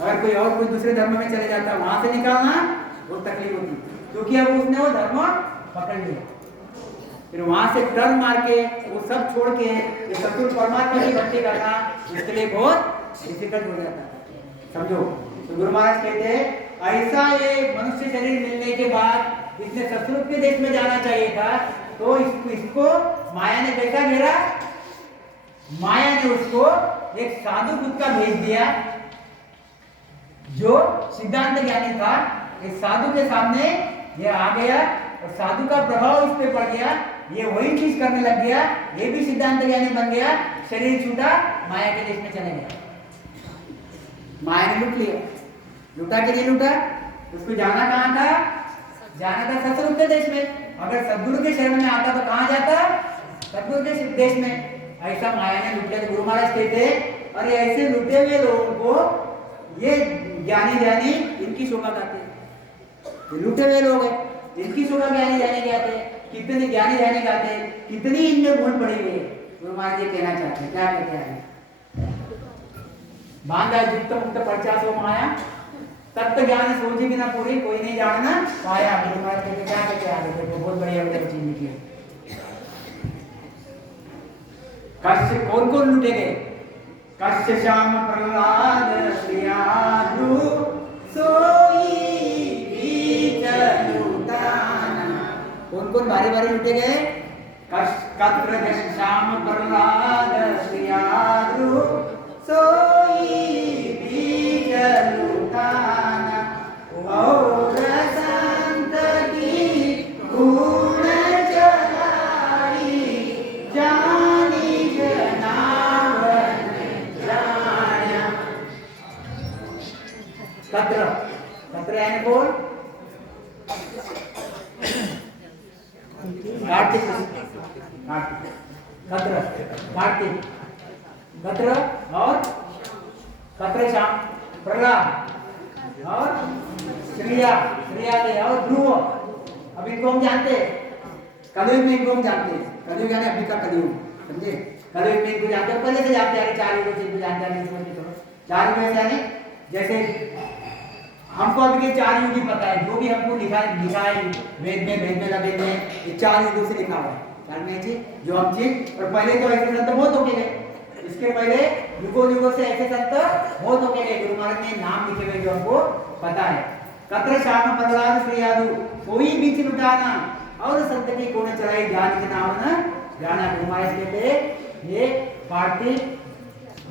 अगर कोई दूसरे धर्म में चले जाता, वहां से निकालना बहुत तकलीफ होती, क्योंकि अब उसने वो धर्म पकड़ लिया। फिर वहां से टर्न मार के वो सब छोड़ के ये सतगुरु परमात्मा की भक्ति करना इसके लिए बहुत डिफिकल्ट हो जाता है, समझो। तो गुरु महाराज कहते हैं ऐसा ये मनुष्य शरीर मिलने के बाद इसने सतगुरु के देश में जाना चाहिए था, तो इसको माया ने कैसा घेरा? माया ने उसको एक साधु खुद का भेज दिया, जो सिद्धांत ज्ञानी था। एक साधु के सामने ये आ गया और साधु का प्रभाव इस पे पड़ गया ये वही चीज करने लग गया, ये भी सिद्धांत ज्ञानी बन गया, शरीर छूटा, माया के देश में चले गया। माया ने लूट लिया। लूटा कि नहीं लूटा? उसको जाना कहाँ था? जाना था सतरूप के देश में। अगर सदगुरु के शरण में आता तो कहाँ जाता? सदगुरु के देश में। ऐसा माया ने लूट लिया। तो गुरु महाराज कहते अरे ऐसे लूटे हुए लोगों को ये ज्ञानी ज्ञानी इनकी शोभा गाते हैं। लूटे हुए लोग हैं, इनकी शोभा ज्ञानी ज्ञानी गाते हैं। कितने ज्ञानी ज्ञानी गाते हैं, कितनी इनमें भूल पड़ी हुई है। गुरु महाराज ये कहना चाहते हैं, क्या कहते हैं? बांधा युक्त मुक्त परचासो माया, तत्व ज्ञान सोची बिना पूरी कोई नहीं जानना पाया। गुरु महाराज कहते क्या कहते आगे देखो, बहुत बढ़िया चीज लिखी है। कश्य कौन कौन लूटे गए? कश्य श्याम प्रहलाद श्रियादु सोई बीच लूटाना। कौन कौन बारी बारी लूटे गए? कत्र श्याम प्रहलाद श्रियादु सोई बीच लूटाना। और संत की गुण चलाई जानी जनावन जाना। कत्र कत्र यानी कौन? कार्तिक कत्र कार्तिक कत्र और कत्र श्याम प्रहलाद और श्रिया दे और ध्रुव। अब इनको हम जानते हैं, कलयुग में इनको हम जानते हैं। कलयुग यानी अभी का कलयुग, समझे? कलयुग में इनको जानते हैं, पहले से जानते हैं। 4 युगों से इनको जानते हैं। 4 युग से यानी जैसे हमको अभी के 4 युग ही पता है। जो भी हमको लिखा है वेद में लगे में ये 4 युगों से लिखा हुआ है। 4 में चीज जो हम चीज, और पहले तो ऐसे संत बहुत होके गए। इसके पहले युगों से ऐसे संत बहुत होके गए। गुरु महाराज ने नाम लिखे हुए जो हमको पता है। कत्र श्याम प्रहलाद श्रियादु कोई बीच लुटाना, और संत की कोण चलाई ज्ञान के नाम न जाना। गुरु महाराज कहते ये कार्तिक,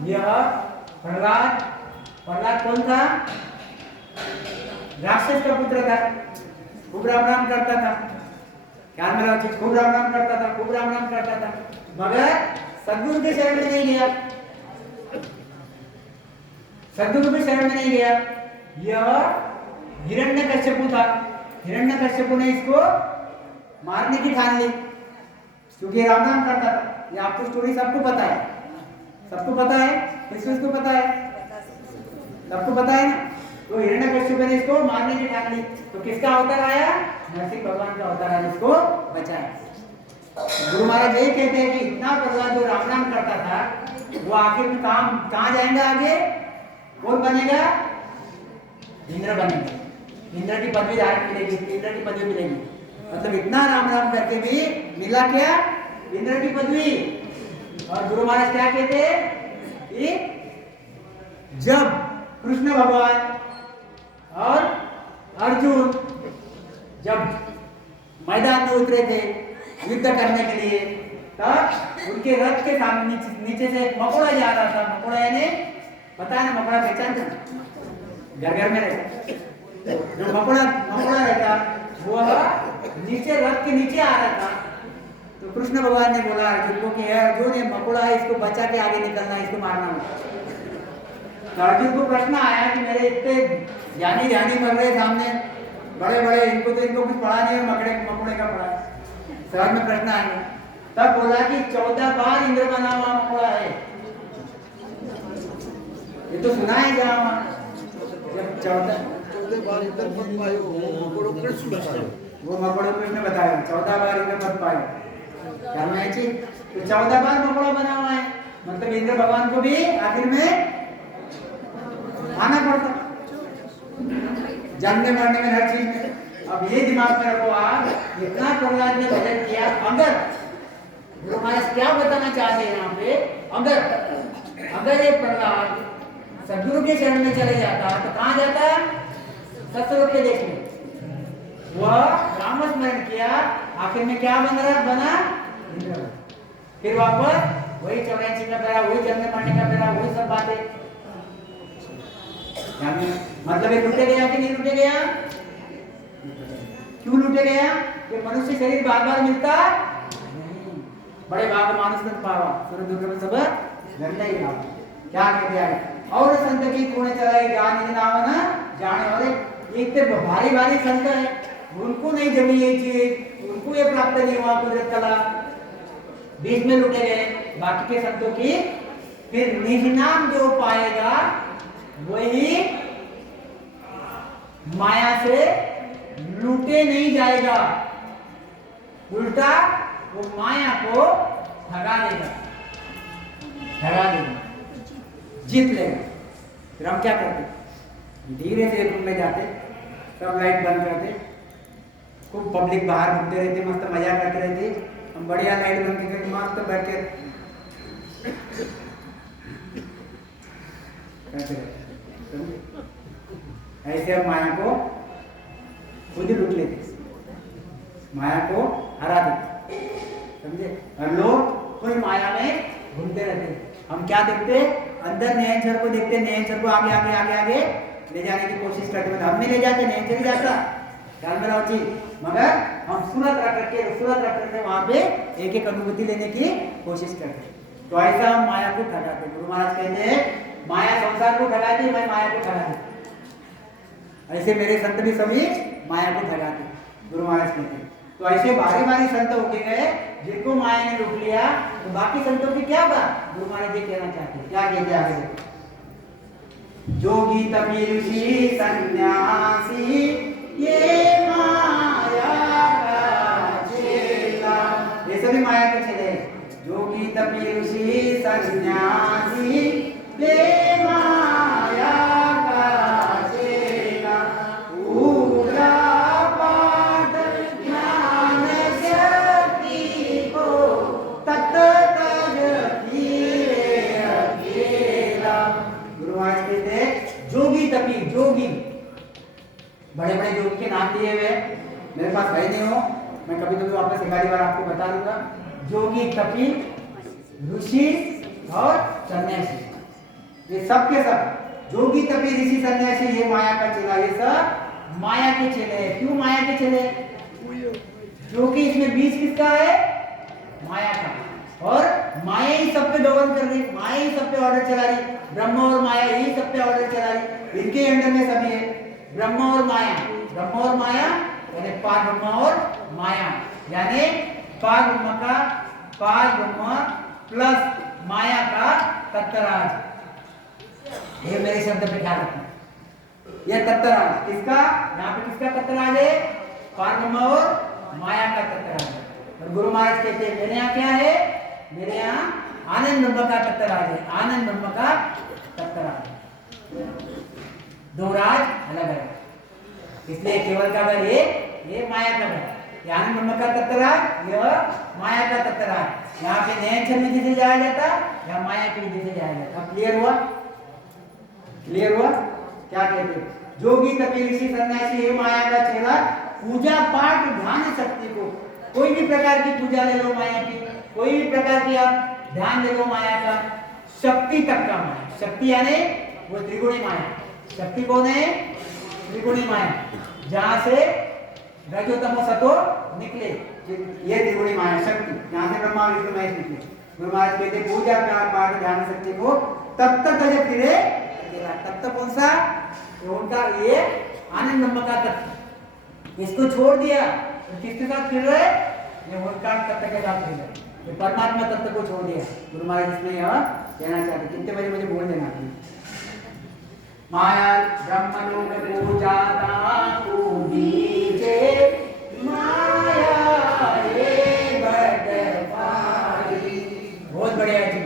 यह प्रहलाद कौन था? राक्षस का पुत्र था। खूब राम करता था। क्या मेरा चीज खूब राम करता था, खूब राम करता था, मगर सदगुरु के शरण में नहीं गया। सदगुरु के शरण में नहीं गया। यह हिरण्यकश्यपु था। हिरण्यकश्यपु ने इसको मारने की ठान ली, क्योंकि राम करता था। ये आपको स्टोरी सबको पता है, सबको पता है, किसको पता है? सबको पता है ना। तो हिरण्यकश्यप ने इसको मारने की ठान ली। तो किसका अवतार आया? नरसिंह भगवान का अवतार आया, इसको बचाया। गुरु महाराज यही कहते हैं कि इतना प्रहलाद जो राम करता था, वो आखिर में कहाँ जाएगा? आगे कौन बनेगा? इंद्र बनेगा। इंद्र की पदवी धारण मिलेगी, इंद्र की पदवी मिलेगी। मतलब इतना राम करके भी मिला क्या? इंद्र की पदवी। और गुरु महाराज क्या कहते हैं कि जब कृष्ण भगवान और अर्जुन जब मैदान में उतरे थे युद्ध करने के लिए, तब उनके रथ के सामने नीचे से एक मकोड़ा जा रहा था। मकोड़ा यानी पता है ना, मकोड़ा पहचानते हैं, घर में रहता। जो मकोड़ा रहता वो नीचे रथ के नीचे आ रहा था। तो कृष्ण भगवान ने बोला अर्जुन को कि अर्जुन ये मकोड़ा है, इसको बचा के आगे निकलना, इसको मारना होगा। तो अर्जुन को प्रश्न आया कि मेरे इतने ज्ञानी मर रहे सामने, बड़े इनको कुछ पढ़ा नहीं है, मकोड़े का पढ़ा है। समझ में प्रश्न आएंगे। तब बोला कि 14 बार इंद्र बना हुआ मकोड़ा है। ये तो सुना है जहाँ जब 14 बार इंद्र पद पाए, वो मकोड़ों कृष्ण बताया 14 बार इंद्र पद पाए। क्या मैं चीज? तो 14 बार मकोड़ा बना हुआ है, मतलब इंद्र भगवान को भी आखिर में आना पड़ता, जानने मरने में, हर चीज में। अब ये दिमाग में रखो आप, इतना प्रहलाद ने भजन किया। अगर गुरु महाराज क्या बताना चाहते हैं यहाँ पे, अगर ये प्रहलाद सदगुरु के शरण में चले जाता तो कहाँ जाता? सतलोक के देश में। वह राम स्मरण किया, आखिर में क्या बना? इंद्र। फिर वापस वही 84 का पैरा, वही जन्म मरने का पैरा, वही सब बातें। मतलब ये लूटे गया कि नहीं लूटे गया? क्यों लूटे गया? कि मनुष्य शरीर बार बार मिलता बड़े भाग मानुष न पावा सुर दुर्गम सब घंटा ही नाम क्या कहते हैं और संत की गुण चलाए ज्ञान ही नाम ना जाने वाले एक तो भारी भारी संत है उनको नहीं जमी ये चीज उनको ये प्राप्त नहीं हुआ कुदरत कला बीच में लुटे गए बाकी के संतों की फिर निज नाम जो पाएगा वही माया से लूटे नहीं जाएगा उल्टा वो माया को ठगा देगा जीत लेगा। फिर हम क्या करते धीरे से रूम में जाते सब लाइट बंद करते खूब पब्लिक बाहर घूमते रहते मस्त मजा करते रहते हम बढ़िया लाइट बंद करके मस्त बैठ के ऐसे हम माया को खुद लूट लेते माया को हरा देते समझे और लोग कोई माया में घूमते रहते हम क्या देखते अंदर नयनचर को देखते नयनचर को आगे आगे आगे आगे ले जाने की कोशिश करते हम नहीं ले जाते नयनचर ही जाता ख्याल में रहो जी मगर हम सूरत रख करके वहां पे एक एक अनुभूति लेने की कोशिश करते तो ऐसा हम माया को ठगाते गुरु महाराज कहते हैं माया संसार को ठगाती मैं माया को ठगाती ऐसे मेरे संत भी सभी माया को ठगाते गुरु महाराज कहते तो ऐसे बारी बारी संत होके गए जिनको माया ने लूट लिया तो बाकी संतों की क्या बात गुरु महाराज जी कहना चाहते क्या कहते आगे जोगी तपी ऋषि सन्यासी ये माया का चेला ये सभी माया के चेले जोगी तपी ऋषि सन्यासी ये माया का चेला पूरा पाठ ज्ञान शक्ति को तत तज धीरे अकेला गुरु महाराज कहते जोगी तपी जोगी बड़े बड़े जोगी के नाम दिए हुए मेरे पास है नहीं हो मैं कभी कभी वापस एक आधी बार आपको बता दूंगा जोगी तपी ऋषि और सन्यासी ये सब के सब जोगी तपी ऋषि सन्यासी ये माया का चेला ये सब माया के चेले हैं क्यों माया के चेले क्योंकि इसमें बीज किसका है माया का और माया ही सब पे गवर्न कर रही माया ही सब पे ऑर्डर चला रही ब्रह्म और माया ही सब पे ऑर्डर चला रही इनके अंडर में सभी है ब्रह्म और माया यानी पार ब्रह्म और माया यानी पार ब्रह्म प्लस माया का तत्वराज ये मेरे शब्द पे ख्याल रखना ये तत्वराज किसका यहाँ पे किसका तत्वराज है पार ब्रह्म और माया का तत्वराज और गुरु महाराज कहते हैं मेरे यहाँ क्या है मेरे यहाँ आनंद ब्रह्म का तत्वराज है आनंद ब्रह्म का तत्वराज दो राज अलग अलग इसलिए केवल का घर ये माया का घर आनंद ब्रह्म का तत्वराज यह माया का तत्वराज यहाँ पे नयनचर विधि से जाया जाता या माया की विधि से जाया जाता क्लियर हुआ क्या कहते जोगी तपी ऋषि सन्यासी ये माया का चेला पूजा पाठ ध्यान शक्ति को कोई भी प्रकार की पूजा ले लो माया की कोई भी प्रकार की आप ध्यान ले लो माया का शक्ति तक का माया शक्ति यानी वो त्रिगुणी माया शक्ति कौन है त्रिगुणी माया जहां से रजो तमो सतो निकले ये त्रिगुणी माया शक्ति जहां से ब्रह्मा विष्णु महेश निकले गुरु महाराज कहते पूजा पाठ ध्यान शक्ति को तब तक जब फिरे अकेला तब तक कौन सा उनका ये आनंद ब्रह्म का तत्व इसको छोड़ दिया तो किसके साथ फिर रहे ये ओंकार तत्व के साथ फिर रहे ये परमात्मा तत्व को छोड़ दिया गुरु महाराज इसमें यह कहना चाहते कितने बजे मुझे बोल देना माया ब्रह्म लोक पूजाता तू बीजे माया ये बटवारी बहुत बढ़िया जी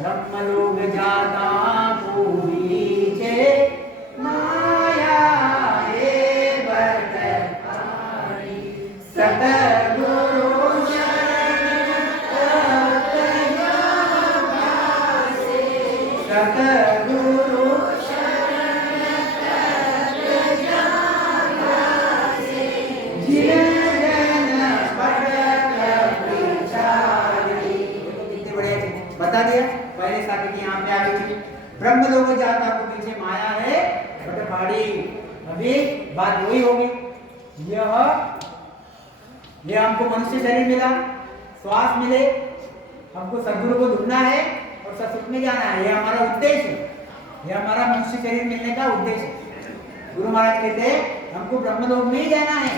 ब्रह्म लोक जाता तू बीजे माया ये बटवारी सतगुरु सतगुरु बता दिया पहले साथी यहाँ पे आ गई थी ब्रह्म लोक जाता को पीछे माया है बटवाड़ी अभी बात वही होगी यह हमको मनुष्य शरीर मिला श्वास मिले हमको सदगुरु को ढूंढना है और सतसुख में जाना है, ये हमारा उद्देश्य है, ये हमारा मनुष्य शरीर मिलने का उद्देश्य है। गुरु महाराज कहते हैं हमको ब्रह्मलोक में ही जाना है।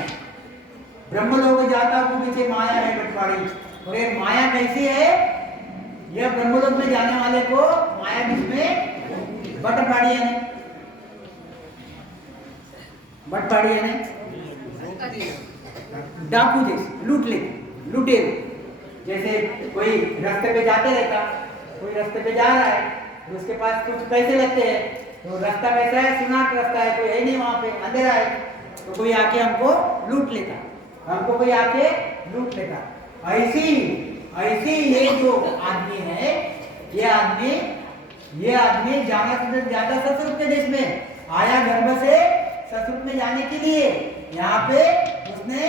ब्रह्मलोक में जाता हूँ पीछे माया है बटवाड़ी, और ये माया कैसी है, यह ब्रह्मलोक में जाने वाले को माया बीच में बटवाड़ी है, बटवाड़ी है डाकू जैसे लूट ले लूटे। जैसे कोई रास्ते पे जाते रहता, कोई रास्ते पे जा रहा है तो उसके पास कुछ पैसे लगते हैं, तो रास्ता कैसा है, सुनाट रास्ता है, कोई है नहीं वहां पे, अंधेरा है, तो कोई आके हमको लूट लेता, हमको कोई आके लूट लेता। ऐसी ये जो आदमी है, ये आदमी जाता ससुर के देश में आया, गर्भ से ससुर में जाने के लिए। यहाँ पे उसने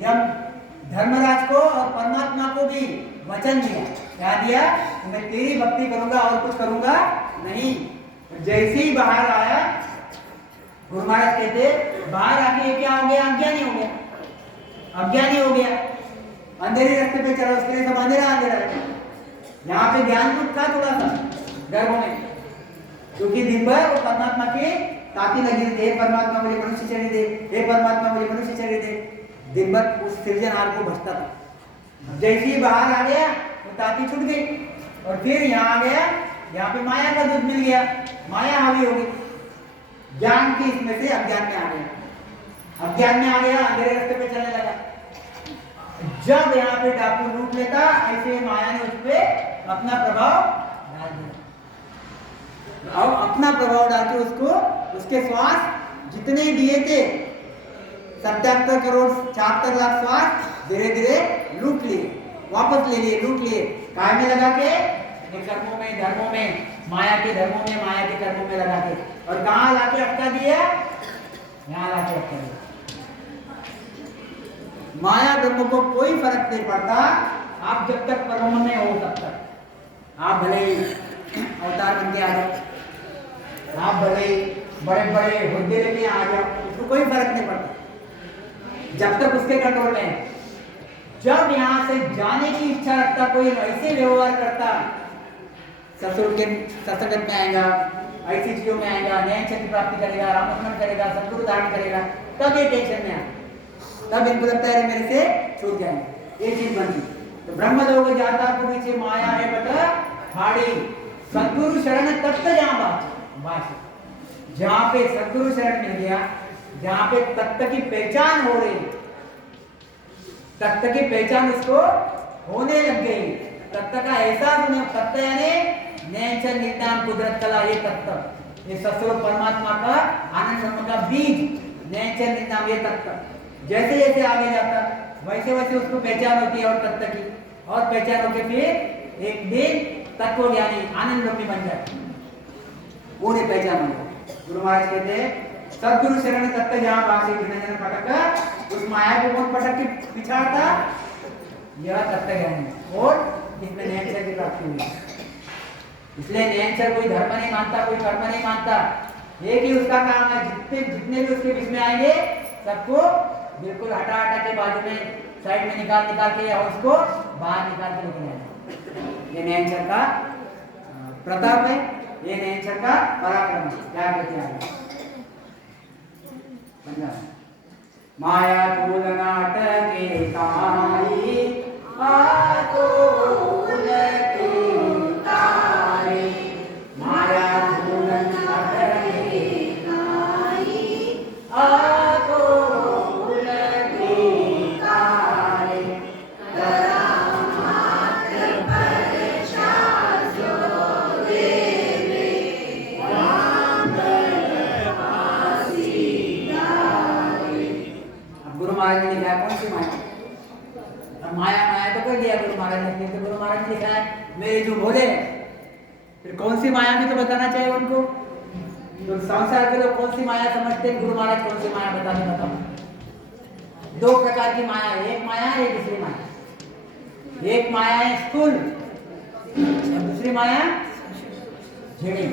यम धर्मराज को और परमात्मा को भी वचन दिया, क्या दिया, मैं तेरी भक्ति करूंगा और कुछ करूंगा नहीं। जैसे ही बाहर आया, गुरु महाराज कहते बाहर आके क्या हो गया, अज्ञानी हो गया, अज्ञानी हो गया, अंधेरे रास्ते पे चला, उसके लिए सब अंधेरा है। यहाँ पे ज्ञान रूप था थोड़ा सा गर्भों में, क्योंकि दिन भर वो परमात्मा की ताकि लगी रहती है, परमात्मा मुझे मनुष्य शरीर दे, हे परमात्मा मुझे मनुष्य शरीर दे, दिन भर उस सृजनहार को भजता था। जैसे ही बाहर आ गया तो ताकि छूट गई, और फिर यहाँ आ गया, यहाँ पे माया का दूध मिल गया, माया हावी हो गई, ज्ञान की इसमें से अज्ञान में आ गया, अज्ञान में आ गया, अंधेरे रास्ते पे चलने लगा। जब यहाँ पे डाकू लूट लेता, ऐसे माया ने उस पर अपना प्रभाव डाल दिया, और अपना प्रभाव डाल के उसको उसके श्वास जितने दिए थे 77 करोड़ 76 लाख श्वास धीरे धीरे लूट लिए, वापस ले लिए, लूट लिए, काय में लगा के, कर्मों में, धर्मों में, माया के धर्मों में, माया के कर्मों में लगा के, और कहाँ लाके अटका दिया, यहाँ लाके अटका दिया। माया ब्रह्म को कोई फर्क नहीं पड़ता, आप जब तक ब्रह्म में हो तब तक आप भले अवतार बन के आ जाओ, आप भले बड़े बड़े हुद्दे लेके आ जाओ, उसको कोई फर्क नहीं पड़ता जब तक उसके कंट्रोल में है। जब यहाँ से जाने की इच्छा रखता, कोई ऐसे व्यवहार करता, ससुर के सत्संगत में आएगा, ऐसी चीजों में आएगा, नयन शक्ति प्राप्ति करेगा, रामस्मरण करेगा, सदगुरु धारण करेगा, तब ये टेंशन में आए, तब इनको लगता है मेरे से छूट जाएंगे, ये चीज बनती। तो ब्रह्म लोग जाता पीछे माया है बता हाड़ी, सदगुरु शरण तत्त जहाँ बात, जहाँ पे सदगुरु शरण मिल गया, जहाँ पे तत्त की पहचान हो रही, तत्त की पहचान उसको होने लग गई, तत्त का एहसास होने, तत्त यानी नैंचर नित्यान कुदरत कला, ये तत्त, ये ससुर परमात्मा का आनंद ब्रह्म का बीज, नैंचर नित्यान, ये तत्त जैसे जैसे आगे जाता वैसे वैसे उसको पहचान होती है, और तत्त की और पहचान होकर फिर एक दिन तत्व ज्ञानी आनंद ब्रह्मी बन जाए, पूरी पहचान हो। गुरु महाराज कहते हैं सदगुरु शरण तत्त जहाँ बासी विनयन पटक, उस माया को कौन पटक के पिछाड़ता, यह तत्त ज्ञानी, और इसमें नैंचर की प्राप्ति हुई। इसलिए नैंचर कोई धर्म नहीं मानता, कोई कर्म नहीं मानता, एक ही उसका काम है, जितने भी उसके बीच में आएंगे सबको बिल्कुल हटा हटा के बाजू में साइड में निकाल के और उसको बाहर निकाल के लेके जाना। ये नैंचर का प्रताप है, ये नैंचर का पराक्रम है। क्या कहते हैं माया तूल नाटके तारी, आतोल की तारी, माया तूल नाटके तारी, आतोल की तारी, तरा मात्र परशासो देवे, गुरु महाराज ने लिखा कौन सी माया, माया माया तो कर दिया गुरु महाराज ने, तो गुरु महाराज ने लिखा है मेरे जो भोले, फिर कौन सी माया भी तो बताना चाहिए उनको। तो संसार के लोग कौन सी माया समझते हैं, गुरु महाराज कौन सी माया बताने बताओ। दो प्रकार की माया है, एक माया है, एक दूसरी माया। एक माया है स्थूल और दूसरी माया झिड़ी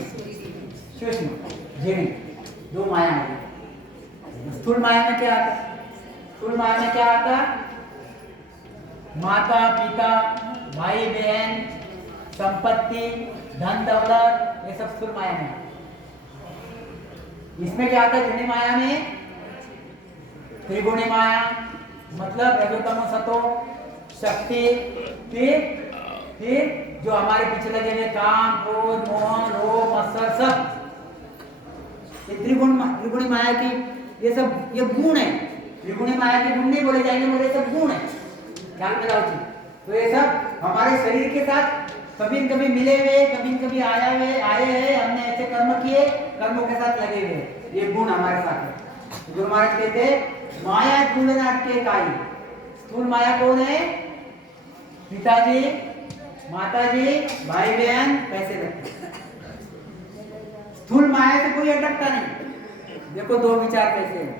सूक्ष्म झिड़ी, दो माया है। स्थूल माया में क्या आता, स्थूल माया में क्या आता, माता पिता भाई बहन, संपत्ति, धन दौलत, ये सब स्थूल माया में। इसमें क्या आता है? झिणी माया में त्रिगुणी माया, मतलब रजोतमो सतो शक्ति, फिर जो हमारे पीछे लगे हुए काम, क्रोध, मोह, लोभ, मत्सर, सब ये त्रिगुणी माया की ये गुण है। त्रिगुणी माया के गुण नहीं बोले जाएंगे, बोले सब गुण है। ध्यान में रखो। तो ये सब हमारे शरीर के साथ कभी कभी मिले हुए, कभी आए हैं, हमने ऐसे कर्म किए, कर्मों के साथ लगे हुए, ये गुण हमारे साथ है। गुरु महाराज कहते माया स्थूल नाट्य काई। स्थूल माया कौन है? पिताजी, माताजी, भाई बहन, पैसे लगते। स्थूल माया से कोई अटकता नहीं। देखो दो विचार कैसे हैं।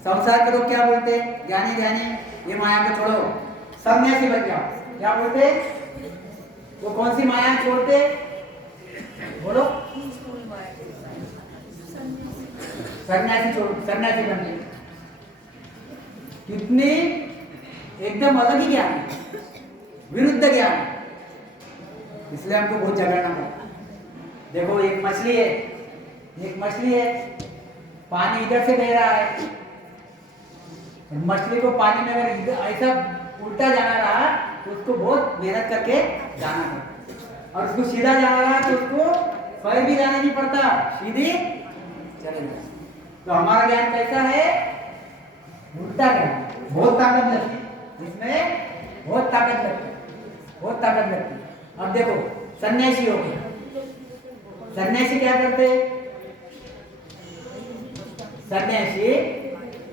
संसार के लोग क्या बोलते? ज्ञानी ज्ञानी, ये माया को छोड़ो, सन्यासी बन जाओ। क्या बोलते? वो कौन सी माया छोड़ते? बोलो। सन्यासी छोड़, सन्यासी बन गए। कितने एकदम अलग ही ज्ञान है, विरुद्ध ज्ञान। इसलिए हमको बहुत झगड़ना पड़ता। देखो एक मछली है, पानी इधर से बह रहा है, मछली को पानी में अगर ऐसा उल्टा जाना रहा तो उसको बहुत मेहनत करके जाना पड़ता, और उसको सीधा जाना रहा तो उसको कहीं भी जाना नहीं पड़ता, सीधी चले जाए। तो हमारा ज्ञान कैसा है? उल्टा ज्ञान। बहुत ताकत लगती इसमें, बहुत ताकत लगती। अब देखो सन्यासी हो गए। सन्यासी क्या करते? सन्यासी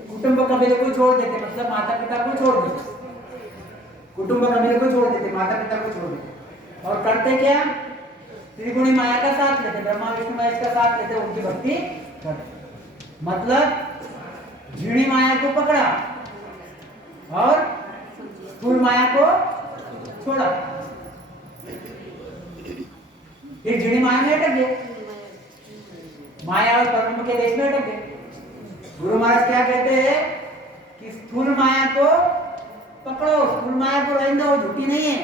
कुटुंब कबीले को छोड़ देते, मतलब माता पिता को छोड़ देते, कुटुंब कबीले को छोड़ देते, माता पिता को छोड़ देते, और करते क्या? त्रिगुणी माया का साथ लेते, ब्रह्मा विष्णु महेश का साथ लेते, उनकी भक्ति करते। मतलब झिणी माया को पकड़ा और स्थूल माया को छोड़ा, फिर झिणी माया में अटक गए, माया और परब्रह्म के देश में अटक गए। गुरु महाराज क्या कहते हैं कि स्थूल माया को पकड़ो, स्थूल माया को रहने दो, झूठी नहीं है,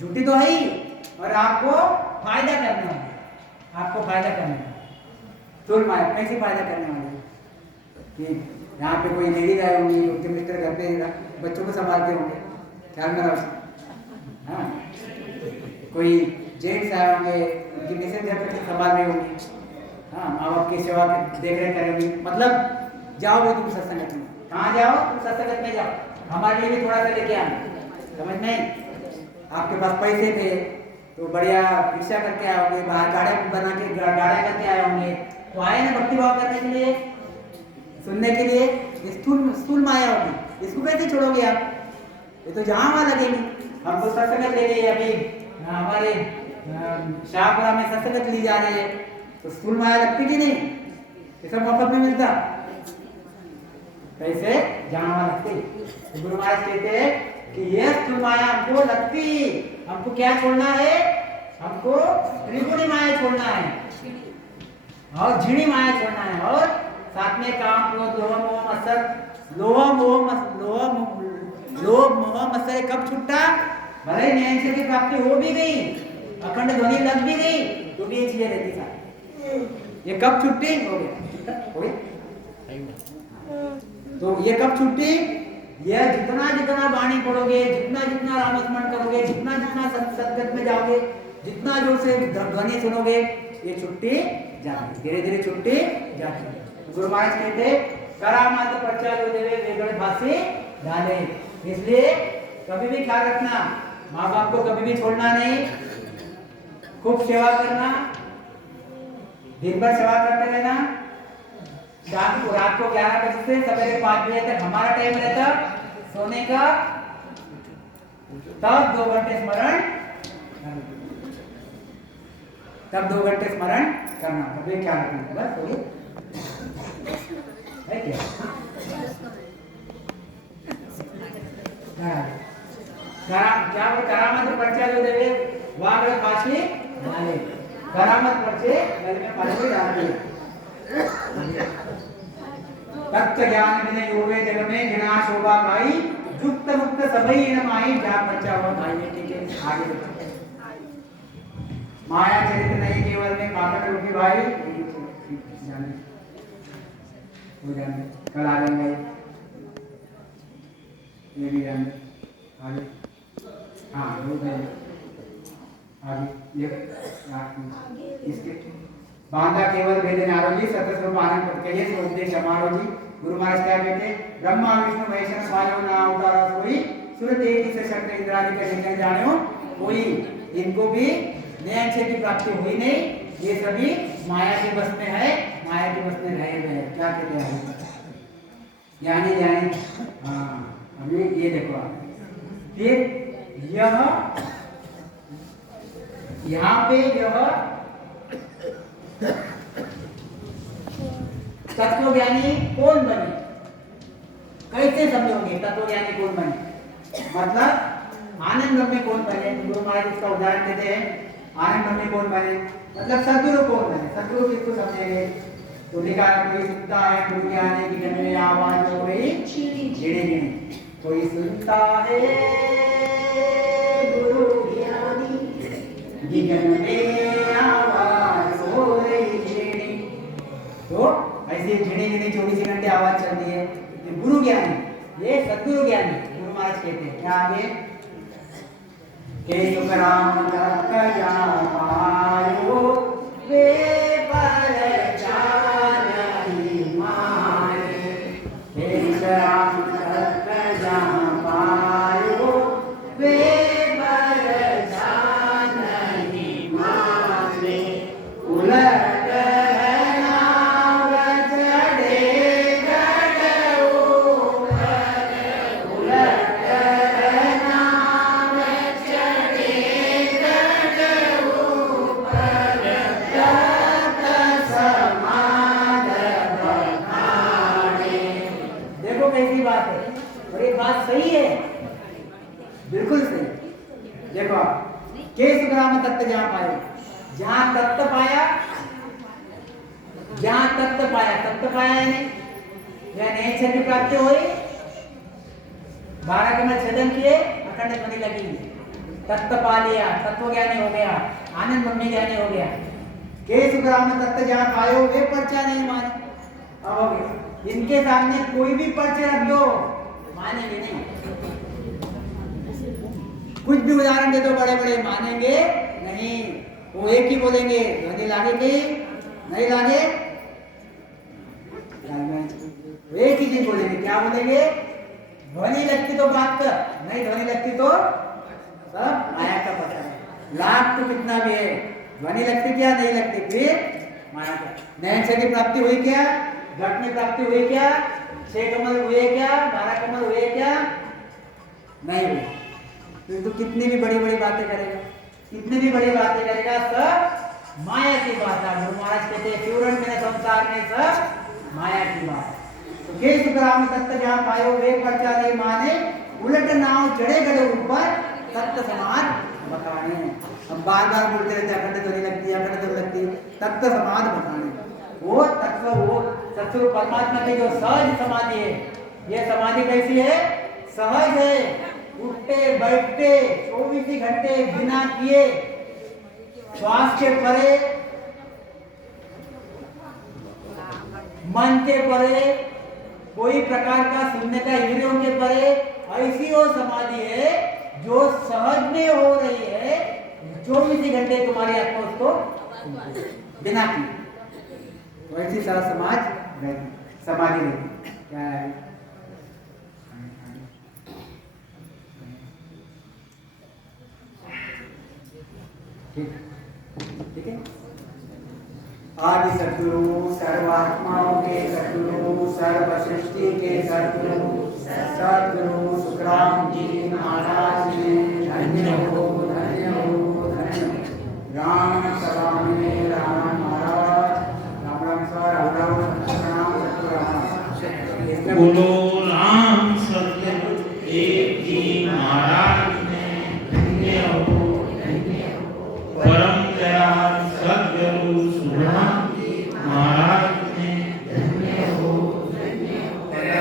झूठी तो है ही, और आपको फायदा करना है, आपको फायदा करना है। स्थूल माया कैसे फायदा करने वाली है कि यहाँ पे कोई लेडीज आए होंगी, उनके मिस्टर घर पे बच्चों को संभालते होंगे, ख्याल में रखो। हाँ, कोई जेंट्स आए होंगे, उनकी मिसेज घर पे संभाल रही होंगी, हाँ, माँ बाप की सेवा देख रेख करेंगी। मतलब जाओगे तुम सत्संगत में, कहाँ जाओ? तुम सत्संगत में जाओ, हमारे लिए भी थोड़ा सा लेके आना, समझ नहीं? आपके पास पैसे थे तो बढ़िया रिक्शा करके आओगे, बाहर गाड़ियाँ बना के गाड़ियाँ करके आए होंगे, तो आए ना भक्ति भाव करने के लिए, सुनने के लिए। स्थूल माया होगी, इसको कैसे छोड़ोगे आप? ये तो जहाँ वहाँ लगेगी। हम तो सत्संगत ले रहे हैं, अभी हमारे शाहपुरा में सत्संगत ली जा रही है, तो स्थूल माया लगती कि नहीं? ये सब मफत में मिलता, कैसे जहाँ वहाँ लगती। तो गुरु महाराज कहते हैं कि ये स्थूल माया हमको लगती, हमको क्या छोड़ना है? हमको त्रिगुणी माया छोड़ना है और झिणी माया छोड़ना है, और साथ में काम, क्रोध, लोभ, मोह, मत्सर। लोभ मोह मत्सर कब छूटा? भले न्याय की प्राप्ति हो भी गई, अखंड ध्वनि लग भी गई, तो भी ये चीजें रहती साथ। ये कब छुट्टी हो गई? तो ये कब छुट्टी? यह जितना वाणी पढ़ोगे, जितना रामस्मरण करोगे, जितना सत्संगत में जाओगे, जितना जोर से ध्वनि सुनोगे, ये छुट्टी जाती, धीरे धीरे छुट्टी जाती। गुरु महाराज कहते करामात प्रचार देवे वेगड़ भाषी डाले। इसलिए कभी भी ख्याल रखना, माँ बाप को कभी भी छोड़ना नहीं, खूब सेवा करना, दिन भर सेवा करते रहना। शाम को, रात को 11 बजे से सवेरे 5 बजे तक हमारा टाइम रहता सोने का, तब 2 घंटे स्मरण, तब 2 घंटे स्मरण करना। कभी क्या रखना, बस बोलिए है क्या वो करामत पर्चा जो देवे वाग फांसी डाले, करामत पर्चे गल में फांसी डाल तत्व ज्ञान विनय योगे जग में जिना शोभा पाई, युक्त मुक्त सबई न माई जा पर्चा हुआ भाई। ठीक है, आगे देखो। माया चरित्र नहीं केवल में काकट रूपी भाई जाने हो जाने कल आ जाएंगे ये भी जाने आगे हाँ वो है आगे ये इसके बांधा केवल वेद नारोजी सतस्वरूप आनंद प्रत्यय से उपदेश समारोह जी गुरु महाराज क्या कहते ब्रह्मा विष्णु महेश वायु ना अवतार कोई सूरत एक से शक्ति इंद्रादि का निकल जाने हो कोई इनको भी नए अक्षर की प्राप्ति हुई नहीं ये सभी माया के बस में है माया के बस में रहे हुए हैं क्या कहते हैं यानी यानी हाँ अभी ये देखो आप फिर यह यहाँ पे यह तत्वज्ञानी कौन बने कैसे समझोगे तत्वज्ञानी कौन बने मतलब आनंद में कौन बने गुरु महाराज इसका उदाहरण देते हैं आनंद में कौन बने मतलब सद्गुरु कौन बने सद्गुरु किसको समझेंगे तो लिखा कोई सुनता है गुरु ज्ञान है कि जन्म में आवाज हो गई झिड़ी गिनी कोई सुनता है गुरु ज्ञानी कि जन्म में आवाज हो रही झिड़ी तो ऐसे झिड़ी गिनी 24 घंटे आवाज चल रही है ये गुरु ज्ञानी ये सद्गुरु ज्ञानी गुरु महाराज कहते हैं क्या आगे के सुखराम तत्व जान पायो वे पर जानहि माने के सुखराम तत्व जान पायो वे पर जानहि माने उलट नाव चढ़े गढ़ ऊपर उलट कैसी बात है और ये बात सही है बिल्कुल सही देखो के सुग्राम तत्व जहां पाए जहां तत्व पाया यानी या नेचर की प्राप्ति हुई 12 कमल छेदन किए अखंड ध्वनि लगी तत्व पा लिया तत्व ज्ञानी हो गया आनंद ब्रह्म ज्ञानी हो गया के सुग्राम तत्व जहां पायो वे पर्चा नहीं माने अब हो गया इनके सामने कोई भी पर्चे रख दो मानेंगे नहीं कुछ भी उदाहरण दे दो बड़े बड़े मानेंगे नहीं वो एक ही बोलेंगे ध्वनि लागेगी नहीं लागे एक ही चीज बोलेंगे क्या बोलेंगे ध्वनि लगती तो बात कर नहीं ध्वनि लगती तो सब माया का पता है लाभ तो कितना भी है ध्वनि लगती क्या नहीं लगती फिर माया का नयन से की प्राप्ति हुई क्या घट में प्राप्ति हुई क्या 6 कमल हुए क्या 12 कमल हुए क्या नहीं हुए फिर तो कितनी भी बड़ी बड़ी बातें करेगा कितनी भी बड़ी बातें करेगा सब माया की बात है गुरु महाराज कहते हैं पूर्ण में संसार में सब माया की बात तो के सुखराम तत्व जहां पायो वे पर्चा नहीं माने उलट नाव चढ़े गए ऊपर तत्व समाज बताने अब बार बार बोलते रहते अखंड ध्वनि लगती है अखंड ध्वनि लगती है तत्व समाज बताने वो तत्व वो सत्स्वरूप परमात्मा की जो सहज समाधि है ये समाधि कैसी है सहज है उठते बैठते 24 घंटे बिना किए श्वास के परे मन के परे कोई प्रकार का सुनने का इंद्रियों के परे ऐसी वो समाधि है जो सहज में हो रही है 24 घंटे तुम्हारी आत्मा उसको बिना किए वैसी सारा समाज समाधि रहती क्या है ठीक है आदि सद्गुरु सर्वात्माओं के सद्गुरु सर्व सृष्टि के सद्गुरु सद्गुरु सुखराम जी महाराज ने धन्य हो धन्य हो धन्य राम सभा में राम महाराज बोलो राम सत्य एक जी महाराज ने धन्य हो परम दयाल सद्गुरु सुखराम जी महाराज ने धन्य हो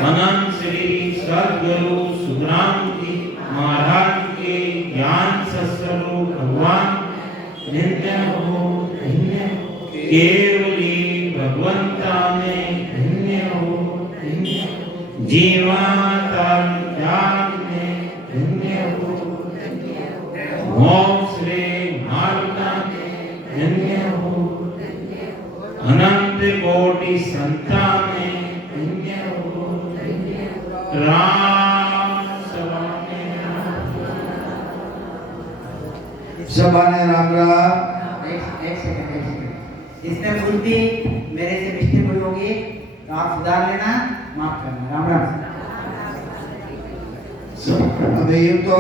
अनंत श्री सद्गुरु सुखराम जी महाराज के ज्ञान शस्त्र अनाथन ज्ञान में धन्य हो ओम श्री मारुता में धन्य हो अनंत कोटि संतान में धन्य हो राम सभा में सभा ने राम राम। एक सेकंड। इसमें भूलती मेरे से मिस्टेक हुई होगी तो आप सुधार लेना, माफ करना। राम राम। अबे यूं तो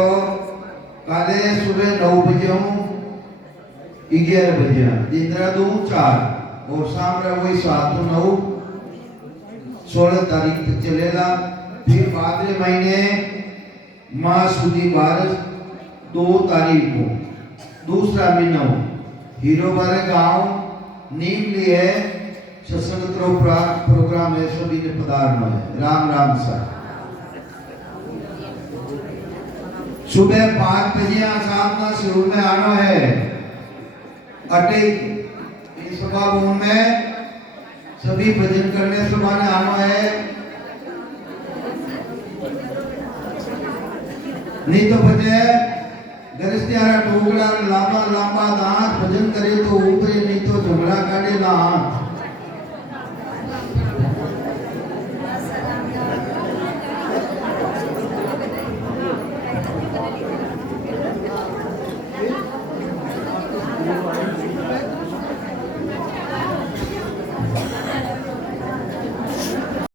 काले सुबह 9 बजे हूँ 11 बजे इंदिरा दूँ 4 और शाम रे वही 7 to 9 16 तारीख तक चलेगा। फिर बाद रे महीने माह सुधी 2 तारीख को दूसरा महीना हो हीरो बारे गांव नीम लिए सत्संग प्रोग्राम है, सभी ने पधारना है। राम राम सर। सुबह 5 बजे शाम का शुरू में आना है अटे इस सभा भवन में सभी भजन करने सुबह ने आना है। नहीं तो बचे गरस्तियारा टोकड़ा लांबा लांबा दांत भजन करे तो ऊपर, नहीं तो झगड़ा काटे ना हाथ।